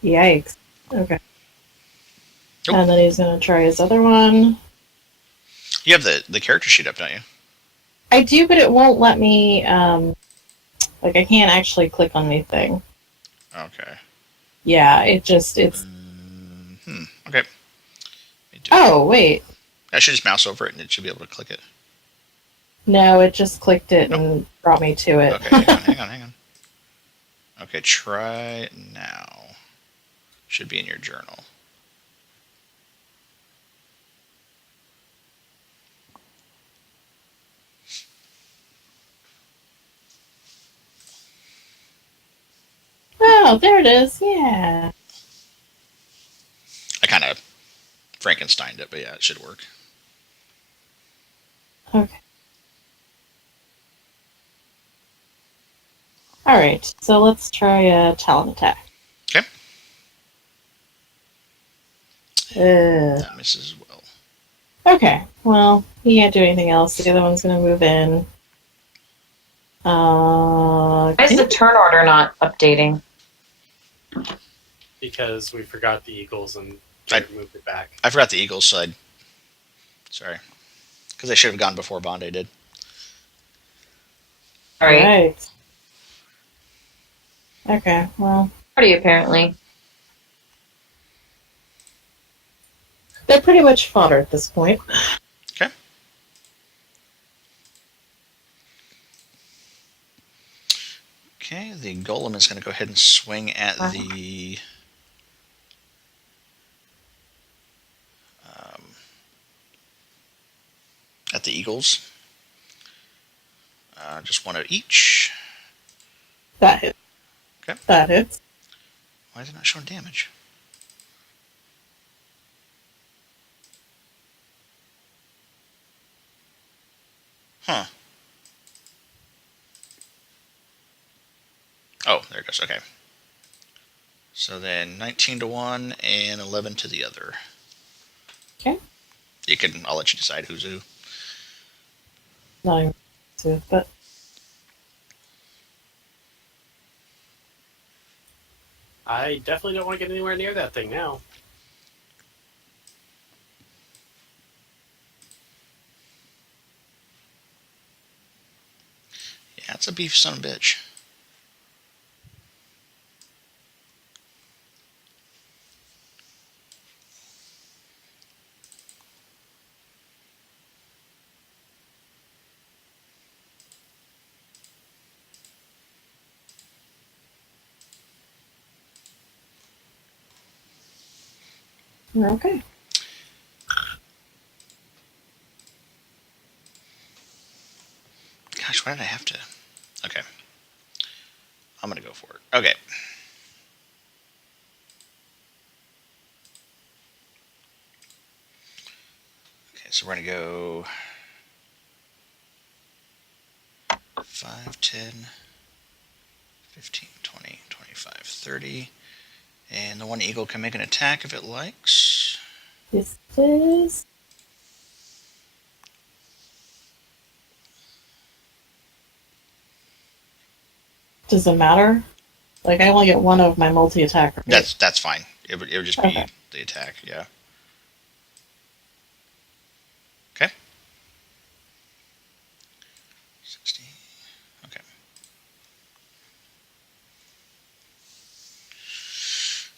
Yikes. Okay. Nope. And then he's going to try his other one. You have the character sheet up, don't you? I do, but it won't let me, like, I can't actually click on anything. Okay. Yeah, it's... Okay. Oh, wait. I should just mouse over it and it should be able to click it. No, it just clicked it Nope. and brought me to it. Okay, hang on. Okay, try now. Should be in your journal. Oh, there it is. Yeah. I kind of Frankensteined it, but yeah, it should work. Okay. Alright, so let's try a talent attack. Okay. Uh, That misses as well. okay, well, he can't do anything else. The other one's going to move in. Why is the turn order not updating? Because we forgot the Eagles and moved it back. I forgot the Eagles side. Sorry. Because they should have gone before Bonde did. Alright. Right. Okay, well, Party, apparently. they're pretty much fodder at this point. Okay. Okay, the Golem is going to go ahead and swing at the... at the Eagles. Just one of each. That hits. Okay. That hits. Why is it not showing damage? Huh. Oh, there it goes. Okay. So then 19 to one and 11 to the other. Okay. I'll let you decide who's who. Not even to, but I definitely don't want to get anywhere near that thing now. Yeah, it's a beef son of a bitch. okay. Gosh, why did I have to? Okay. I'm going to go for it. Okay. Okay, so we're going to go 5, 10, 15, 20, 25, 30. And the one eagle can make an attack if it likes. This is. Does it matter? Like, I only get one of my multi-attack. Right? That's fine. It would just be Okay. the attack, yeah. Okay. 16. Okay.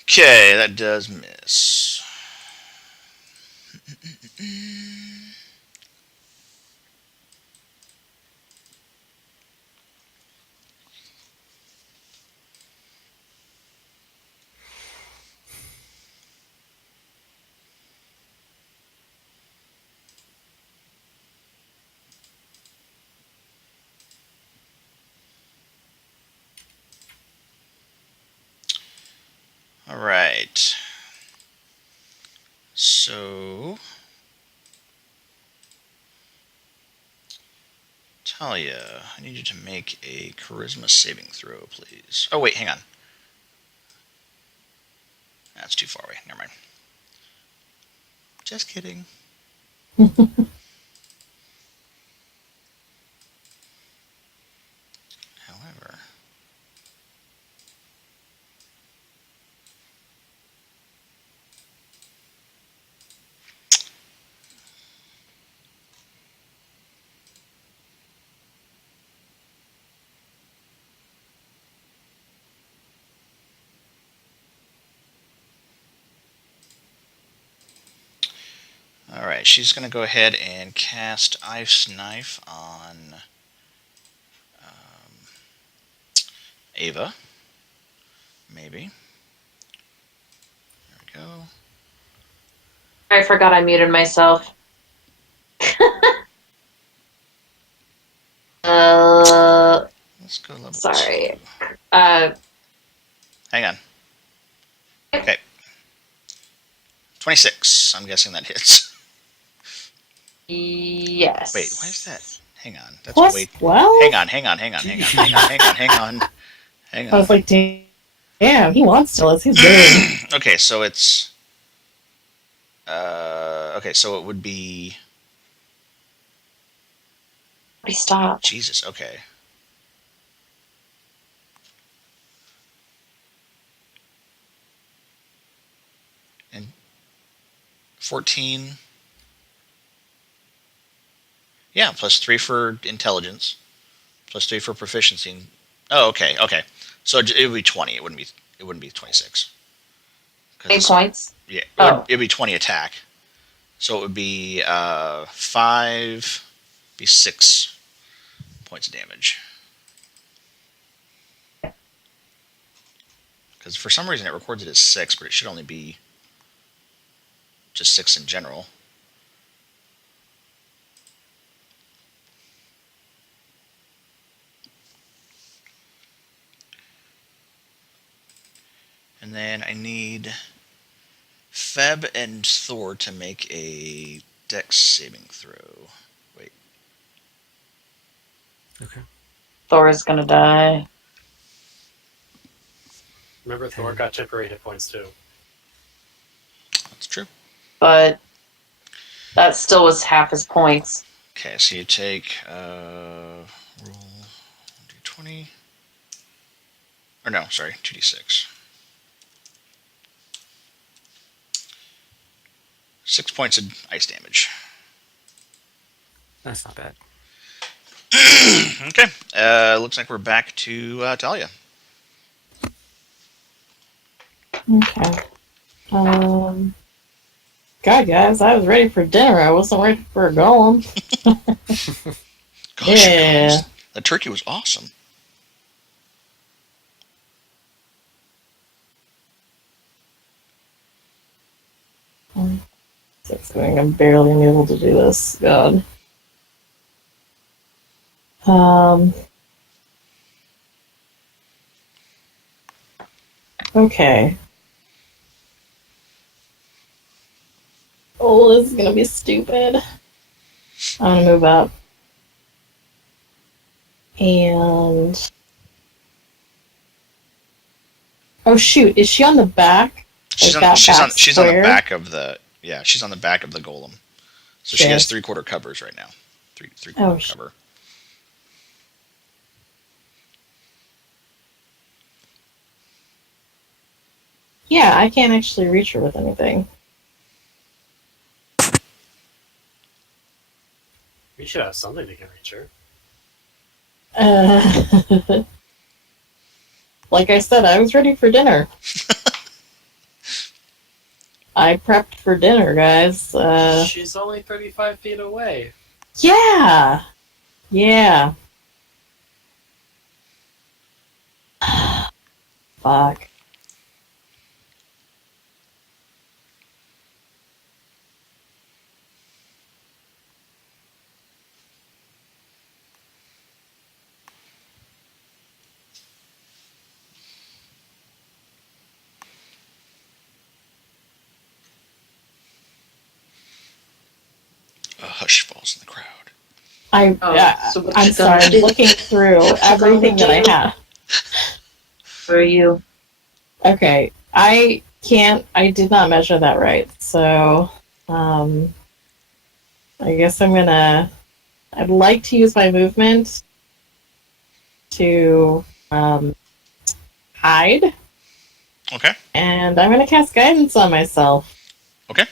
Okay, that does miss. All right. So, Talia, I need you to make a charisma saving throw, please. Oh, wait, hang on. That's too far away. Never mind. Just kidding. However, all right, she's going to go ahead and cast Ice Knife on Ava. Maybe. There we go. I forgot I muted myself. Let's go level Sorry. 2. Uh, Hang on. Okay. 26. I'm guessing that hits. yes. Wait, why is that? Hang on. That's Plus way. 12? Hang on. Hang on. I was like, damn, he wants to. Let's he's good. Okay, so it's. Okay, so it would be. Stop. Jesus, okay. And 14. Yeah, plus 3 for intelligence, plus 3 for proficiency. Oh, okay. So it would be 20. It wouldn't be. It wouldn't be 26. 8 points? Yeah, Oh. it'd be 20 attack. So it would be 5, be 6 points of damage. Because for some reason it records it as 6, but it should only be just 6 in general. And then I need Feb and Thor to make a Dex saving throw. Wait. Okay. Thor's gonna die. Remember, Thor got temporary hit points too. That's true. But that still was half his points. Okay, so you take roll d20. Or no, sorry, 2d6. 6 points of ice damage. That's not bad. Okay, looks like we're back to Talia. Okay. God, guys, I was ready for dinner. I wasn't ready for a golem. Gosh, you Yeah. guys, the turkey was awesome. I'm barely able to do this. God. Okay. Oh, this is gonna be stupid. I'm gonna move up. And oh shoot, is she on the back? She's Like on that she's on back she's on the square? back of the she's on the back of the golem. So she has Shit. 3/4 covers right now. Three Oh, quarter cover. Yeah, I can't actually reach her with anything. We should have something to get reach her. Like I said, I was ready for dinner. I prepped for dinner, guys. She's only 35 feet away. Yeah. Yeah. Fuck. A hush falls in the crowd. I'm So what you sorry. gonna I'm do? looking through everything that I have. Where are you? Okay, I can't. I did not measure that right, so I guess I'm gonna. I'd like to use my movement to hide, Okay. and I'm gonna cast guidance on myself. Okay.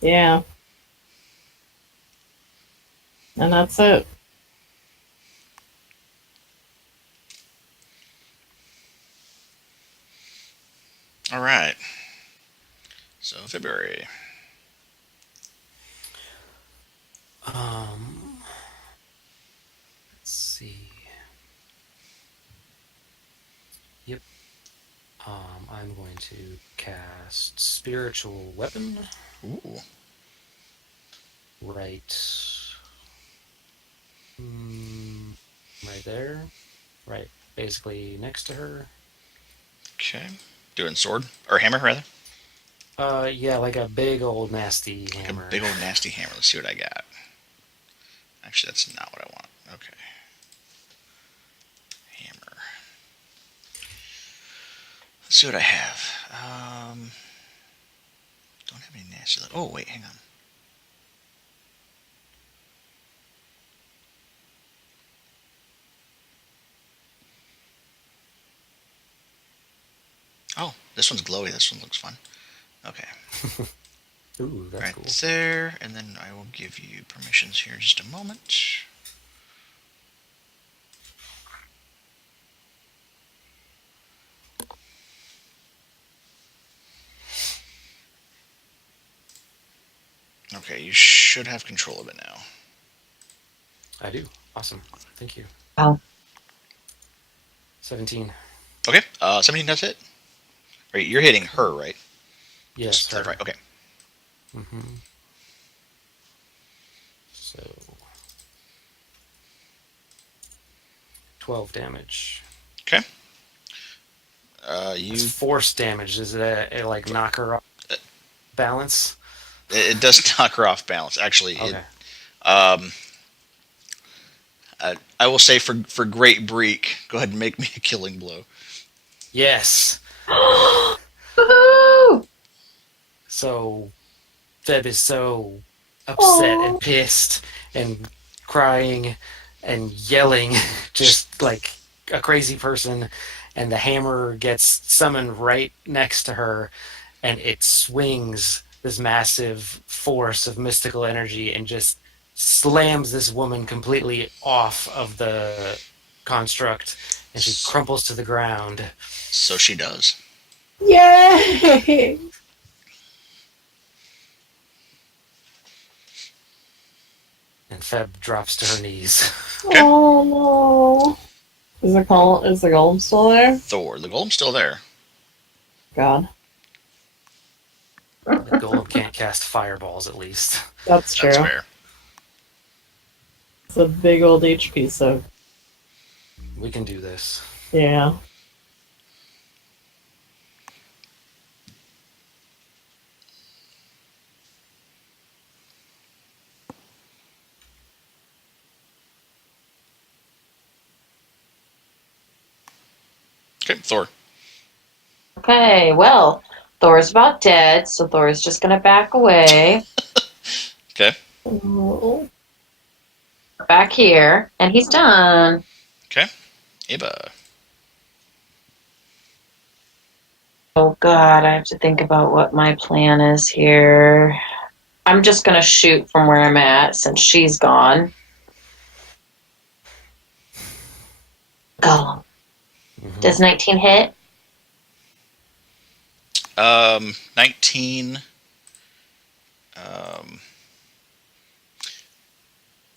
Yeah, and that's it. All right. So February. Let's see. Yep. I'm going to cast Spiritual Weapon Ooh. right. Right there. Right, basically next to her. Okay. Doing sword or hammer rather. Yeah, like a big old nasty Like hammer. a big old nasty hammer. Let's see what I got. Actually, that's not what I want. Okay. Hammer. Let's see what I have. Don't have any nasty. Oh wait, hang on. Oh, this one's glowy. This one looks fun. Okay. Ooh, that's Right cool. there, and then I will give you permissions here in just a moment. Okay, you should have control of it now. I do. Awesome. Thank you. Wow. 17. Okay, 17 does hit. Right, you're hitting her, right? Yes, her. Right. Okay. So 12 damage. Okay. It's force damage. Is it like knock her off balance? It does knock her off balance. Actually, Okay. I will say for Great Breek, go ahead and make me a killing blow. Yes. Woohoo! So Feb is so upset Aw. and pissed and crying and yelling just like a crazy person, and the hammer gets summoned right next to her, and it swings this massive force of mystical energy and just slams this woman completely off of the construct, and she crumples to the ground. So she does. Yay! And Feb drops to her knees. Okay. Oh no. Is the golem still there? Thor. The golem's still there. God. The golem can't cast fireballs, at least. That's true. That's fair. It's a big old HP, so We can do this. yeah. Okay, Thor. Okay, well, Thor's about dead, so Thor's just gonna back away. Okay. Oh. Back here, and he's done. Okay. Eva. Oh god, I have to think about what my plan is here. I'm just gonna shoot from where I'm at since she's gone. Golem. Mhm. Does 19 hit? 19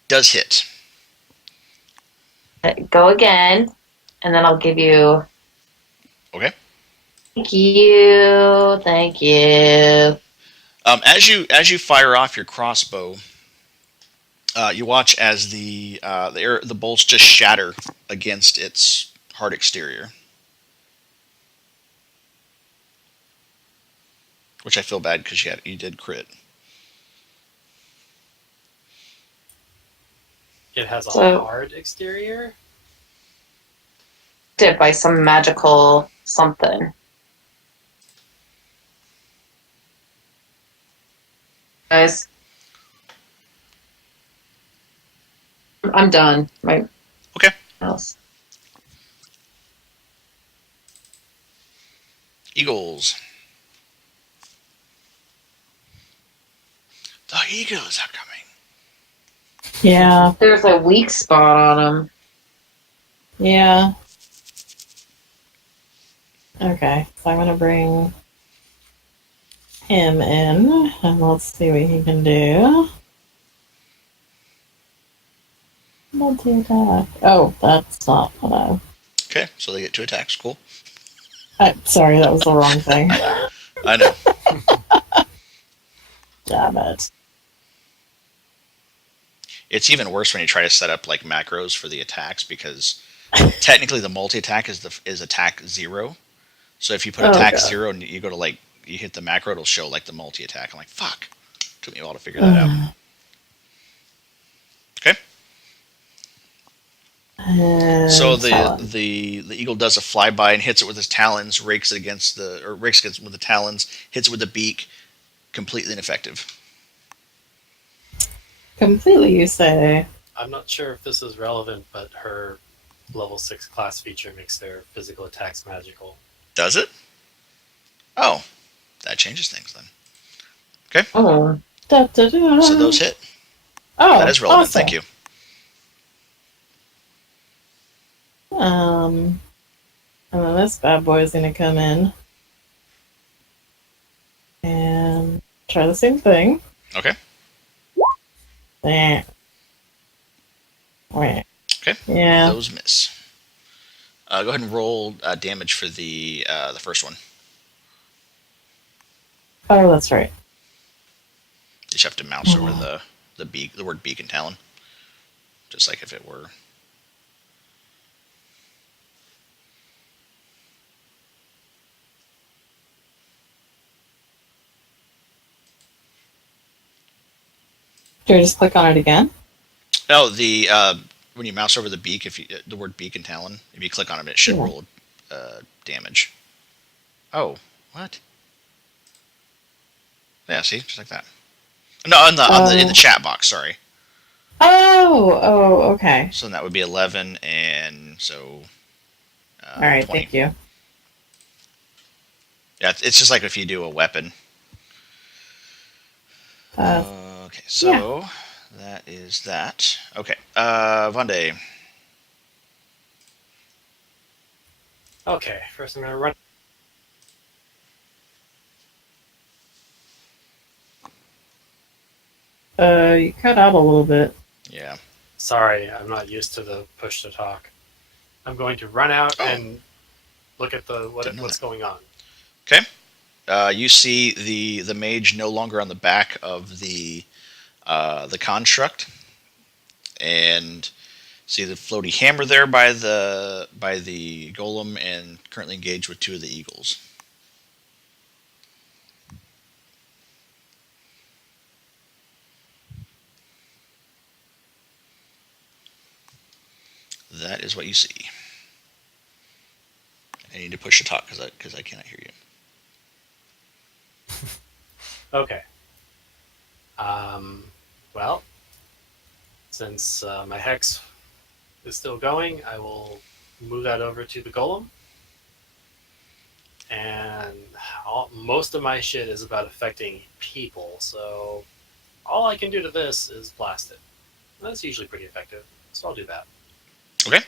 does hit. Go again, and then I'll give you. Okay. Thank you. Thank you. As you fire off your crossbow, you watch as the bolts just shatter against its hard exterior, which I feel bad because you did crit. It has a So- hard exterior. Did by some magical something. Guys, I'm done. My Okay. else. Eagles. The eagles are coming. Yeah. There's a weak spot on him. Yeah. Okay, so I'm gonna bring him in, and let's see what he can do. Multi-attack. Oh, that's not what Okay, so they get 2 attacks. Cool. sorry, that was the wrong thing. I know. Damn it. It's even worse when you try to set up like macros for the attacks because technically the multi attack is attack 0. So if you put Oh, attack God. 0 and you go to you hit the macro, it'll show like the multi attack. I'm like, fuck. Took me a while to figure that out. Okay. So Talon. the eagle does a flyby and hits it with his talons, rakes it with the talons, hits it with the beak, completely ineffective. Completely, you say? I'm not sure if this is relevant, but her level 6 class feature makes their physical attacks magical. Does it? Oh, that changes things then. Oh, Da, da, da. So those hit. Oh, That is relevant. awesome. Thank you. And then this bad boy is gonna come in and try the same thing. Okay. Eh. Wait. Okay. Yeah. Those miss. Go ahead and roll damage for the first one. Oh, that's right. You just have to mouse over the word beak and talon, just like if it were. Do I just click on it again? No, the when you mouse over the beak, if you the word beak and talon, if you click on it, it should Yeah. roll damage. Oh, what? Yeah, see, just like that. No, in the chat box. Sorry. Oh, okay. So that would be 11, and so All right, 20. thank you. Yeah, it's just like if you do a weapon. Okay, so that is that. Okay, Vonde. Okay, first I'm gonna run. You cut out a little bit. Yeah. Sorry, I'm not used to the push to talk. I'm going to run out and look at Didn't know what's that. going on. Okay. You see the mage no longer on the back of the construct, and see the floaty hammer there by the golem, and currently engaged with 2 of the eagles. That is what you see. I need to push to talk because I cannot hear you. Okay. Well, since my hex is still going, I will move that over to the golem. And most of my shit is about affecting people, so all I can do to this is blast it. That's usually pretty effective, so I'll do that. Okay.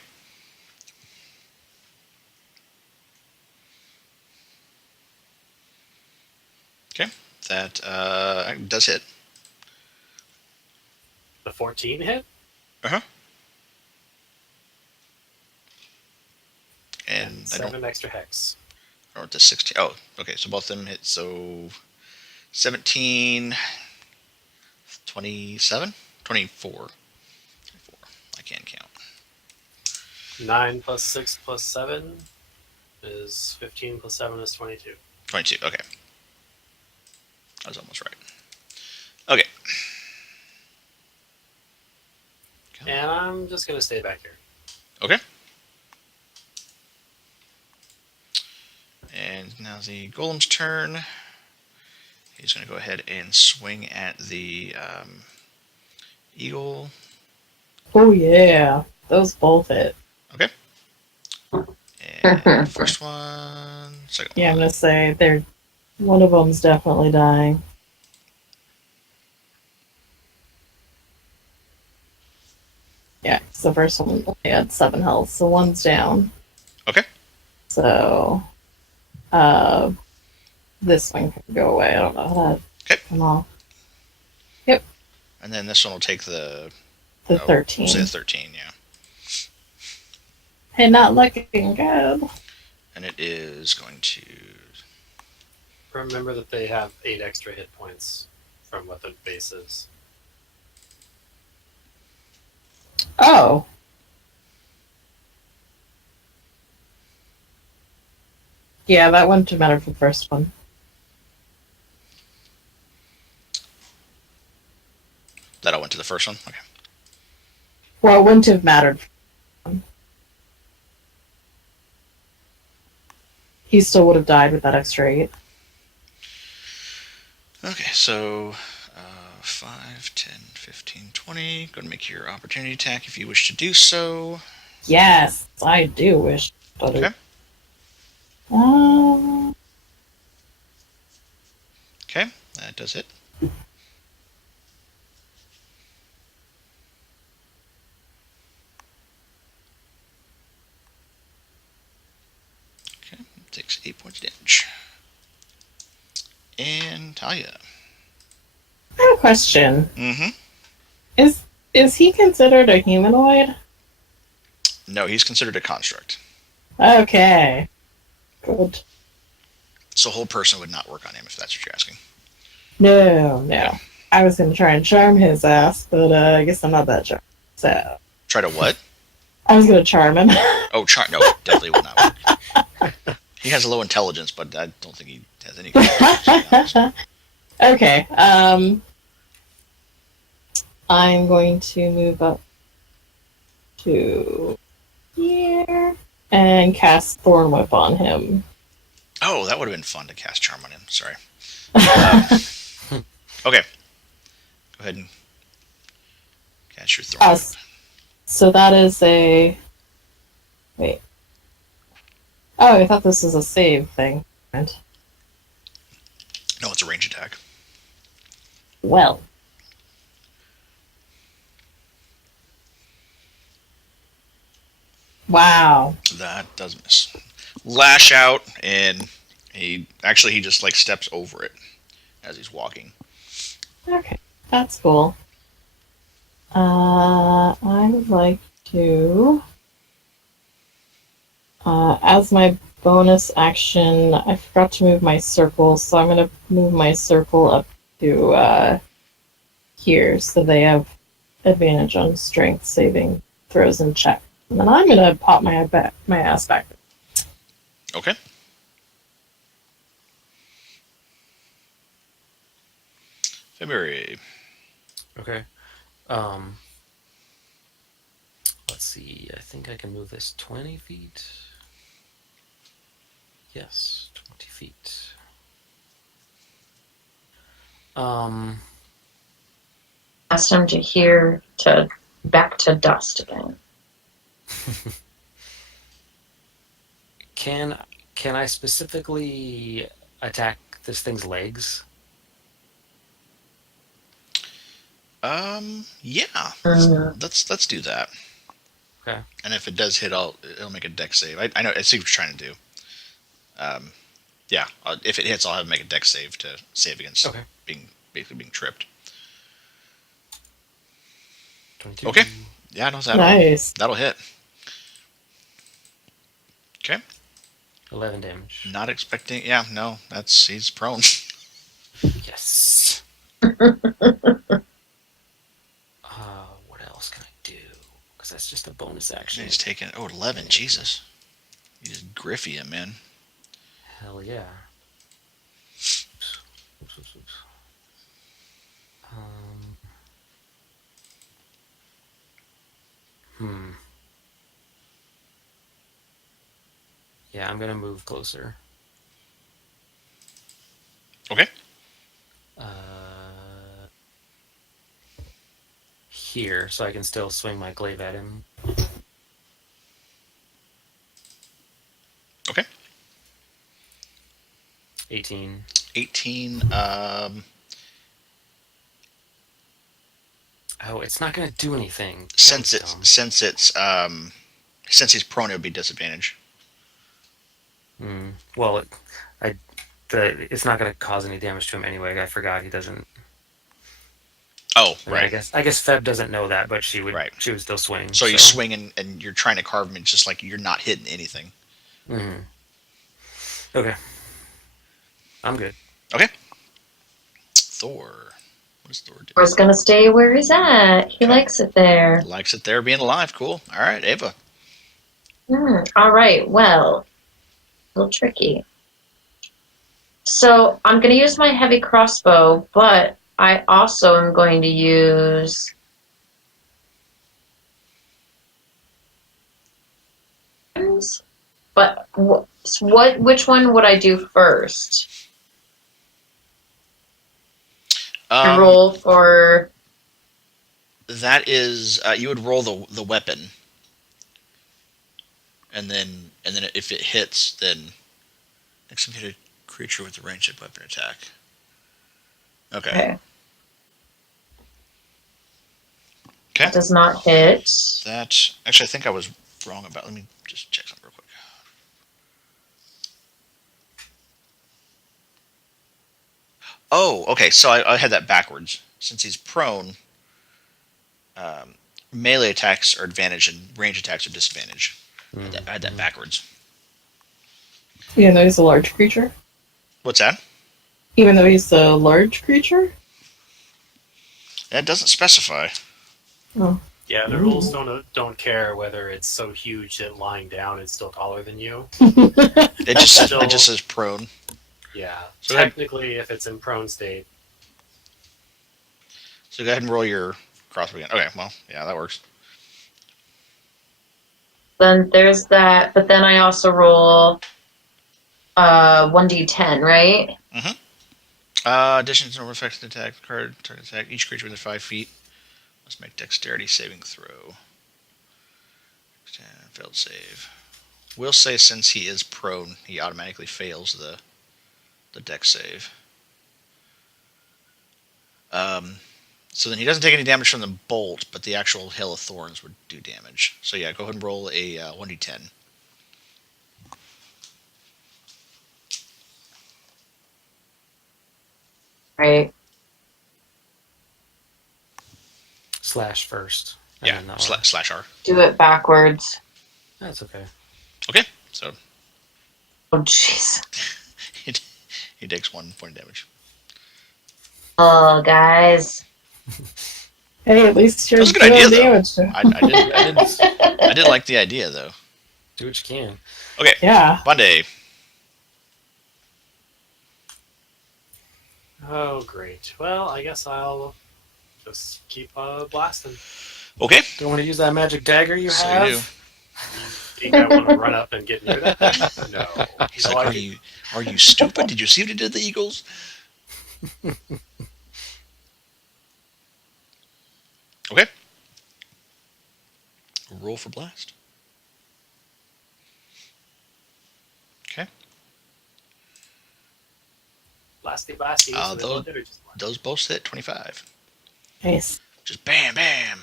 Okay. That does hit. The 14 hit? Uh-huh. And I don't 7 extra hex. know what the 16. Oh, okay. So both of them hit. So 17, 27, 24. 24. I can't count. 9 plus 6 plus 7 is 15 plus 7 is 22. 22. Okay. I was almost right. Okay. And I'm just going to stay back here. Okay. And now the golem's turn. He's going to go ahead and swing at the eagle. Oh yeah, those both hit. Okay. And first one, second Yeah, I'm one. gonna say one of them's definitely dying. Yeah, 'cause the first one only had 7 health, so one's down. Okay. So, this one can go away. I don't know how that Okay. come off. And then this one will take the 13. We'll say 13, yeah. Hey, not looking good. And it is going to. Remember that they have 8 extra hit points from what the base is. Oh. Yeah, that wouldn't have mattered for the first one. That all went to the first one? Okay. Well, it wouldn't have mattered. He still would have died with that extra 8. Okay, so 5, 10, 15, 20. Go to make your opportunity attack if you wish to do so. Yes, I do wish. Okay. Okay, that does it. Okay, takes 8 points of damage. And Talia. I have a question. Mm-hmm. Is he considered a humanoid? No, he's considered a construct. Okay. Good. So a whole person would not work on him, if that's what you're asking. No. I was going to try and charm his ass, but I guess I'm not that charmed. So Try to what? I was going to charm him. Oh, no, definitely would not work. He has low intelligence, but I don't think he has any. Okay. I'm going to move up to here and cast Thorn Whip on him. Oh, that would have been fun to cast Charm on him. Sorry. Okay. Go ahead and cast your Thorn Whip. So that is a... Wait. Oh, I thought this was a save thing. No, it's a range attack. Well. Wow. That does miss. Lash out, and he just like steps over it as he's walking. Okay, that's cool. I would like to, as my bonus action, I forgot to move my circle, so I'm going to move my circle up to here, so they have advantage on strength saving throws and check. And then I'm going to pop my ass back. Okay. February. Okay. Let's see. I think I can move this 20 feet. Yes, 20 feet. Asked him to hear to back to dust again. Can I specifically attack this thing's legs? Yeah. Let's do that. Okay. And if it does hit, it'll make a dex save. I know. I see what you're trying to do. Yeah. If it hits, I'll have it make a dex save to save against basically being tripped. 22. Okay. Yeah, no, Nice. that'll hit. Okay. 11 damage. Not expecting. Yeah, no, he's prone. Yes. What else can I do? Because that's just a bonus action. He's taking 11. Jesus, you just griffy him, man. Hell yeah. Oops. Yeah, I'm gonna move closer. Okay. Here, so I can still swing my glaive at him. Okay. 18. 18. Oh, it's not gonna do anything. Since he's prone, it would be disadvantage. Well, it's not gonna cause any damage to him anyway. I forgot he doesn't. Oh, right. I guess Feb doesn't know that, but she would. Right. She would still swing. So you swing and you're trying to carve him. It's just like you're not hitting anything. Mm-hmm. Okay. I'm good. Okay. Thor. What does Thor do? Thor's gonna stay where he's at. He likes it there. Likes it there, being alive. Cool. All right, Ava. All right. Well, a little tricky. So I'm going to use my heavy crossbow, but I also am going to use but which one would I do first? I roll for that is you would roll the weapon, and then if it hits, then execute a creature with a ranged weapon attack. Okay. That does not hit. That actually, I think I was wrong about. Let me just check something real quick. Oh, okay. So I had that backwards. Since he's prone, melee attacks are advantage and range attacks are disadvantage. I had that backwards. Even though he's a large creature? What's that? Even though he's a large creature? That doesn't specify. Oh. Yeah, the rules don't care whether it's so huge that lying down it's still taller than you. It just says prone. Yeah, so technically, if it's in prone state. So go ahead and roll your crossbow again. Okay, well, yeah, that works. Then there's that, but then I also roll 1d10, right? Addition to normal effects attack card, target attack. Each creature within 5 feet must make dexterity saving throw. Failed save. We'll say since he is prone, he automatically fails the dex save. So then he doesn't take any damage from the bolt, but the actual hail of thorns would do damage. So yeah, go ahead and roll a 1d10. Right. Slash first. and Yeah, then R. slash R. Do it backwards. That's okay. Okay, so Oh, jeez. he takes 1 point of damage. Oh, guys. Hey, at least you're That was a good idea, doing though. damage to I did like the idea, though. Do what you can. Okay, Yeah. Monday. Oh, great. Well, I guess I'll just keep blasting. Okay, Don't want to use that magic dagger you so have? you do. You think I want to run up and get near that thing? No. He's No, like, I are you stupid? Did you see what he did to the Eagles? Okay. Roll for blast. Okay. Blasty. Uh, So they those- both hit or just one? Those both hit 25. Nice. Just bam, bam.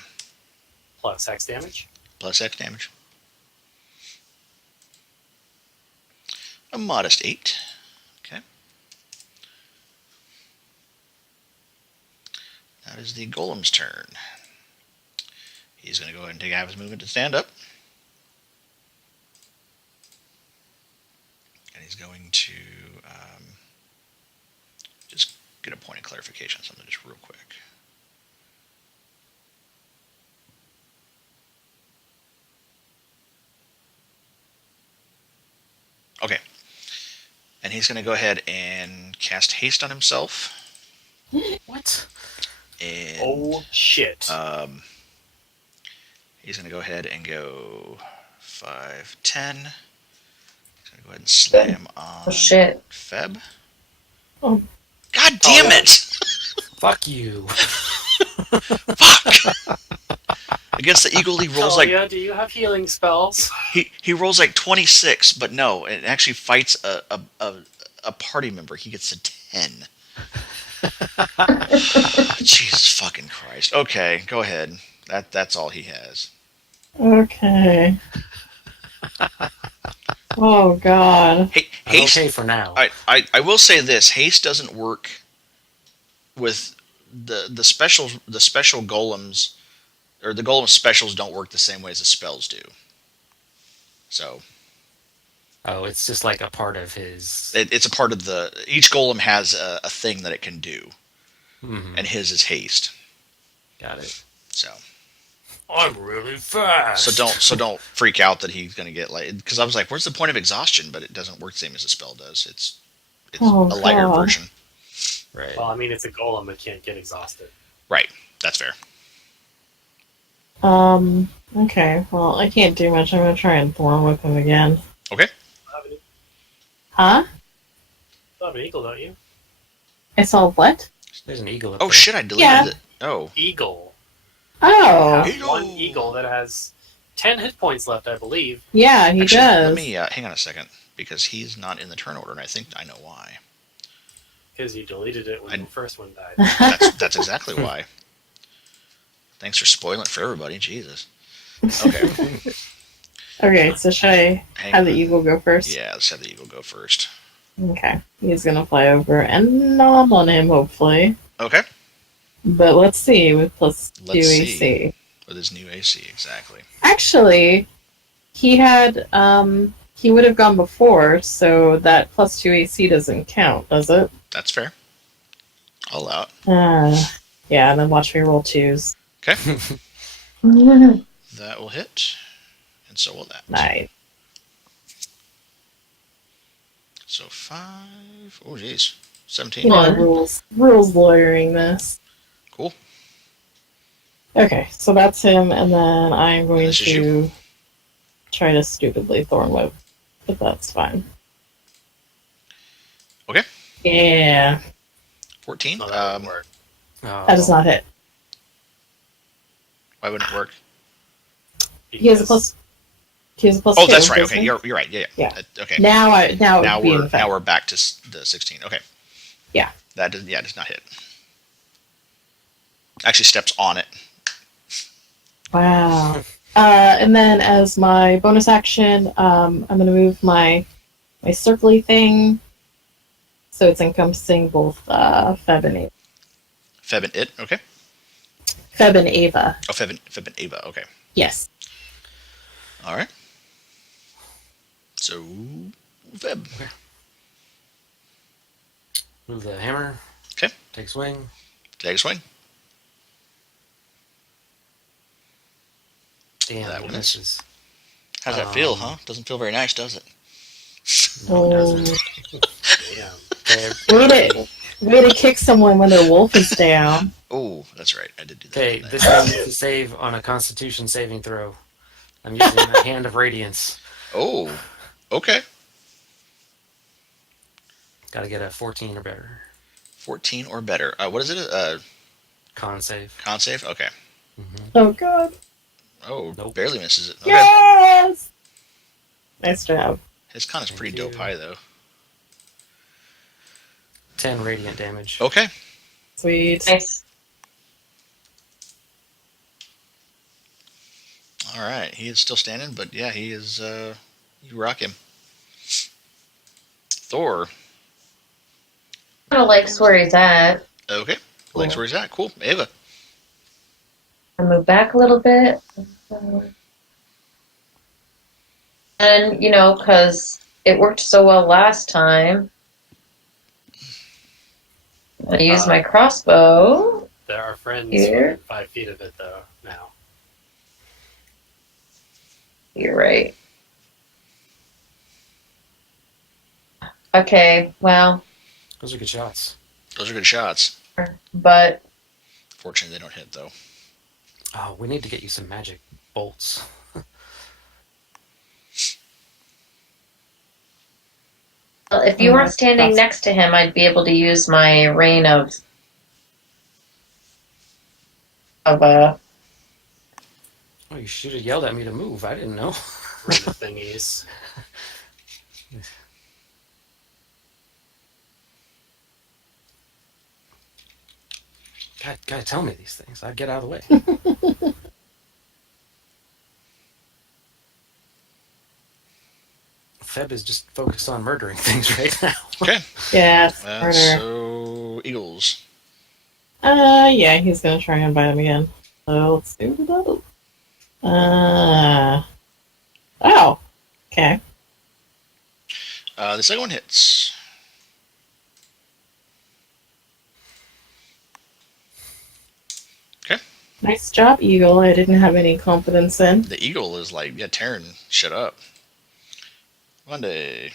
Plus X damage. Plus X damage. A modest 8. Okay. That is the Golem's turn. He's going to go ahead and take half his movement to stand up. And he's going to just get a point of clarification on something just real quick. Okay. And he's going to go ahead and cast haste on himself. What? And Oh, shit. he's going to go ahead and go 5, 10. He's going to go ahead and slam on Oh, shit. Feb. Oh. God damn it! Fuck you. Fuck! Against the eagle, he rolls Talia, do you have healing spells? he rolls like 26, but no, it actually fights a party member. He gets a 10. Jesus fucking Christ. Okay, go ahead. That's all he has. Okay. Oh God. Hey, I'm haste. okay for now. I will say this: haste doesn't work with the special golems, or the golem specials don't work the same way as the spells do. So Oh, it's just like a part of his. it's a part of each golem has a thing that it can do, Mhm. and his is haste. Got it. So I'm really fast. so don't freak out that he's going to get like, because I was like, where's the point of exhaustion? But it doesn't work the same as a spell does. It's Oh, a lighter God. version. Right. Well, I mean, it's a golem. It can't get exhausted. Right. That's fair. Okay. Well, I can't do much. I'm gonna try and thorn whip him again. Okay. Huh? You have an eagle, don't you? I saw what? There's an eagle up Oh there. shit! I deleted Yeah. it. Oh. Eagle. Oh. You have one eagle that has 10 hit points left, I believe. Yeah, he Actually, does. let me hang on a second, because he's not in the turn order, and I think I know why. Because you deleted it when the first one died. That's exactly why. Thanks for spoiling it for everybody. Jesus. Okay. Okay, so should I Hang have the on. eagle go first? Yeah, let's have the eagle go first. Okay. He's gonna fly over and nom on him, hopefully. Okay. But let's see with plus 2 Let's see. AC. With his new AC, exactly. Actually, he had he would have gone before, so that plus 2 AC doesn't count, does it? That's fair. I'll allow it. Yeah, and then watch me roll 2s. Okay. That will hit, and so will that. Nice. So 5. Oh, jeez. 17. You know, One. rules lawyering this. Cool. Okay, so that's him, and then I'm going This is to try to stupidly thorn whip, but that's fine. Okay. Yeah, 14. No, that wouldn't work. Oh, that does not hit. Why wouldn't it work? He has a Because- plus. He has a plus Oh, two. that's right. doesn't Okay, he? you're right. Yeah. Yeah. Okay. Now it Now would be in we're effect. back to the 16. Okay. Yeah. That does not hit. Actually steps on it. Wow. And then as my bonus action, I'm going to move my circly thing, so it's encompassing both Feb and Ava. Feb and it. Okay. Feb and Ava. Oh, Feb and Ava. Okay. Yes. All right. So Feb. move the hammer. Okay. Take swing. Take a swing. Damn, That it one misses. How's that feel, huh? Doesn't feel very nice, does it? No, it Oh, doesn't. Damn. Okay, way to kick someone when their wolf is down. Oh, that's right. I did do that. okay, didn't I? this thing needs to save on a Constitution saving throw. I'm using a Hand of Radiance. Oh, okay. Got to get a 14 or better. 14 or better. What is it? Con save. Con save? Okay. Oh god. Oh, Nope. barely misses it. Okay. Yes. Nice job. His con is pretty Thank dope you. high, though. 10 radiant damage. Okay. Sweet. Nice. All right. He is still standing, but yeah, he is. You rock him. Thor. Kind of likes where he's at. Okay. Likes where he's at. Cool. Ava. I move back a little bit. And, because it worked so well last time, I use my crossbow. There are friends Here. within 5 feet of it, though, now. You're right. Okay, well, Those are good shots. Those are good shots. but Fortunately, they don't hit, though. Oh, we need to get you some magic bolts. if you weren't standing next to him, I'd be able to use my rain of Oh, you should have yelled at me to move. I didn't know. Ring of thingies. God, gotta tell me these things. I'd get out of the way. Feb is just focused on murdering things right now. Okay. Yes. Uh, Murder. so, Eagles. Yeah, he's gonna try and bite him again. So let's see what that does. Oh. Okay. The second one hits. Okay. Nice job, Eagle. I didn't have any confidence in. The eagle is like, yeah, tearing shit up. Monday.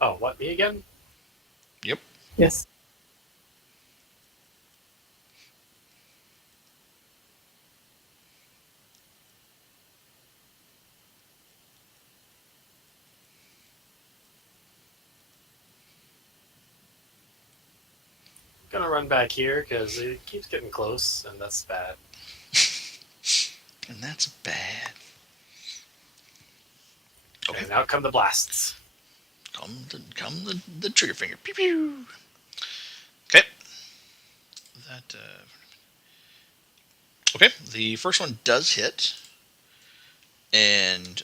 Oh, what, me again? Yes. Gonna run back here, because it keeps getting close, and that's bad. And that's bad. Okay. And out come the blasts. Come the trigger finger. Pew pew. Okay. That. Okay. The first one does hit, and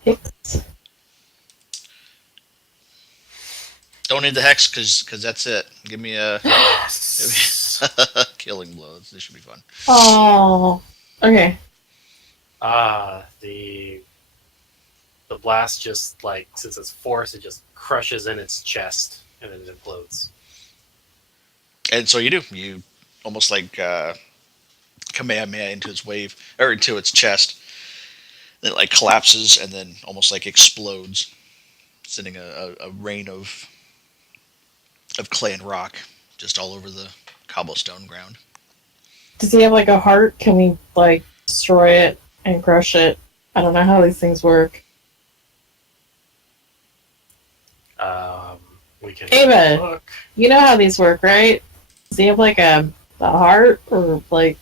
Hits. don't need the hex because that's it. Give me a killing blow. This should be fun. Oh. Okay. The blast just, like, since it's force, it just crushes in its chest, and then it implodes. And so you do. You almost like Kamehameha into its wave or into its chest. Then it like collapses and then almost like explodes, sending a rain of clay and rock just all over the cobblestone ground. Does he have like a heart? Can we like destroy it and crush it? I don't know how these things work. Um, we can Ava, look. you know how these work, right? Does he have like a heart or like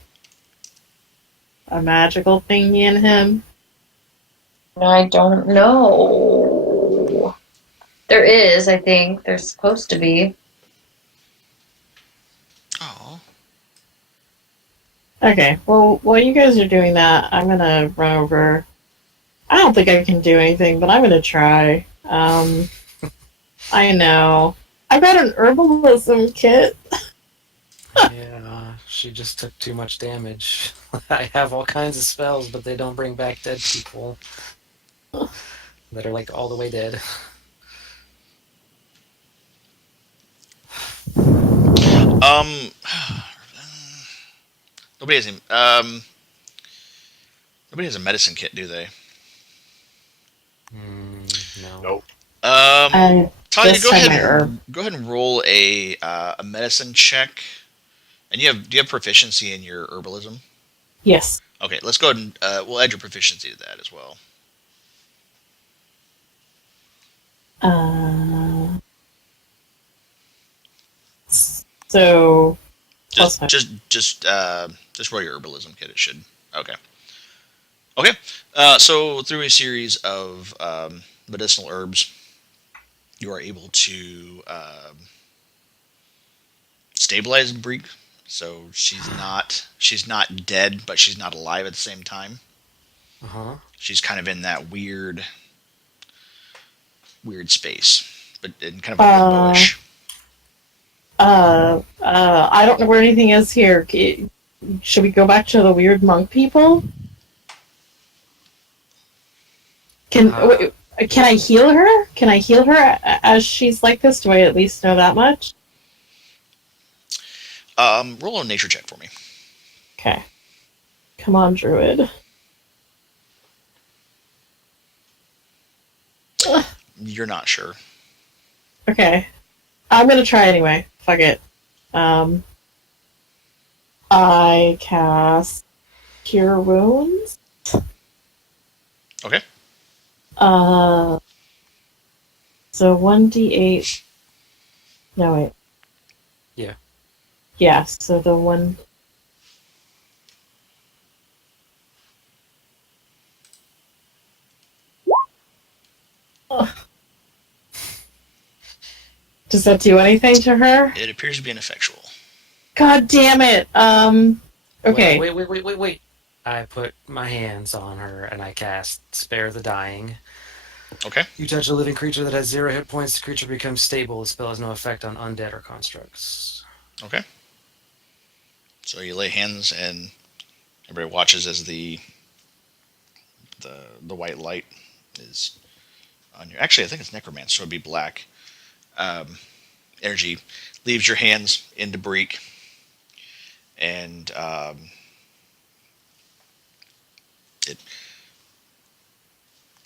a magical thingy in him? I don't know. There is, I think. There's supposed to be. Oh. Okay, well, while you guys are doing that, I'm gonna run over. I don't think I can do anything, but I'm gonna try. I know. I got an herbalism kit. Yeah, she just took too much damage. I have all kinds of spells, but they don't bring back dead people that are like all the way dead. Um. Nobody has any, nobody has a medicine kit, do they? No. Nope. I Talia, just had my herb. go ahead and roll a medicine check. And do you have proficiency in your herbalism? Yes. Okay, let's go ahead and we'll add your proficiency to that as well. So plus Just my just roll your herbalism kit. It should. Okay. Okay. So through a series of medicinal herbs, you are able to stabilize Breek. So she's not dead, but she's not alive at the same time. Uh huh. She's kind of in that weird space, but in kind of a limbo-ish. I don't know where anything is here. Should we go back to the weird monk people? Can Uh, wait, can I heal her? Can I heal her as she's like this? Do I at least know that much? Roll a nature check for me. Okay. Come on, druid. Ugh, You're not sure. okay. I'm gonna try anyway. Fuck it. Um, I cast Cure Wounds. Okay. Uh, so 1d8. No, wait. Yeah. Yeah, so the one. Ugh. Does that do anything to her? It appears to be ineffectual. God damn it. Okay. Wait. I put my hands on her and I cast Spare the Dying. Okay. You touch a living creature that has 0 hit points, the creature becomes stable. The spell has no effect on undead or constructs. Okay. So you lay hands, and everybody watches as the white light is on you. Actually, I think it's necromancer, so it'd be black. Energy leaves your hands into Breek, and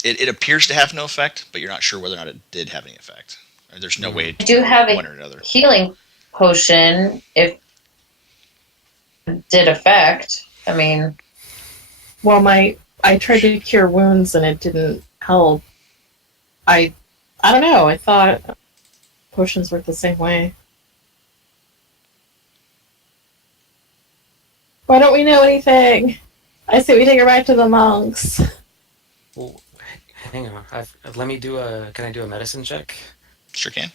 it, it appears to have no effect, but you're not sure whether or not it did have any effect. There's no way I to do have one a or another. healing potion if it did affect. I mean, Well, I tried to cure wounds and it didn't help. I I don't know. I thought potions work the same way. Why don't we know anything? I say we take her back to the monks. Well, hang on. Let me do a. Can I do a medicine check? Sure can.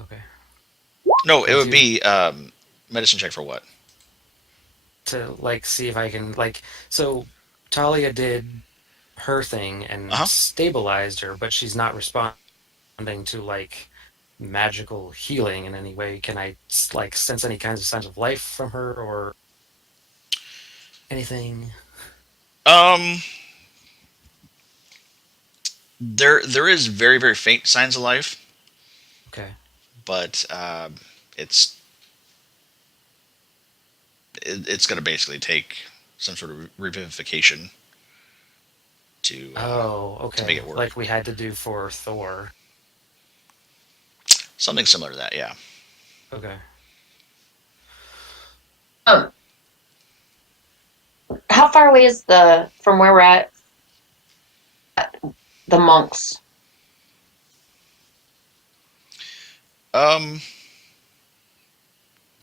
Okay. No, it I would do. be medicine check for what? To like see if I can like. So Talia did her thing and Uh-huh. stabilized her, but she's not responding to like magical healing in any way. Can I like sense any kinds of signs of life from her or anything? Um, there is very faint signs of life, Okay. but it's it's going to basically take some sort of revivification Oh, to okay. make it work. Like we had to do for Thor. Something similar to that, yeah. Okay. um, How far away is from where we're at the monks? I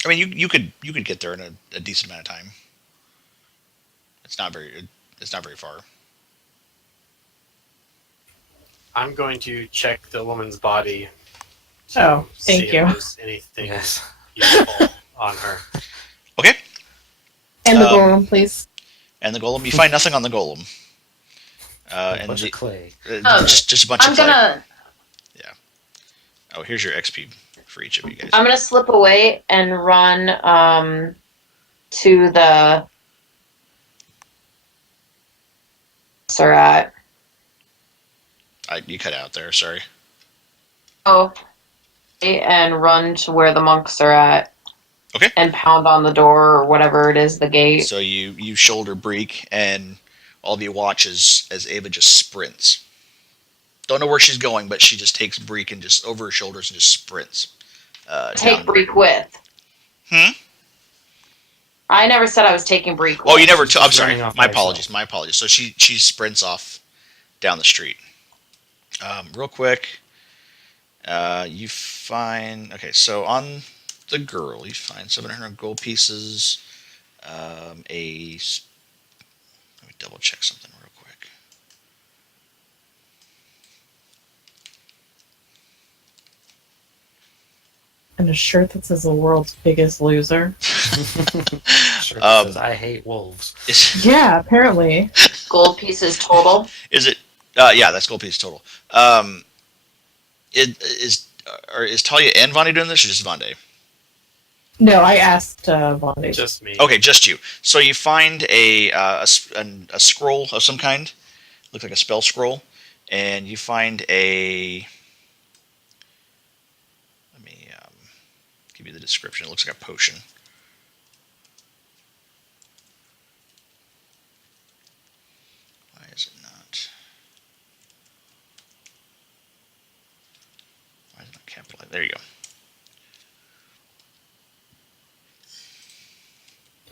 mean, you could get there in a decent amount of time. It's not very far. I'm going to check the woman's body to Oh, see thank you. if there's anything Yes. useful on her. Okay. And the Um, golem, please. And the golem, you find nothing on the golem. A And bunch of clay. just a bunch I'm of clay. gonna Oh, here's your XP for each of you guys. I'm gonna slip away and run to the Surat. You cut out there. Sorry. Oh, and run to where the monks are at. Okay. And pound on the door or whatever it is, the gate. So you shoulder Breek, and all of you watch as Ava just sprints. Don't know where she's going, but she just takes Breek and just over her shoulders and just sprints. Take Down. Breek with. I never said I was taking Breek with. Oh, you never. She's I'm sorry. running off My by apologies. herself. My apologies. So she sprints off down the street. Real quick. You find so on the girl you find 700 gold pieces. Let me double check something real quick. And a shirt that says the world's biggest loser. Sure, says, I hate wolves. Yeah, apparently. Gold pieces total. Is it? Yeah, that's gold piece total. Is Talia and Vonde doing this, or just Vonde? No, I asked Vonde. Just me. Okay, just you. So you find a scroll of some kind, looks like a spell scroll, and you find a. Let me give you the description. It looks like a potion. Why is it not? Why is it not capitalized? There you go.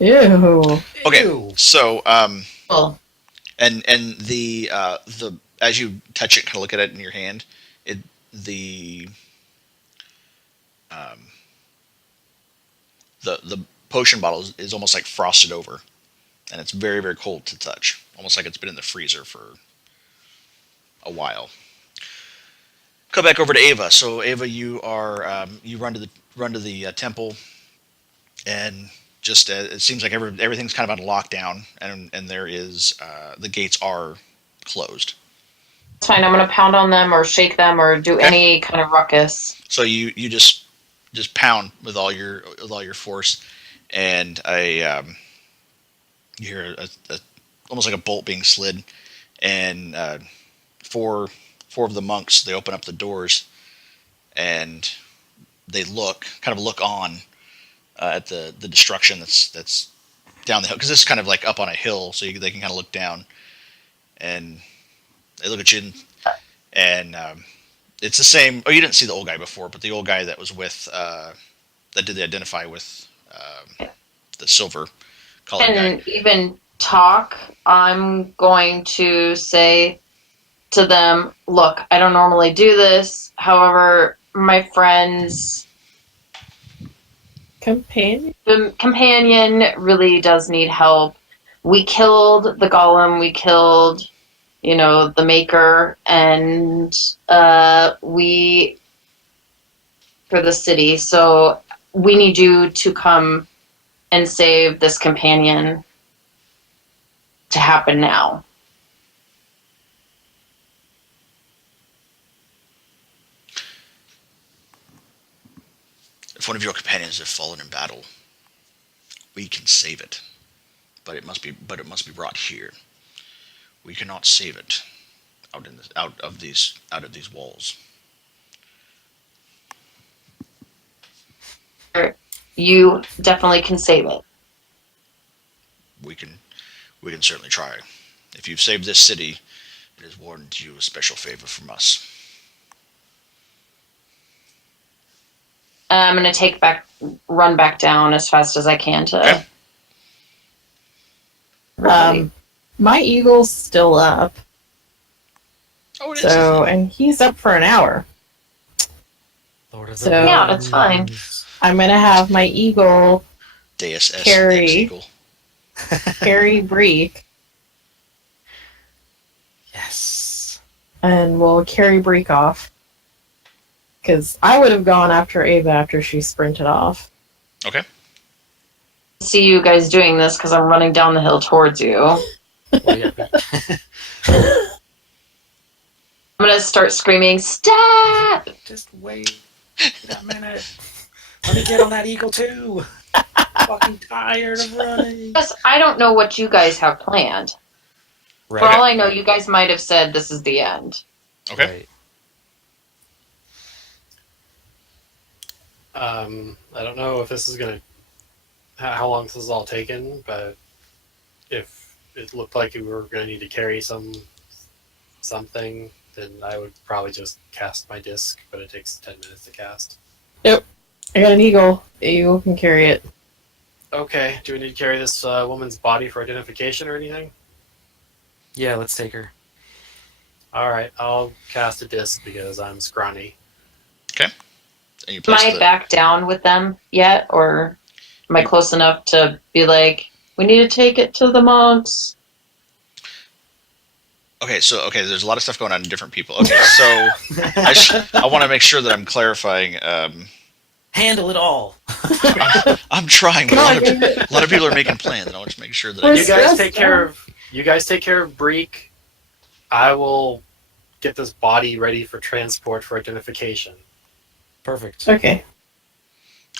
Ew. Okay, Ew. so Oh, and the as you touch it, kind of look at it in your hand, the um, the potion bottle is almost like frosted over, and it's very very cold to touch, almost like it's been in the freezer for a while. Come back over to Ava. So Ava, you are you run to the temple, and just it seems like everything's kind of on lockdown, and there is the gates are closed. it's fine. I'm gonna pound on them or shake them or do Okay. any kind of ruckus. So you just pound with all your force, and you hear a almost like a bolt being slid, and four of the monks, they open up the doors, and they kind of look on at the destruction that's down the hill, because this is kind of like up on a hill, so they can kind of look down, and they look at you, and it's the same. Oh, you didn't see the old guy before, but the old guy that was with that did they identify with the silver collar guy. And even talk, I'm going to say to them, look, I don't normally do this. However, my friend's Companion? companion really does need help. We killed the golem, we killed, the maker, and we for the city. So we need you to come and save this companion to happen now. If one of your companions have fallen in battle, we can save it, but it must be brought here. We cannot save it out of these walls. You definitely can save it. We can certainly try. If you've saved this city, it is warranted you a special favor from us. I'm going to run back down as fast as I can to. Okay. Right. My eagle's still up. Oh, it is. So, Isn't it? and he's up for an hour. Lord of the So- Yeah, that's fine. Rings. I'm gonna have my eagle Deus Ex Carry. Eagle. carry Breek, Yes. and we'll carry Breek off. Because I would have gone after Ava after she sprinted off. Okay. See you guys doing this because I'm running down the hill towards you. Well, yeah. I'm gonna start screaming, "Stop!" Just wait a minute. Let me get on that eagle too. Fucking tired of running. Because I don't know what you guys have planned. For Right. all I know, you guys might have said this is the end. Okay. Right. I don't know if this is gonna how long this is all taken, but if it looked like we were gonna need to carry something, then I would probably just cast my disc, but it takes 10 minutes to cast. I got an eagle. The eagle can carry it. Okay, do we need to carry this woman's body for identification or anything? Yeah, let's take her. Alright, I'll cast a disc because I'm scrawny. And you Am place I the. back down with them yet, or am I close enough to be like, we need to take it to the monks? Okay, so there's a lot of stuff going on in different people. Okay, so I want to make sure that I'm clarifying. Handle it all. I'm trying, but Come a on, lot of people are making plans, and I want to make sure that I We're do. You guys stressed take care of Breek. I will get this body ready for transport for identification. Perfect. Okay.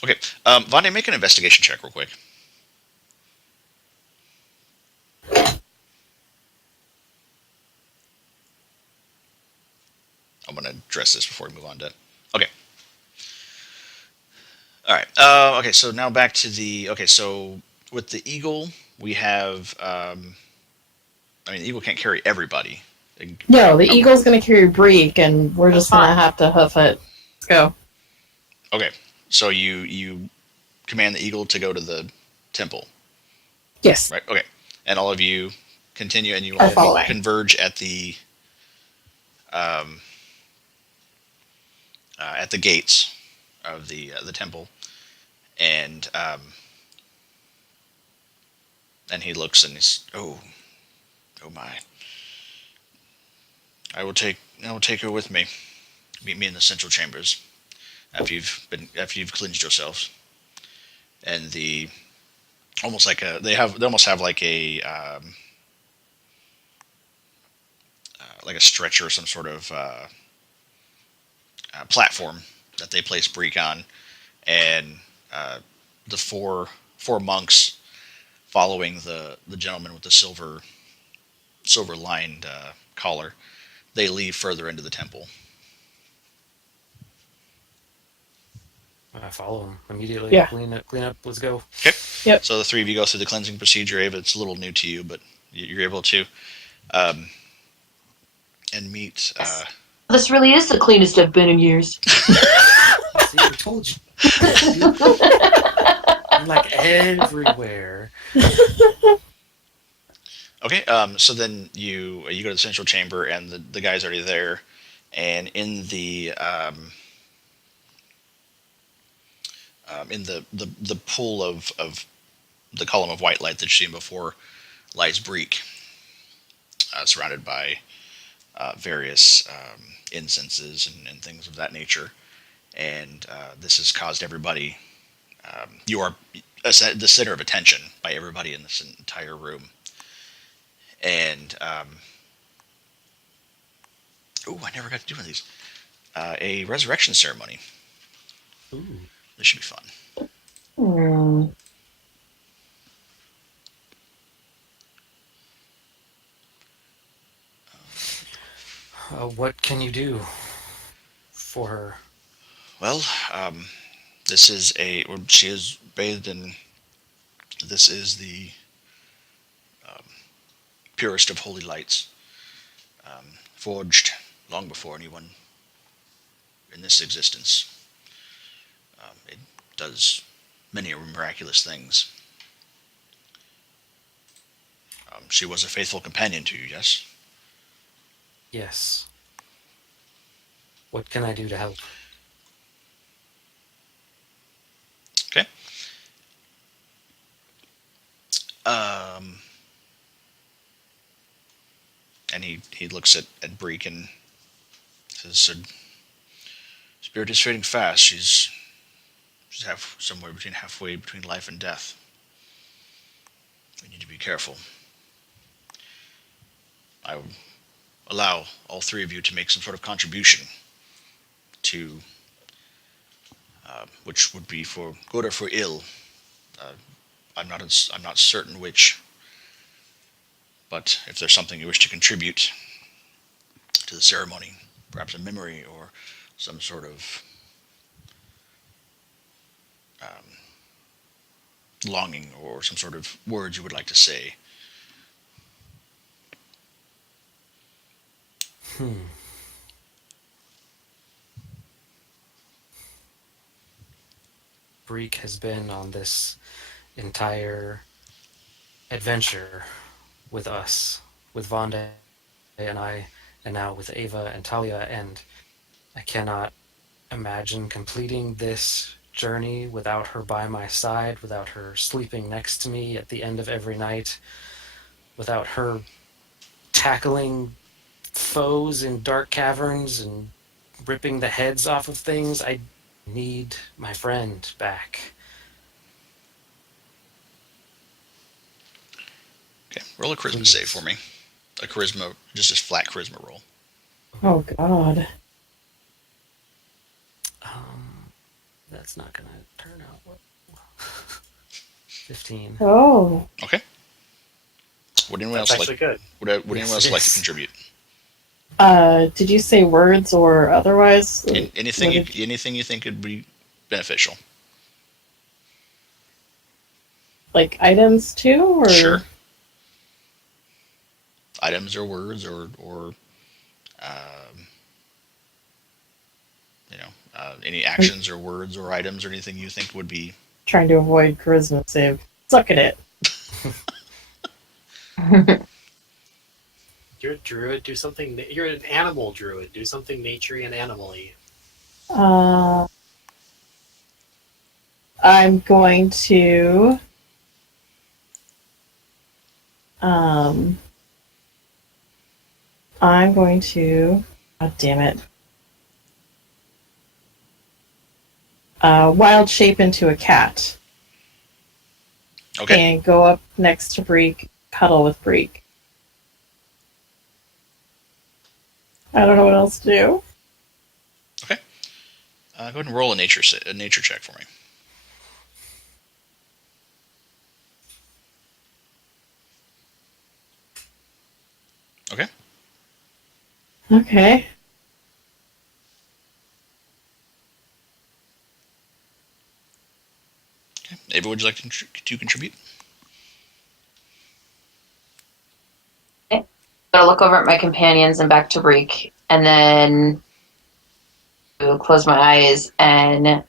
Okay, Vonda, make an investigation check real quick. I'm going to address this before we move on to. Okay. All right. Okay, so now back to the. Okay, so with the eagle, we have. I mean, the eagle can't carry everybody. No, the eagle's gonna carry Breek, and we're just gonna have to hoof it. Let's go. Okay, so you command the eagle to go to the temple, Yes. right? Okay, and all of you continue, and you Are all following. converge at the gates of the temple, and he looks and he's oh my, I will take her with me. Meet me in the central chambers after you've cleansed yourselves. And the almost like they almost have like a stretcher or some sort of platform that they place Breek on, and the four monks following the gentleman with the silver lined collar. They leave further into the temple. I follow him immediately. Yeah. Clean up. Let's go. Okay. Yep. So the three of you go through the cleansing procedure. Ava, it's a little new to you, but you're able to and meet. This really is the cleanest I've been in years. See, I told you. I'm like everywhere. Okay. So then you go to the central chamber, and the guy's already there, and in the pool of the column of white light that you've seen before lies Breek, surrounded by various incenses and things of that nature. And this has caused everybody. You are the center of attention by everybody in this entire room. And I never got to do one of these. A resurrection ceremony. Ooh. This should be fun. Hmm. What can you do for her? Well, this is she is bathed in. This is the purest of holy lights, forged long before anyone in this existence. It does many miraculous things. She was a faithful companion to you, yes? Yes. What can I do to help? Okay. Um, and he looks at Breek and says, "Spirit is fading fast. She's somewhere halfway between life and death. We need to be careful. I would allow all three of you to make some sort of contribution to, which would be for good or for ill. Uh, I'm not certain which, but if there's something you wish to contribute to the ceremony, perhaps a memory or some sort of longing or some sort of words you would like to say." Breek has been on this entire adventure with us, with Vonda and I, and now with Ava and Talia, and I cannot imagine completing this journey without her by my side, without her sleeping next to me at the end of every night, without her tackling foes in dark caverns and ripping the heads off of things. I need my friend back. Okay, roll a charisma Please. save for me. A charisma, just a flat charisma roll. Oh God. That's not gonna turn out well. 15. Oh. Okay. Would anyone That's else actually good. Would Yes, anyone else it like to is. contribute? Did you say words or otherwise? Anything What did- anything you think would be beneficial? like items too, or Sure. Items or words or um, any I'm actions or words or items or anything you think would be. trying to avoid charisma save. Suck at it. You're a druid. Do something. You're an animal druid. Do something naturey and animally. Uh, I'm going to. Um, I'm going to. God damn it. Wild shape into a cat Okay. and go up next to Breek, cuddle with Breek. I don't know what else to do. Okay. Go ahead and roll a nature check for me. Okay. Okay. Okay. Ava, would you like to contribute? Gotta look over at my companions and back to Reek, and then close my eyes and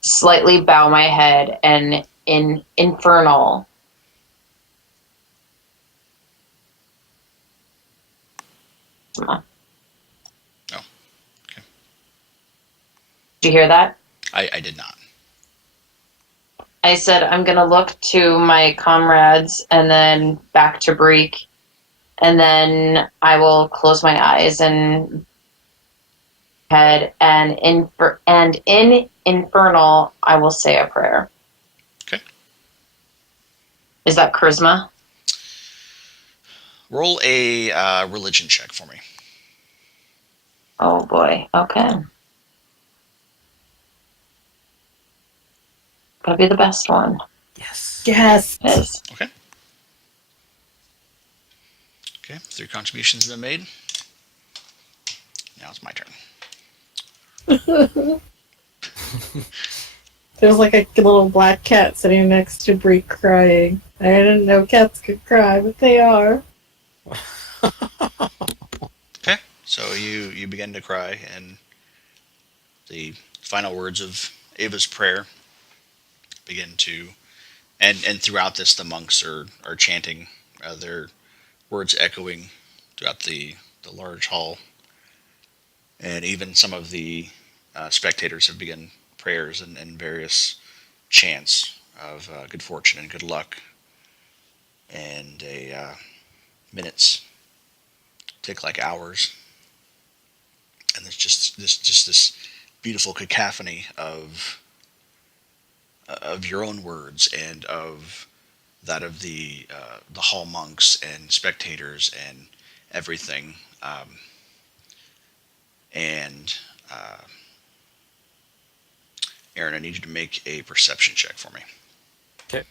slightly bow my head and in Infernal. Oh. Okay. Did you hear that? I did not. I said I'm gonna look to my comrades and then back to Breek, and then I will close my eyes and head and in Infernal I will say a prayer. Okay. Is that charisma? Roll a religion check for me. Oh boy. Okay. Gotta be the best one. Yes. Yes. Yes. Okay. Okay. 3 contributions have been made. Now it's my turn. There's like a little black cat sitting next to Breek crying. I didn't know cats could cry, but they are. Okay. So you begin to cry, and the final words of Ava's prayer begin to, and throughout this the monks are chanting their words echoing throughout the large hall. And even some of the spectators have begun prayers and various chants of good fortune and good luck. And minutes take like hours, and there's just this beautiful cacophony of your own words and of that of the hall monks and spectators and everything. And Aaron, I need you to make a perception check for me. Okay.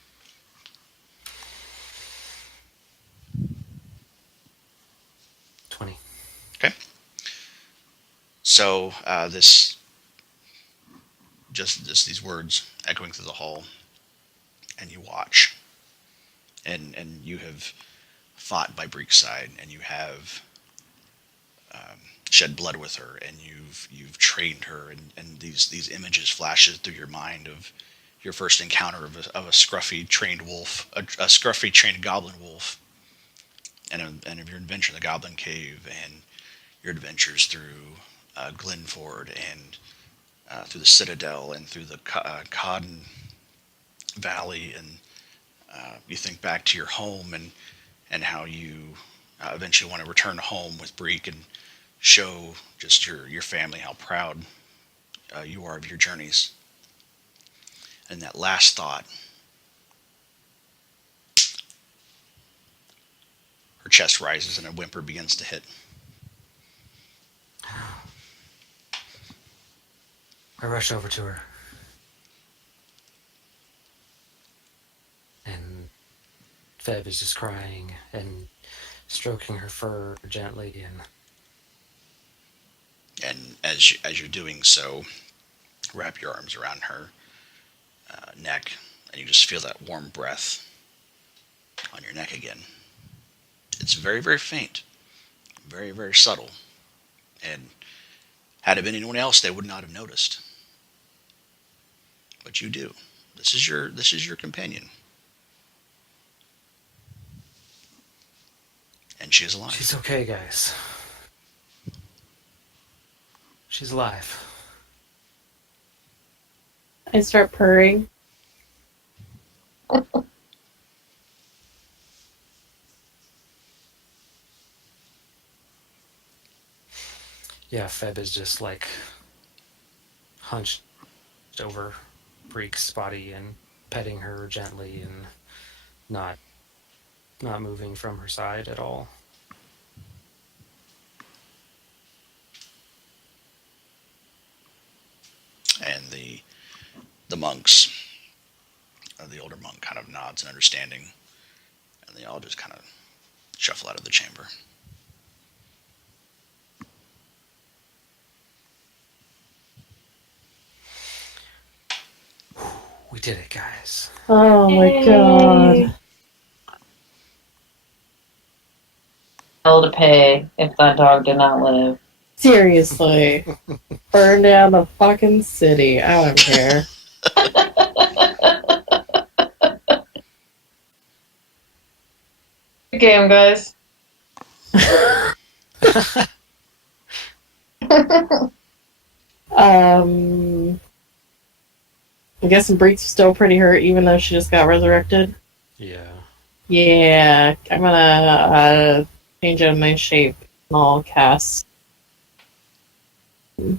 Okay. So these words echoing through the hall, and you watch, and you have fought by Breek's side, and you have shed blood with her, and you've trained her, and these images flashes through your mind of your first encounter of a scruffy trained wolf, a scruffy trained goblin wolf, and of your adventure in the Goblin Cave, and your adventures through Glenford, and through the Citadel, and through the Codden Valley, and you think back to your home, and how you eventually want to return home with Breek and show just your family how proud you are of your journeys. And that last thought, her chest rises and a whimper begins to hit. I rush over to her. And Feb is just crying and stroking her fur gently, And as you're doing so, wrap your arms around her neck, and you just feel that warm breath on your neck again. It's very, very faint, very, very subtle, and had it been anyone else, they would not have noticed. But you do. This is your companion, and she is alive. she's okay, guys. She's alive. I start purring. Yeah, Feb is just like hunched over Breek's body and petting her gently and not moving from her side at all. And the monks, the older monk kind of nods in understanding, and they all just kind of shuffle out of the chamber. We did it, guys. Oh my god. Hell to pay if that dog did not live. Seriously. Burn down the fucking city. I don't care. Good game, guys. I'm guessing Breek's still pretty hurt even though she just got resurrected. Yeah. Yeah, I'm gonna change out my shape and I'll cast. I'm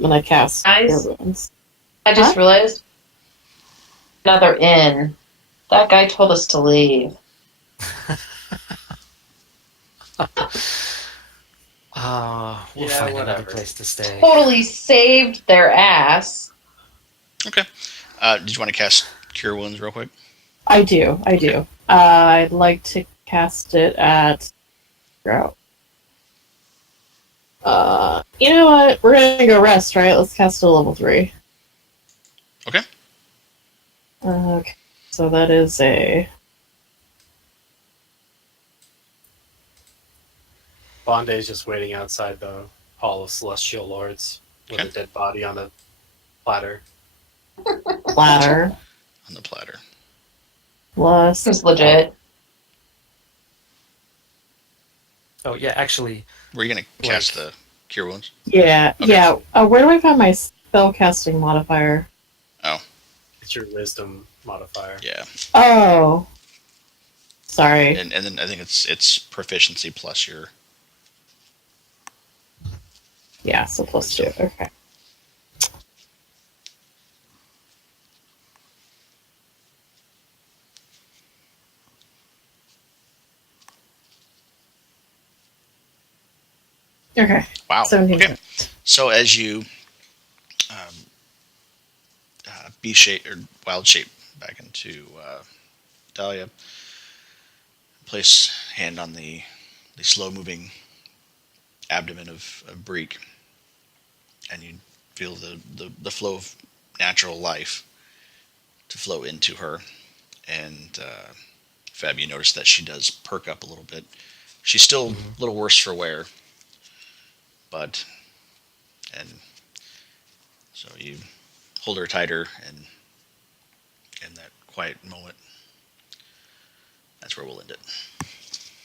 gonna cast Guys? Cure Wounds. I just Huh? realized another inn. That guy told us to leave. We'll Yeah, find another whatever. place to stay. Totally saved their ass. Okay. Did you want to cast Cure Wounds real quick? I do. I'd like to cast it at. You know what? We're gonna go rest, right? Let's cast it level 3. Okay. Okay. So that is a. Bonday's just waiting outside the Hall of Celestial Lords with Okay. a dead body on a platter. Platter On the platter. plus. Seems legit. Oh yeah, actually, Were you gonna cast like the cure wounds? Yeah, Okay. yeah. Where do I find my spellcasting modifier? Oh, It's your wisdom modifier. yeah. Oh, sorry. And then I think it's proficiency plus your Yeah, so +2. wisdom. Okay. Okay. Wow. 17 Okay. points. So as you bee shape or wild shape back into Dahlia, place hand on the slow moving abdomen of Breek, and you feel the flow of natural life to flow into her. And Fab, you notice that she does perk up a little bit. She's still Mhm. a little worse for wear, but and so you hold her tighter, and in that quiet moment, that's where we'll end it.